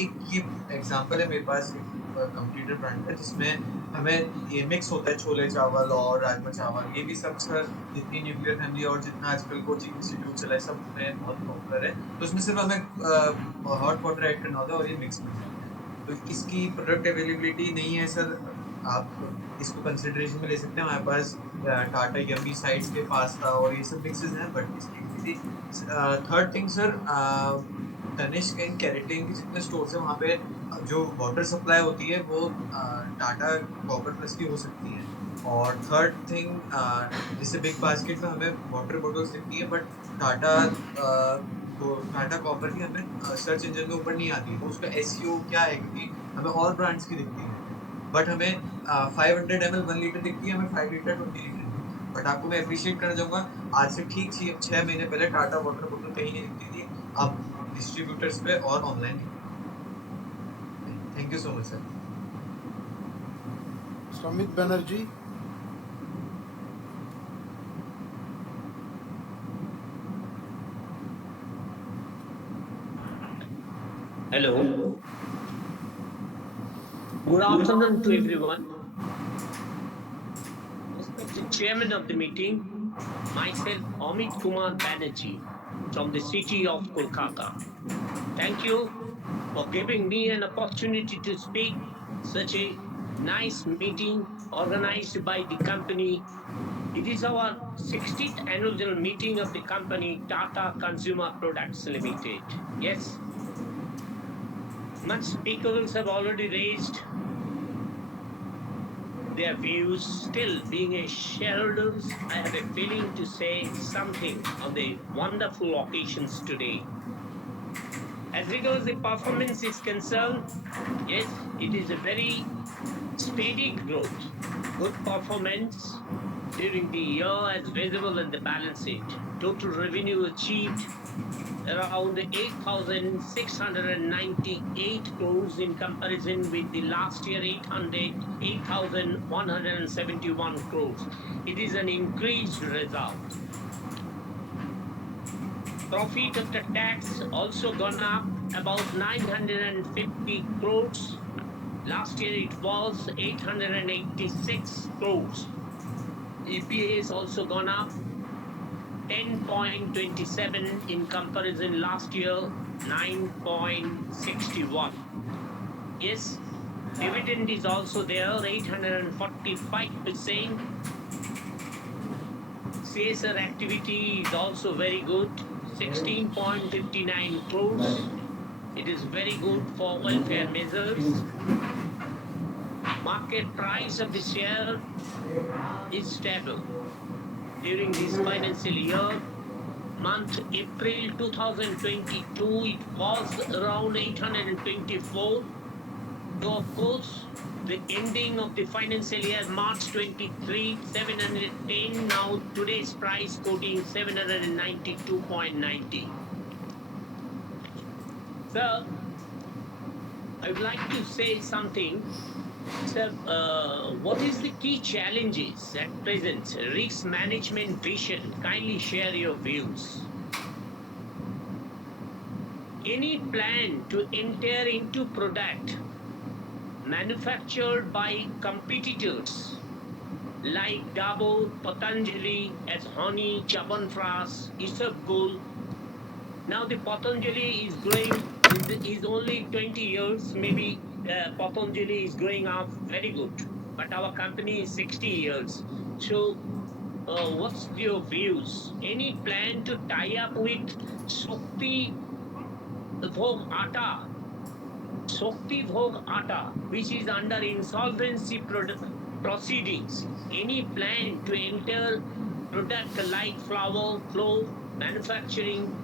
एक ये एग्जांपल है मेरे पास एक कंप्यूटर ब्रांड का, जिसमें हमें ये मिक्स होता है छोले चावल और राजमा चावल, ये भी सब सर जितनी न्यूक्लियर फैमिली और जितना आजकल कोचिंग इंस्टीट्यूट चला है सब में बहुत पॉपुलर है, तो उसमें सिर्फ हमें हॉट वाटर ऐड करना होता है और ये मिक्स बन जाता है। तो इसकी प्रोडक्ट अवेलेबिलिटी नहीं है सर, आप इसको कंसिडरेशन में ले सकते हैं। हमारे पास टाटा यम्मी साइड्स के पास्ता और ये सब मिक्सेस हैं, बट इसकी third thing sir, Tanishq and कैरेटिन के जितने स्टोर्स हैं वहाँ पे जो वाटर सप्लाई होती है वो टाटा कॉपर प्लस की हो सकती है। और थर्ड थिंग, जैसे बिग बास्केट में हमें वाटर बॉटल्स दिखती है, बट टाटा टाटा कॉपर की हमें सर्च इंजन में ऊपर नहीं आती, तो उसका एसईओ क्या है, क्योंकि हमें और ब्रांड्स की दिखती है, बट हमें 500 ml 1 लीटर दिखती है, हमें 5 लीटर 20 लीटर नहीं दिखती। बट आपको मैं अप्रिशिएट करना चाहूंगा, आज से ठीक 6 महीने पहले टाटा वाटर बोतल कहीं नहीं दिखती थी, अब डिस्ट्रीब्यूटर्स पे और ऑनलाइन दिखती है। Thank you so much sir. Amit Banerjee, Hello. Good afternoon to everyone. Respected Chairman of the meeting, myself Amit Kumar Banerjee from the city of Kolkata. Thank you for giving me an opportunity to speak such a nice meeting organized by the company. It is our 60th annual general meeting of the company Tata Consumer Products Limited. Yes, much speakers have already raised their views. Still, being a shareholders, I have a feeling to say something on the wonderful occasions today. As regards the performance is concerned, yes, it is a very steady growth, good performance during the year as visible in the balance sheet. Total revenue achieved around 8,698 crores in comparison with the last year 8,171 crores. It is an increased result. Profit after tax also gone up about 950 crores. Last year it was 886 crores. EPS also gone up 10.27 in comparison last year 9.61. Yes, dividend is also there 845%. CSR activity is also very good 16.59 crores. It is very good for welfare measures. Market price of the share is stable. During this financial year, month April 2022, it was around 824. So of course, the ending of the financial year, March 23, 710. Now today's price quoting 792.90. So I would like to say something. Sir, what is the key challenges at present? Risk management vision. Kindly share your views. Any plan to enter into product manufactured by competitors like Dabur, Patanjali as honey, Chyawanprash, Isabgol. Now the Patanjali is growing, is only 20 years. Maybe Patanjali is growing up very good, but our company is 60 years. So what's your views? Any plan to tie up with Shakti Bhog Atta, Shakti Bhog Atta, which is under insolvency proceedings? Any plan to enter product like flour, cloth, manufacturing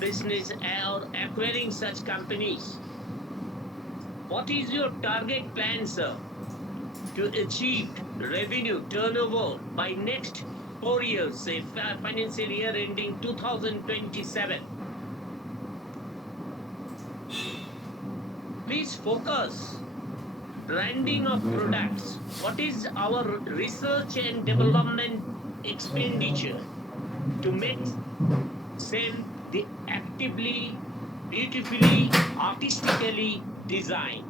business or acquiring such companies? What is your target plan, sir, to achieve revenue turnover by next 4 years, say financial year ending 2027? Please focus. Branding of products. What is our research and development expenditure to make same the actively, beautifully, artistically designed?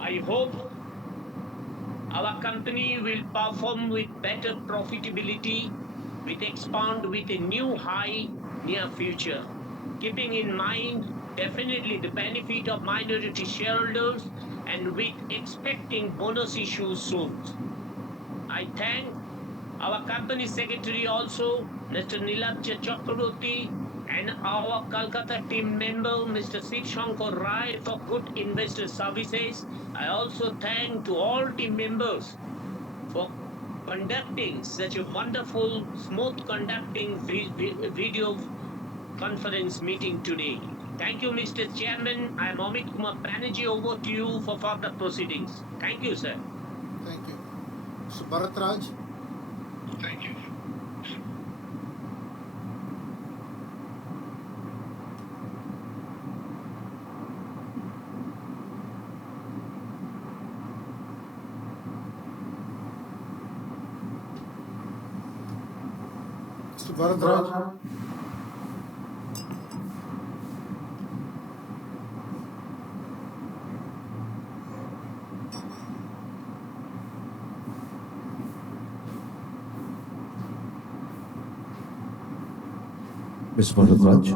I hope our company will perform with better profitability, with expand with a new high near future. Keeping in mind definitely the benefit of minority shareholders and with expecting bonus issues soon. I thank our company secretary also, Mr. Nilabja Chakraborty, and our Calcutta team member, Mr. Shiv Shankar Rai, for good investor services. I also thank to all team members for conducting such a wonderful, smooth conducting video conference meeting today. Thank you, Mr. Chairman. I am Amit Kumar Banerjee. Over to you for further proceedings. Thank you, sir. Thank you. Mr. Bharat Raj. Thank you. Mr. Bharat Raj. Mr. Bharat Raj,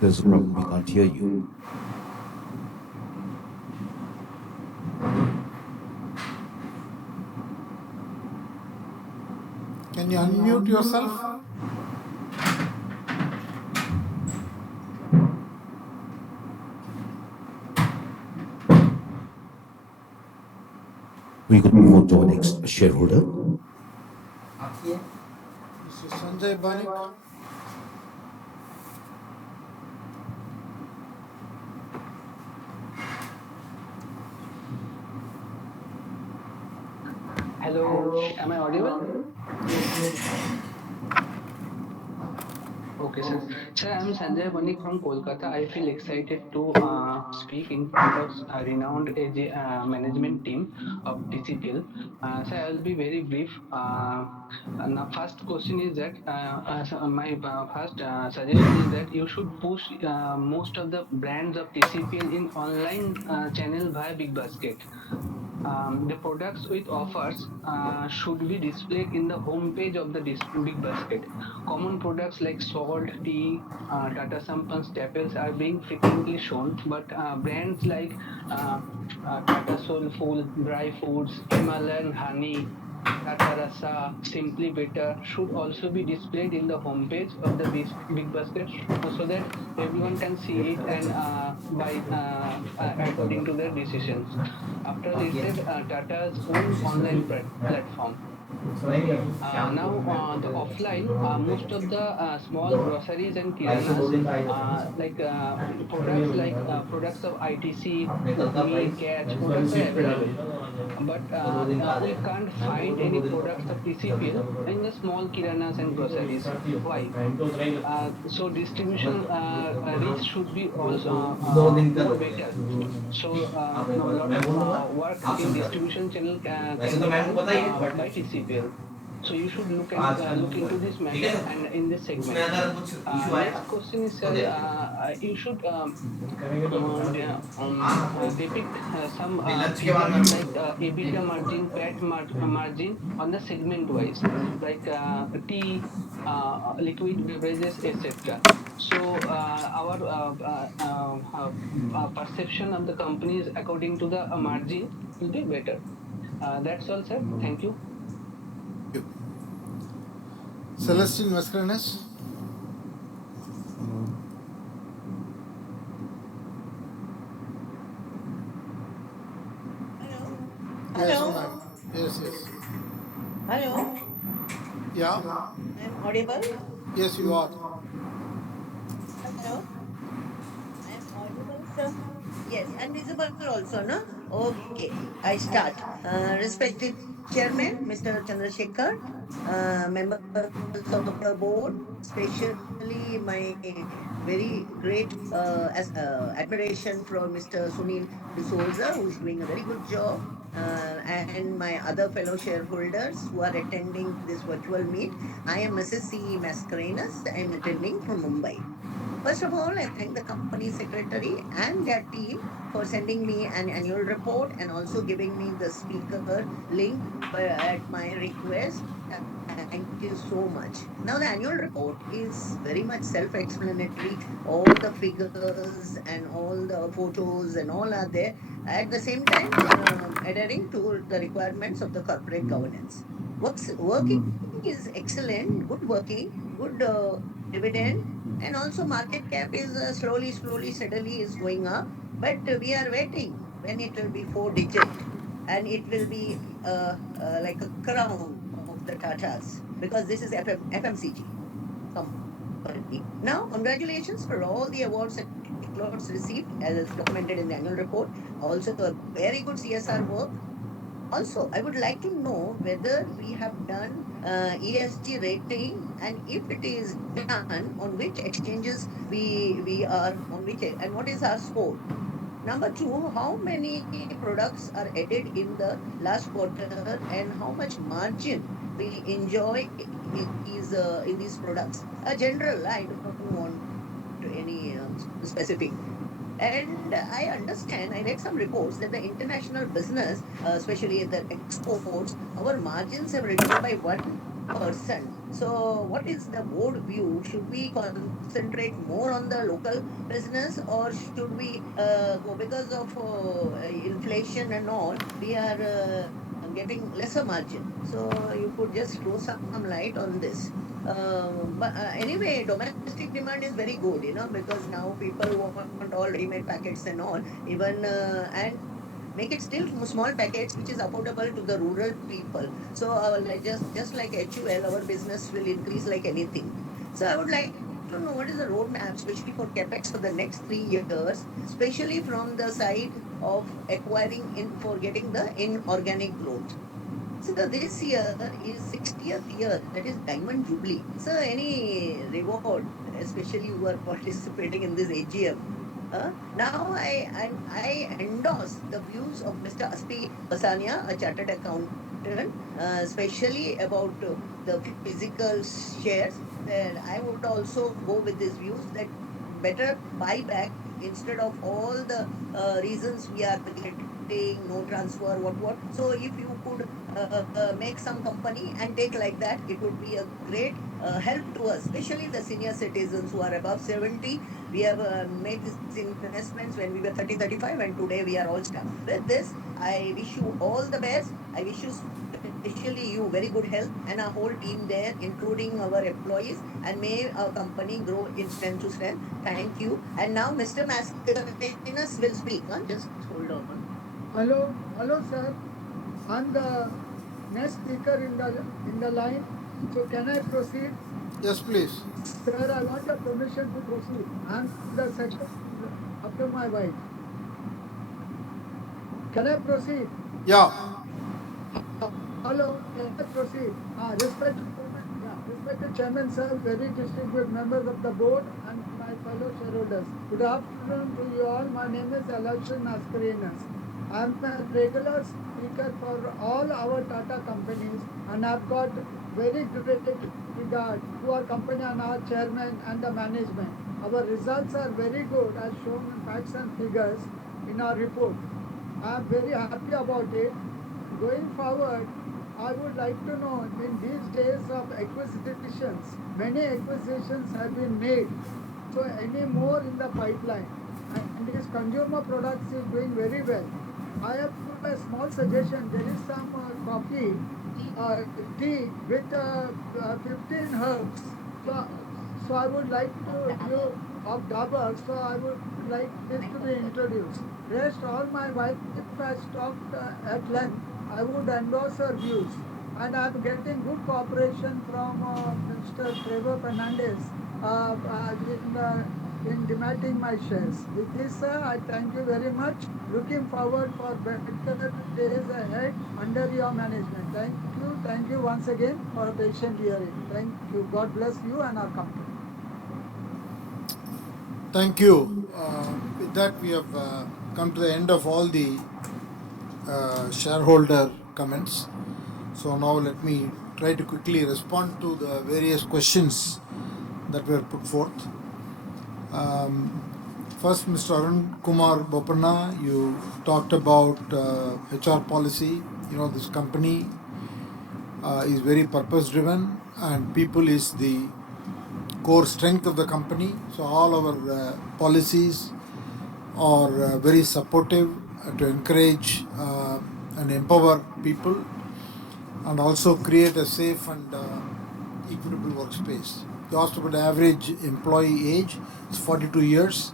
there's a problem. We can't hear you. Can you unmute yourself? We could move on to our next shareholder. Mr. Sanjay Banik. Hello, am I audible? Okay, sir. Sir, I'm Sanjay Banik from Kolkata. I feel excited to speak in front of a renowned management team of TCPL. Sir, I will be very brief. And the first question is that my first suggestion is that you should push most of the brands of TCPL in online channel via Big Basket. The products with offers should be displayed in the homepage of the Big Basket. Common products like salt, tea, Tata Sampann staples are being frequently shown, but brands like Tata Soulful, Dry Foods, Himalayan Honey, Tata Rasa, Simply Better should also be displayed in the homepage of the Big Basket so that everyone can see it and buy according to their decisions. After they said Tata's own online platform. Now, the offline, most of the small groceries and kiranas, products of ITC, meat, catch, products are available. But we can't find any products of TCPL in the small kiranas and groceries. Why? So distribution reach should be also more better. So a lot of work in distribution channel can be done by TCPL. So you should look into this matter and in this segment. Next question is, sir, you should depict some figures like EBITDA margin, margin on the segment wise, like tea, liquid beverages, etc. So our perception of the companies according to the margin will be better. That's all, sir. Thank you. Celestine Mascarenas. Yes, Hello. ma'am. Yes, yes. Hello. Yeah. I'm audible. Yes, you are. Hello. I'm audible, sir. Yes, and visible also, no? Okay, I start. Respected Chairman, Mr. Chandrasekhar, members of the board, especially my very great admiration for Mr. Sunil D'Souza, who is doing a very good job, and my other fellow shareholders who are attending this virtual meet. I am Mrs. C. Mascarenas. I am attending from Mumbai. First of all, I thank the company secretary and their team for sending me an annual report and also giving me the speaker link at my request. Thank you so much. Now, the annual report is very much self explanatory. All the figures and all the photos and all are there. At the same time, adhering to the requirements of the corporate governance. Working is excellent, good working, good dividend, and also market cap is slowly, steadily is going up. But we are waiting when it will be 4 digit and it will be like a crown of the Tatas because this is FMCG company. Now, congratulations for all the awards and accolades received as documented in the annual report. Also, a very good CSR work. Also, I would like to know whether we have done ESG rating and if it is done, on which exchanges we are on which and what is our score. Number two, how many products are added in the last quarter and how much margin we enjoy in these products? A general, I don't want any specific. And I understand, I read some reports that the international business, especially the exports, our margins have reduced by 1%. So, what is the board view? Should we concentrate more on the local business or should we go because of inflation and all? We are getting lesser margin. So, you could just throw some light on this. But anyway, domestic demand is very good, because now people want all ready-made packets and all, even and make it still small packets, which is affordable to the rural people. So like just like HUL, our business will increase like anything. So I would like to know what is the roadmap, especially for capex for the next 3 years, especially from the side of acquiring in for getting the inorganic growth. So this year is 60th year, that is Diamond Jubilee. So any reward, especially you are participating in this AGM. Now I endorse the views of Mr. Asti Basania, a chartered accountant, especially about the physical shares. That I would also go with these views that better buyback instead of all the reasons we are getting, no transfer, what. So if you could make some company and take like that, it would be a great help to us, especially the senior citizens who are above 70. We have made these investments when we were 30, 35, and today we are all stuck. With this, I wish you all the best. I wish you, especially you, very good health and our whole team there, including our employees. And may our company grow in strength to strength. Thank you. And now Mr. Mascarenhas will speak. Huh? Just hold on. Hello, sir. I'm the next speaker in the line. So can I proceed? Yes, please. Sir, I want your permission to proceed. I'm the second after my wife. Can I proceed? Yeah. Hello, can I proceed? Respected Chairman, sir, very distinguished members of the board and my fellow shareholders. Good afternoon to you all. My name is Aloysius Mascarenhas. I'm a regular speaker for all our Tata companies, and I've got very great regard to our company and our chairman and the management. Our results are very good as shown in facts and figures in our report. I'm very happy about it. Going forward, I would like to know, in these days of acquisitions, many acquisitions have been made. So any more in the pipeline? And this consumer products is doing very well. I have a small suggestion. There is some coffee, uh, tea with 15 herbs. So, so I would like to you of Dabur. So I would like this to be introduced. Rest all my wife has talked at length. I would endorse her views. And I'm getting good cooperation from Mr. Trevor Fernandez in dematting my shares. With this, sir, I thank you very much. Looking forward for better days ahead under your management. Thank you. Thank you once again for a patient hearing. Thank you. God bless you and our company. Thank you. With that, we have come to the end of all the shareholder comments. So now let me try to quickly respond to the various questions that were put forth. First, Mr. Arun Kumar Bopanna, you talked about HR policy. You know, this company is very purpose driven, and people is the core strength of the company. So all our policies are very supportive to encourage and empower people, and also create a safe and equitable workspace. You asked about average employee age, it's 42 years.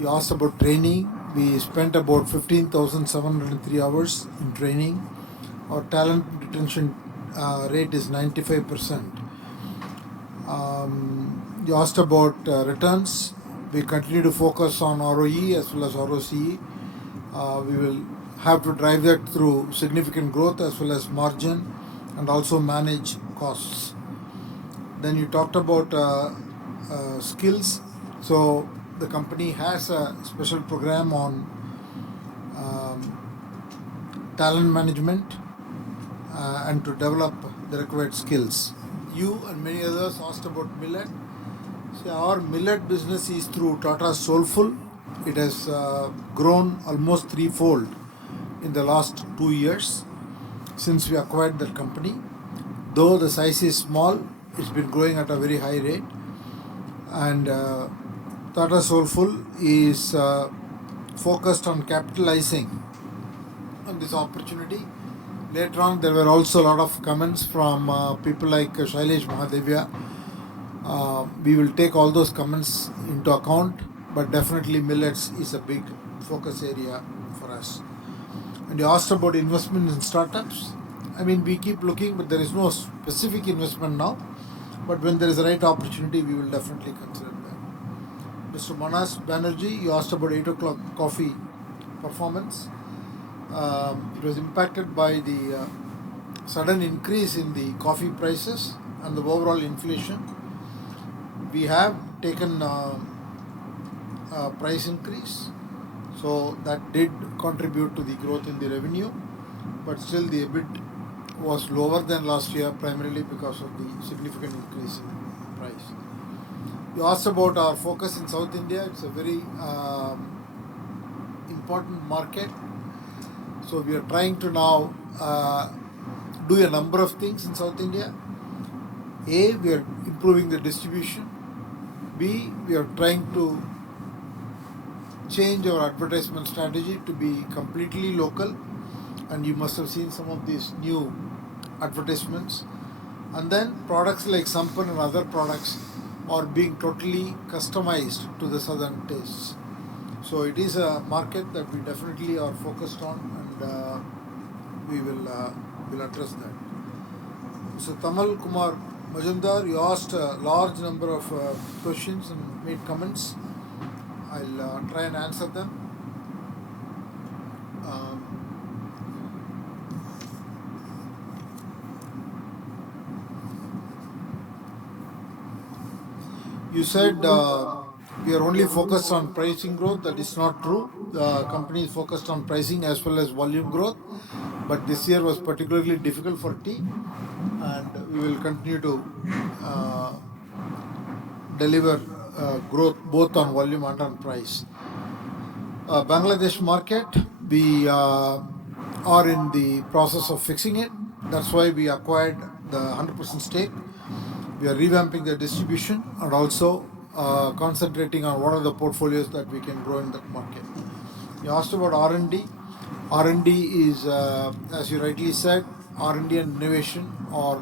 You asked about training. We spent about 15,703 hours in training. Our talent retention rate is 95%. You asked about returns. We continue to focus on ROE as well as ROCE. We will have to drive that through significant growth as well as margin, and also manage costs. Then you talked about skills. So the company has a special program on talent management and to develop the required skills. You and many others asked about millet. See, our millet business is through Tata Soulful. It has grown almost threefold in the last 2 years since we acquired that company. Though the size is small, it's been growing at a very high rate. And Tata Soulful is focused on capitalizing on this opportunity. Later on, there were also a lot of comments from people like Shailesh Mahadevia. We will take all those comments into account, but definitely millets is a big focus area for us. And you asked about investment in startups. I mean, we keep looking, but there is no specific investment now. But when there is a right opportunity, we will definitely consider that. Mr. Manas Banerjee, you asked about 8 o'clock coffee performance. It was impacted by the sudden increase in the coffee prices and the overall inflation. We have taken price increase, so that did contribute to the growth in the revenue, but still the EBIT was lower than last year, primarily because of the significant increase in price. You asked about our focus in South India. It's a very important market. So we are trying to now do a number of things in South India. A, we are improving the distribution. B, we are trying to change our advertisement strategy to be completely local, and you must have seen some of these new advertisements. And then products like Sampan and other products are being totally customized to the southern tastes. So it is a market that we definitely are focused on, and we will address that. So Tamal Kumar Majumdar, you asked a large number of questions and made comments. I'll try and answer them. Um, you said we are only focused on pricing growth. That is not true. The company is focused on pricing as well as volume growth. But this year was particularly difficult for tea, and we will continue to uh, deliver growth both on volume and on price. Bangladesh market, we are in the process of fixing it. That's why we acquired the 100% stake. We are revamping the distribution and also concentrating on what are the portfolios that we can grow in that market. You asked about R&D. R&D is, as you rightly said, R&D and innovation are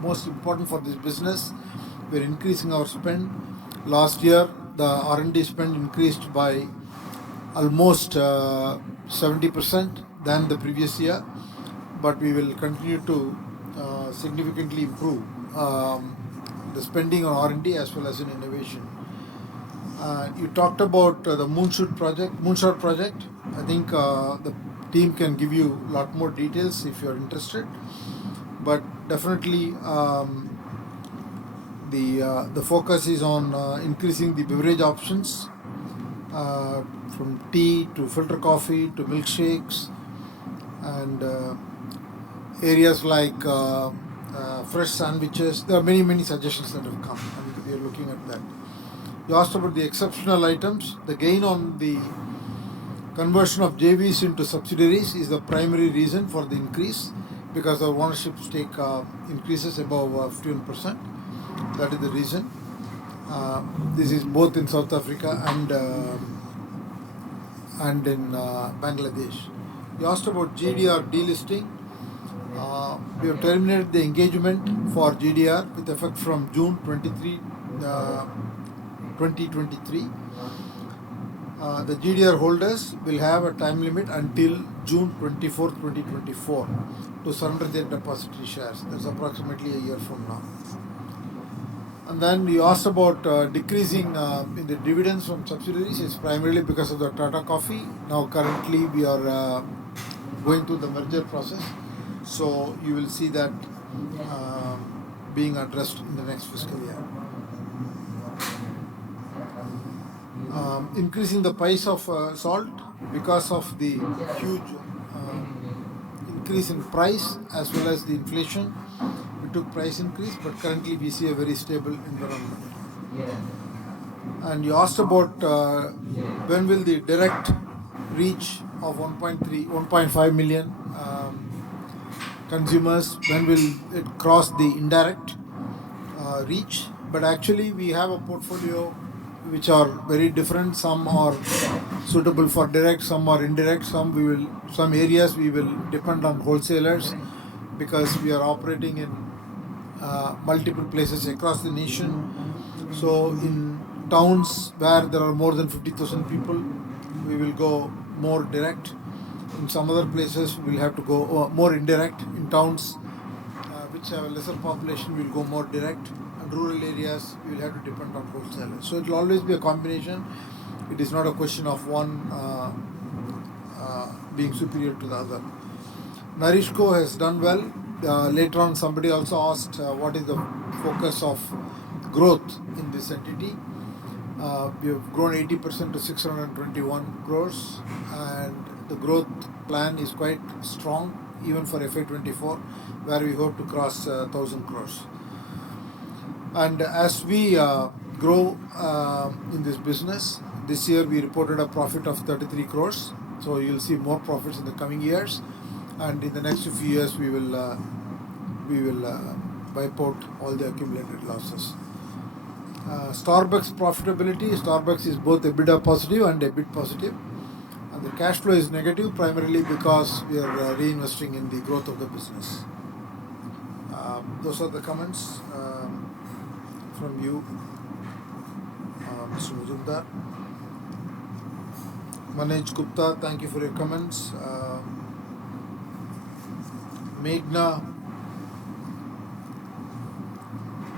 most important for this business. We're increasing our spend. Last year, the R&D spend increased by almost 70% than the previous year, but we will continue to significantly improve the spending on R&D as well as in innovation. You talked about the Moonshot project. I think the team can give you a lot more details if you're interested. But definitely, the focus is on increasing the beverage options, from tea to filter coffee to milkshakes, and areas like fresh sandwiches. There are many suggestions that have come, and we are looking at that. You asked about the exceptional items. The gain on the conversion of JVs into subsidiaries is the primary reason for the increase, because our ownership stake increases above 51%. That is the reason. This is both in South Africa and in Bangladesh. You asked about GDR delisting. We have terminated the engagement for GDR with effect from June 2023. The GDR holders will have a time limit until June 24th, 2024 to surrender their depository shares. That's approximately a year from now. And then you asked about decreasing in the dividends from subsidiaries. It's primarily because of the Tata Coffee. Now currently we are going through the merger process. So you will see that being addressed in the next fiscal year. Increasing the price of salt because of the huge increase in price as well as the inflation. We took price increase, but currently we see a very stable environment. And you asked about when will the direct reach of 1.5 million consumers, when will it cross the indirect reach? But actually we have a portfolio which are very different. Some are suitable for direct, some are indirect, some areas we will depend on wholesalers, because we are operating in multiple places across the nation. So in towns where there are more than 50,000 people, we will go more direct. In some other places, we will have to go more indirect. In towns which have a lesser population, we will go more direct. And rural areas, we will have to depend on wholesalers. So it will always be a combination. It is not a question of one being superior to the other. Narishco has done well. Later on, somebody also asked what is the focus of growth in this entity. We have grown 80% to 621 crores, and the growth plan is quite strong even for FY24, where we hope to cross 1,000 crores. And as we grow in this business, this year we reported a profit of 33 crores. So you'll see more profits in the coming years, and in the next few years we will wipe out all the accumulated losses. Starbucks profitability, Starbucks is both EBITDA positive and EBIT positive, and the cash flow is negative primarily because we are reinvesting in the growth of the business. Those are the comments from you, Mr. Majumdar. Manoj Gupta, thank you for your comments. Meghna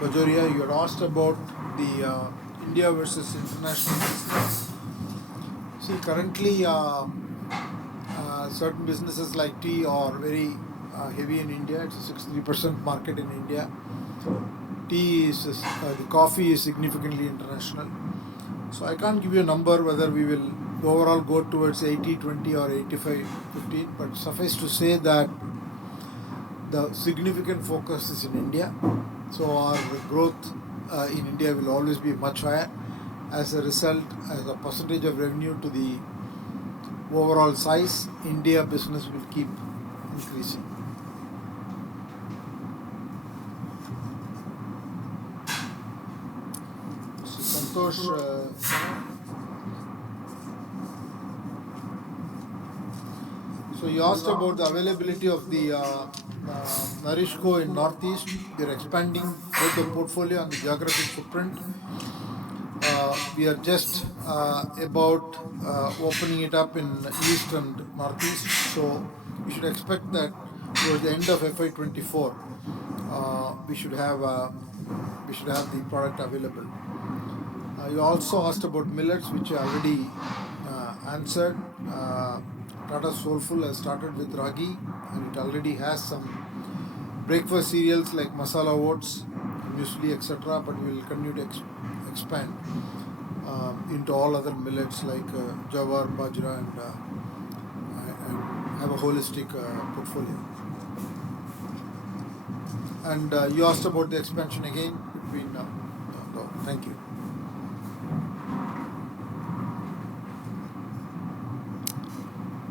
Bajoria, you had asked about the India versus international business. See, currently certain businesses like tea are very heavy in India. It's a 63% market in India. Tea is, the coffee is significantly international. So I can't give you a number whether we will overall go towards 80-20 or 85-15, but suffice to say that the significant focus is in India. So our growth in India will always be much higher. As a result, as a percentage of revenue to the overall size, India business will keep increasing. Santosh, so you asked about the availability of the Narishco in Northeast. We are expanding both the portfolio and the geographic footprint. We are just about opening it up in East and Northeast. So you should expect that towards the end of FY24, we should have the product available. You also asked about millets, which I already answered. Tata Soulful has started with ragi, and it already has some breakfast cereals like masala oats, muesli, etc. But we will continue to expand into all other millets like jawar, bajra, and have a holistic portfolio. And you asked about the expansion again between. Thank you.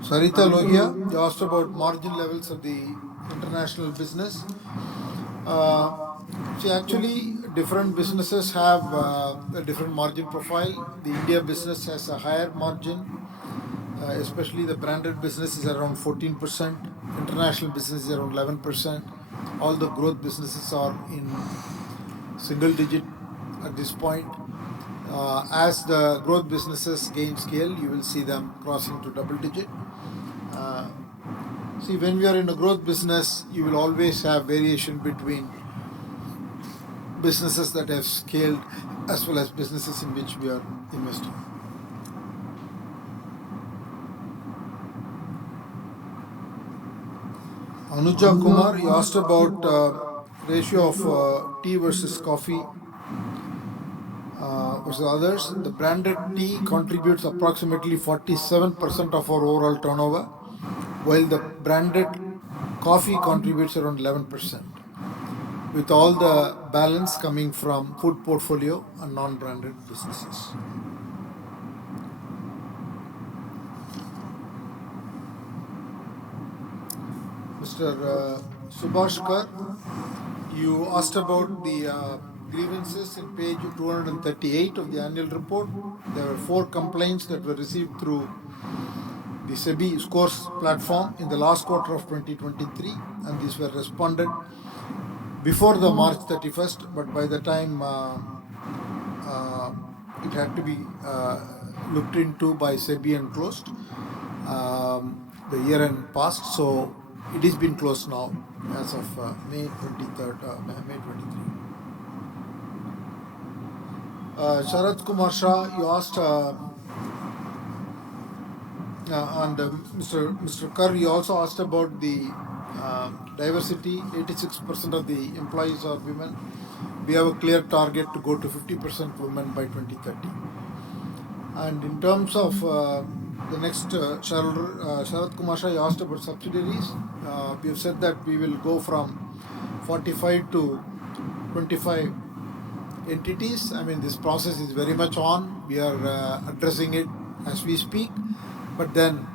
Sarita Logia, you asked about margin levels of the international business. See, actually, different businesses have a different margin profile. The India business has a higher margin, especially the branded business is around 14%, international business is around 11%. All the growth businesses are in single digit at this point. As the growth businesses gain scale, you will see them crossing to double digit. See, when we are in a growth business, you will always have variation between businesses that have scaled as well as businesses in which we are investing. Anuja Kumar, you asked about ratio of tea versus coffee versus others. The branded tea contributes approximately 47% of our overall turnover, while the branded coffee contributes around 11%, with all the balance coming from food portfolio and non-branded businesses. Mr. Subhashkar, you asked about the grievances in page 238 of the annual report. There were 4 complaints that were received through the SEBI scores platform in the last quarter of 2023, and these were responded before the March 31st, but by the time it had to be looked into by SEBI and closed, the year end passed, so it is been closed now as of May 23rd, May 23. Sharat Kumar Shah, you asked, and Mr. Kar, you also asked about the diversity. 86% of the employees are women. We have a clear target to go to 50% women by 2030. And in terms of the next shareholder, Sharat Kumar Shah, you asked about subsidiaries. We have said that we will go from 45 to 25 entities. I mean, this process is very much on. We are addressing it as we speak, but then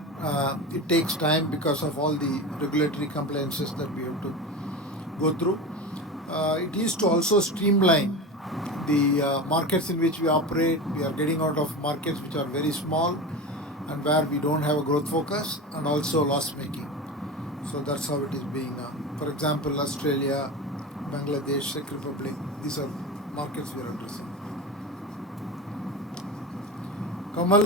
it takes time because of all the regulatory compliances that we have to go through. It is to also streamline the markets in which we operate, we are getting out of markets which are very small and where we don't have a growth focus, and also loss making. So that's how it is being. For example, Australia, Bangladesh, Czech Republic, these are markets we are addressing. Kamal,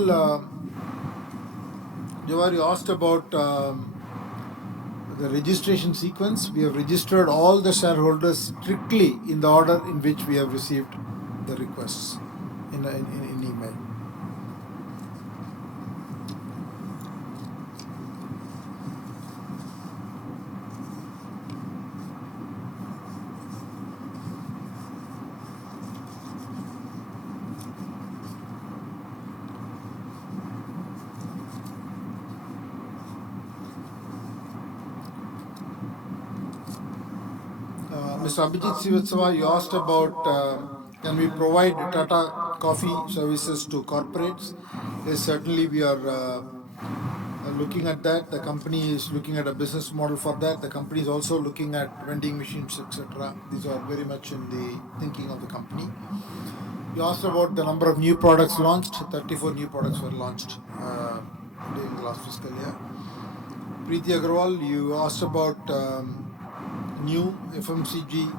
Jawahar, you asked about the registration sequence. We have registered all the shareholders strictly in the order in which we have received the requests in email. Mr. Abhijit Srivatsava, you asked about can we provide Tata coffee services to corporates? Yes, certainly we are looking at that. The company is looking at a business model for that. The company is also looking at vending machines, etc. These are very much in the thinking of the company. You asked about the number of new products launched. 34 new products were launched during the last fiscal year. Preeti Agarwal, you asked about new FMCG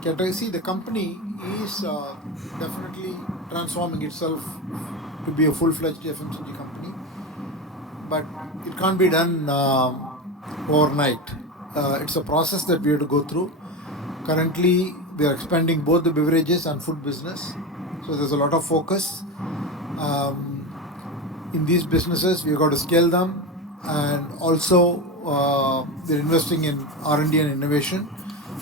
category. See, the company is definitely transforming itself to be a full-fledged FMCG company, but it can't be done overnight. It's a process that we have to go through. Currently, we are expanding both the beverages and food business, so there's a lot of focus. In these businesses, we've got to scale them, and also we're investing in R&D and innovation.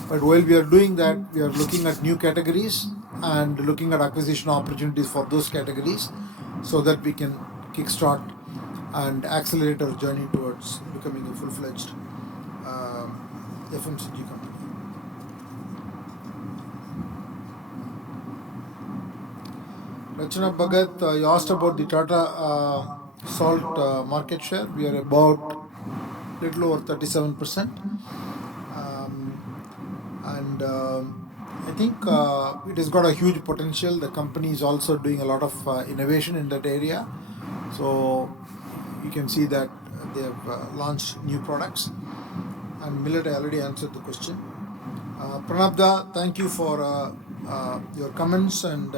But while we are doing that, we are looking at new categories and looking at acquisition opportunities for those categories so that we can kickstart and accelerate our journey towards becoming a full-fledged FMCG company. Rachana Bhagat, you asked about the Tata salt market share. We are about little over 37%. And I think it has got a huge potential. The company is also doing a lot of innovation in that area. So you can see that they have launched new products. And Millet, I already answered the question. Pranabda, thank you for your comments, and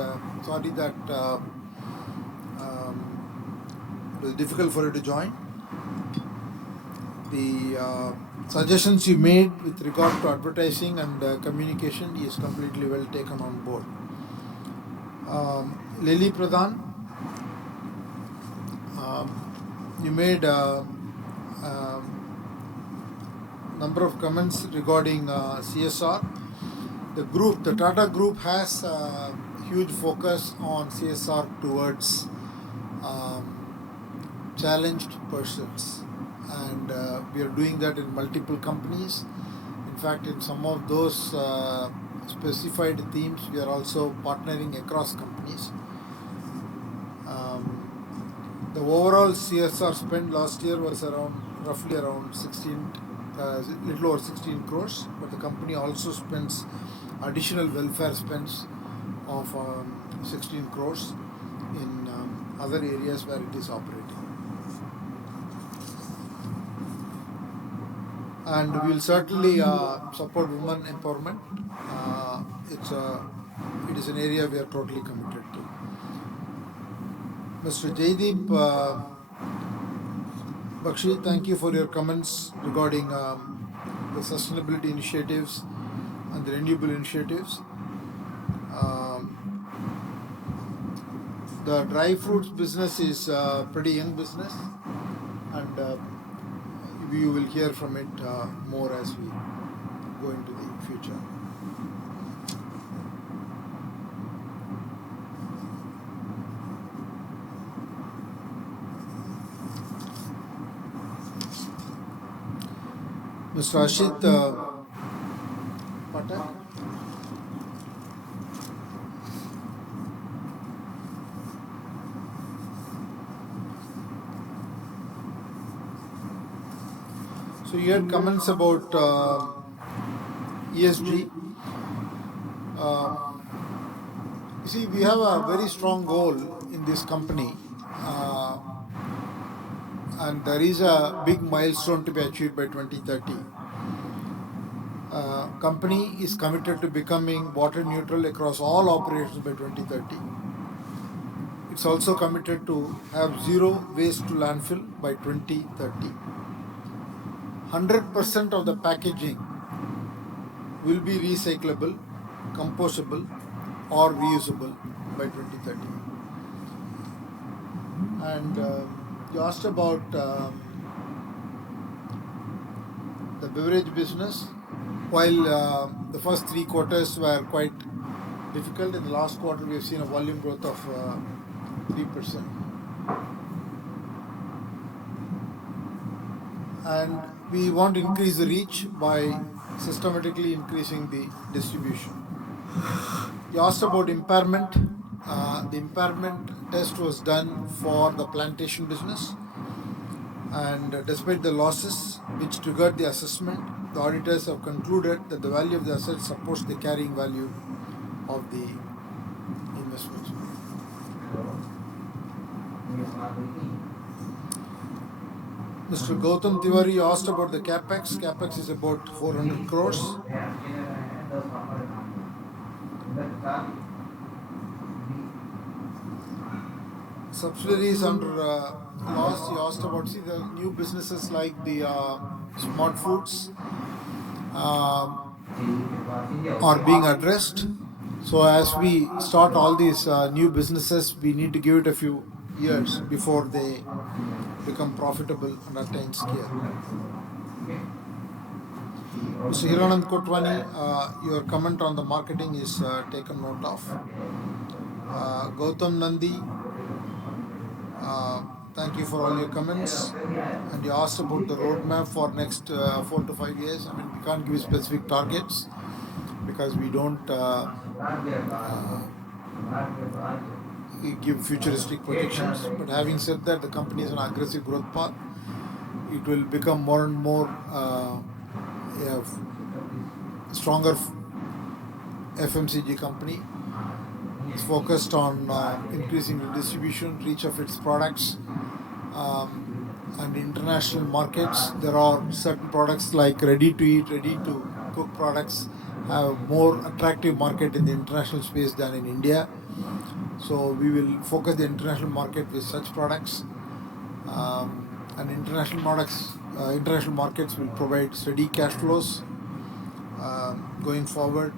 sorry that it was difficult for you to join. The suggestions you made with regard to advertising and communication is completely well taken on board. Lily Pradhan, you made a number of comments regarding CSR. The Tata Group has a huge focus on CSR towards challenged persons, and we are doing that in multiple companies. In fact, in some of those specified themes, we are also partnering across companies. The overall CSR spend last year was roughly around 16, little over 16 crores, but the company also spends additional welfare spends of 16 crores in other areas where it is operating. And we will certainly support women empowerment. It is an area we are totally committed to. Mr. Jaideep Bakshi, thank you for your comments regarding the sustainability initiatives and the renewable initiatives. The dry fruits business is a pretty young business, and we will hear from it more as we go into the future. Mr. Ashit Patel. So you had comments about ESG. You see, we have a very strong goal in this company, and there is a big milestone to be achieved by 2030. Company is committed to becoming water neutral across all operations by 2030. It's also committed to have zero waste to landfill by 2030. 100% of the packaging will be recyclable, compostable, or reusable by 2030. And you asked about the beverage business. While the first 3 quarters were quite difficult, in the last quarter we have seen a volume growth of 3%. And we want to increase the reach by systematically increasing the distribution. You asked about impairment. The impairment test was done for the plantation business, and despite the losses which triggered the assessment, the auditors have concluded that the value of the asset supports the carrying value of the investment. Mr. Gautam Tiwari asked about the capex. Capex is about 400 crores. Subsidiaries under loss. You asked about, see, the new businesses like the smart foods are being addressed. So as we start all these new businesses, we need to give it a few years before they become profitable and attain scale. Mr. Hiranand Kotwani, your comment on the marketing is taken note of. Gautam Nandi, thank you for all your comments. And you asked about the roadmap for next 4 to 5 years. I mean, we can't give you specific targets because we don't give futuristic projections. But having said that, the company is on an aggressive growth path. It will become more and more stronger FMCG company. It's focused on increasing the distribution reach of its products and international markets. There are certain products like ready to eat, ready to cook products have more attractive market in the international space than in India. So we will focus the international market with such products, and international markets will provide steady cash flows going forward.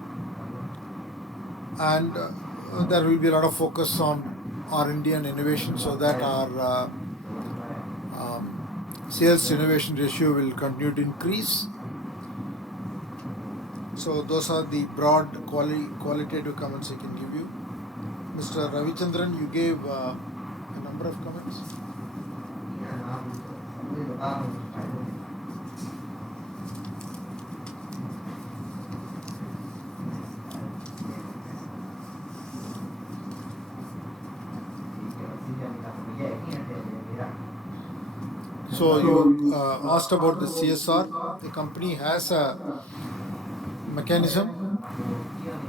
And there will be a lot of focus on R&D and innovation so that our sales to innovation ratio will continue to increase. So those are the broad qualitative comments I can give you. Mr. Ravichandran, you gave a number of comments. So you asked about the CSR. The company has a mechanism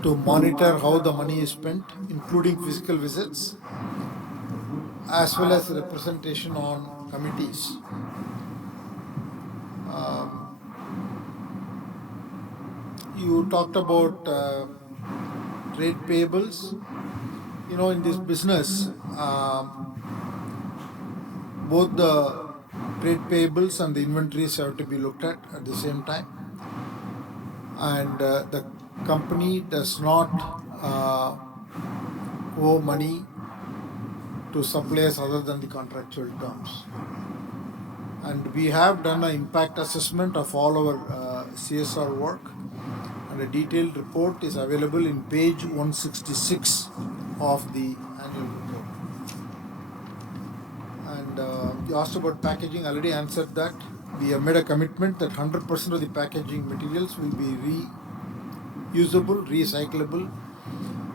to monitor how the money is spent, including physical visits, as well as representation on committees. You talked about trade payables. You know, in this business, both the trade payables and the inventories have to be looked at the same time. And the company does not owe money to suppliers other than the contractual terms. And we have done an impact assessment of all our CSR work, and a detailed report is available in page 166 of the annual report. And you asked about packaging. I already answered that. We have made a commitment that 100% of the packaging materials will be reusable, recyclable,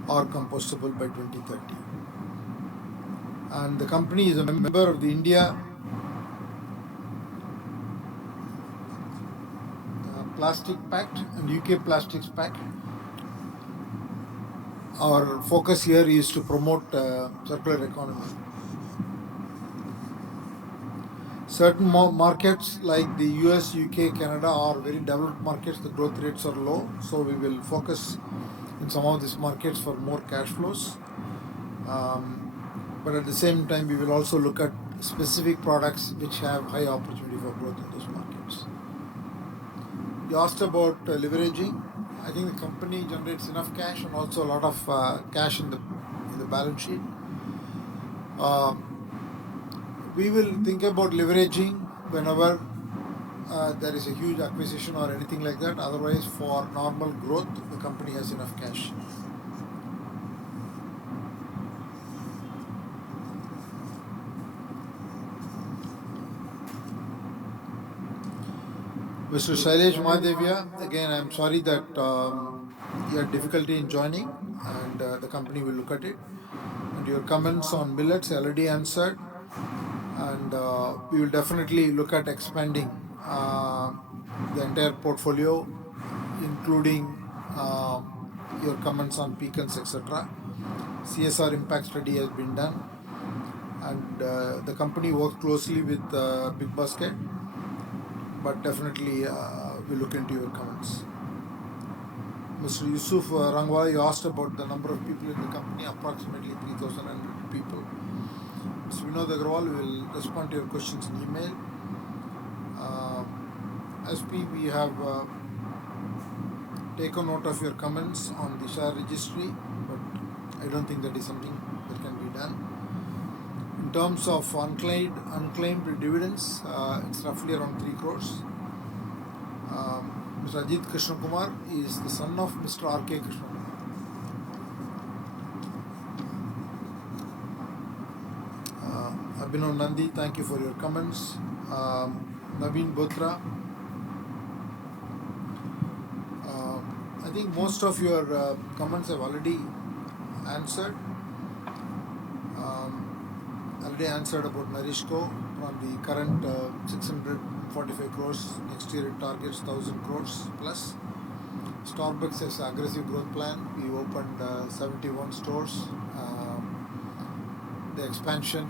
or compostable by 2030. And the company is a member of the India Plastic Pact and UK Plastics Pact. our focus here is to promote circular economy. Certain markets like the US, UK, Canada are very developed markets. The growth rates are low, so we will focus in some of these markets for more cash flows. But at the same time, we will also look at specific products which have high opportunity for growth in those markets. You asked about leveraging. I think the company generates enough cash and also a lot of cash in the balance sheet. We will think about leveraging whenever there is a huge acquisition or anything like that. Otherwise, for normal growth, the company has enough cash. Mr. Shailesh Mahadevia, again, I'm sorry that you had difficulty in joining, and the company will look at it. And your comments on millets already answered, and we will definitely look at expanding the entire portfolio, including your comments on pecans, etc. CSR impact study has been done, and the company works closely with Big Basket, but definitely we'll look into your comments. Mr. Yusuf Rangwala, you asked about the number of people in the company, approximately 3,100 people. Mr. Vinod Agrawal will respond to your questions in email. SP, we have taken note of your comments on the share registry, but I don't think that is something that can be done. In terms of unclaimed dividends, it's roughly around 3 crores. Mr. Ajit Krishna Kumar is the son of Mr. R.K. Krishna Kumar. Abhinav Nandi, thank you for your comments. Naveen Botra, I think most of your comments have already answered. Already answered about Narishko from the current 645 crores. Next year it targets 1,000 crores plus. Starbucks has an aggressive growth plan. We opened 71 stores. The expansion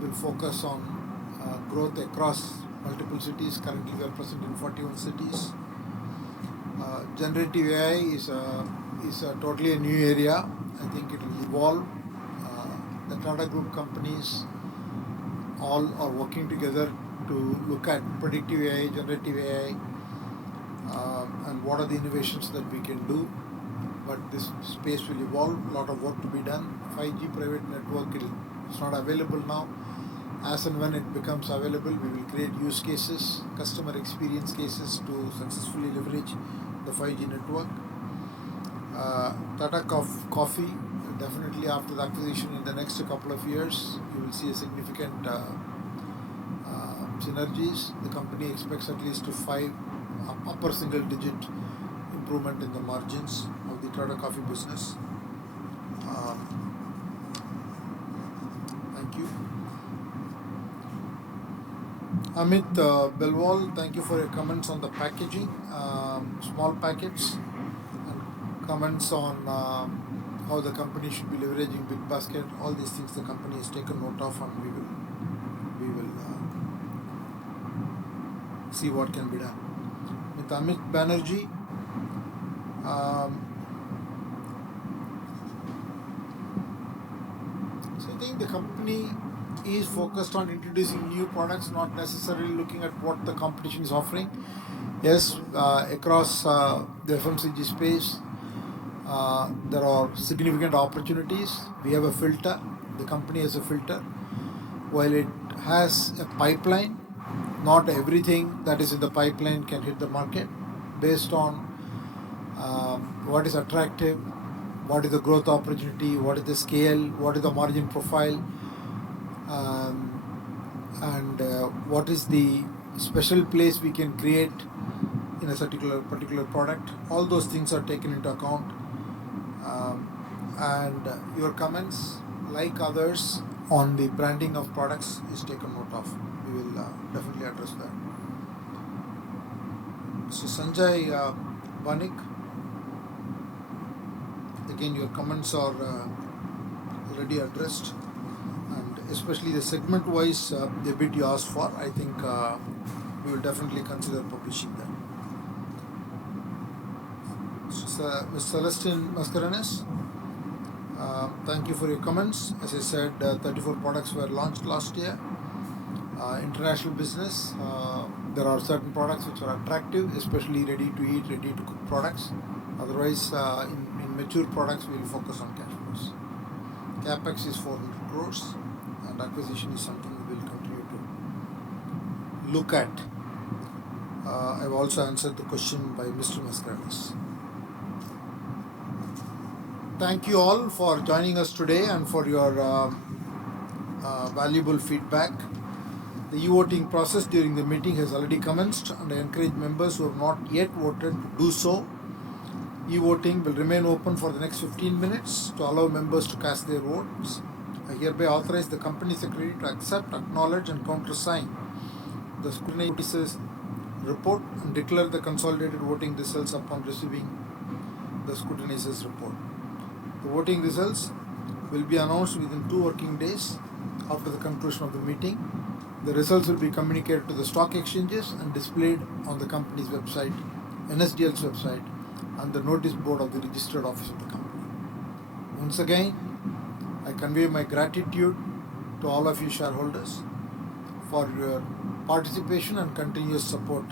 will focus on growth across multiple cities. Currently, we are present in 41 cities. Generative AI is a totally a new area. I think it will evolve. The Tata Group companies all are working together to look at predictive AI, generative AI, and what are the innovations that we can do. But this space will evolve. A lot of work to be done. 5G private network is not available now. As and when it becomes available, we will create use cases, customer experience cases to successfully leverage the 5G network. Tata Coffee, definitely after the acquisition in the next couple of years, you will see a significant synergies. The company expects at least to 5 upper single digit improvement in the margins of the Tata Coffee business. Thank you. Amit Belwal, thank you for your comments on the packaging, small packets, and comments on how the company should be leveraging Big Basket. All these things the company has taken note of, and we will see what can be done. With Amit Banerjee, so I think the company is focused on introducing new products, not necessarily looking at what the competition is offering. Yes, across the FMCG space, there are significant opportunities. We have a filter. The company has a filter. While it has a pipeline, not everything that is in the pipeline can hit the market based on what is attractive, what is the growth opportunity, what is the scale, what is the margin profile, and what is the special place we can create in a particular product. All those things are taken into account. And your comments, like others, on the branding of products is taken note of. We will definitely address that. So Sanjay Banik, again, your comments are already addressed, and especially the segment-wise the bit you asked for, I think we will definitely consider publishing that. So, Ms. Celestine Mascarenes, thank you for your comments. As I said, 34 products were launched last year. International business, there are certain products which are attractive, especially ready to eat, ready to cook products. Otherwise, in mature products, we will focus on cash flows. Capex is 400 crores, and acquisition is something we will continue to look at. I've also answered the question by Mr. Mascarenes. Thank you all for joining us today and for your valuable feedback. The e-voting process during the meeting has already commenced, and I encourage members who have not yet voted to do so. E-voting will remain open for the next 15 minutes to allow members to cast their votes. I hereby authorize the company secretary to accept, acknowledge, and countersign the scrutineer's report and declare the consolidated voting results upon receiving the scrutineer's report. The voting results will be announced within 2 working days after the conclusion of the meeting. The results will be communicated to the stock exchanges and displayed on the company's website, NSDL's website, and the notice board of the registered office of the company. Once again, I convey my gratitude to all of you shareholders for your participation and continuous support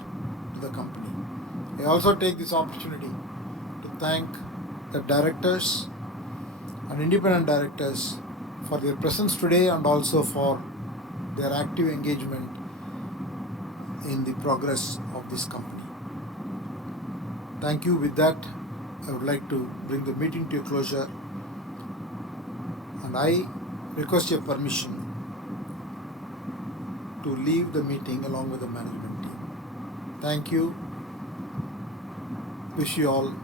to the company. I also take this opportunity to thank the directors and independent directors for their presence today and also for their active engagement in the progress of this company. Thank you. With that, I would like to bring the meeting to a closure, and I request your permission to leave the meeting along with the management team. Thank you. Wish you all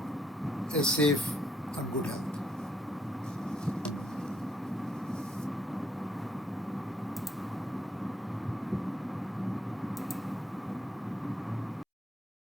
a safe and good health.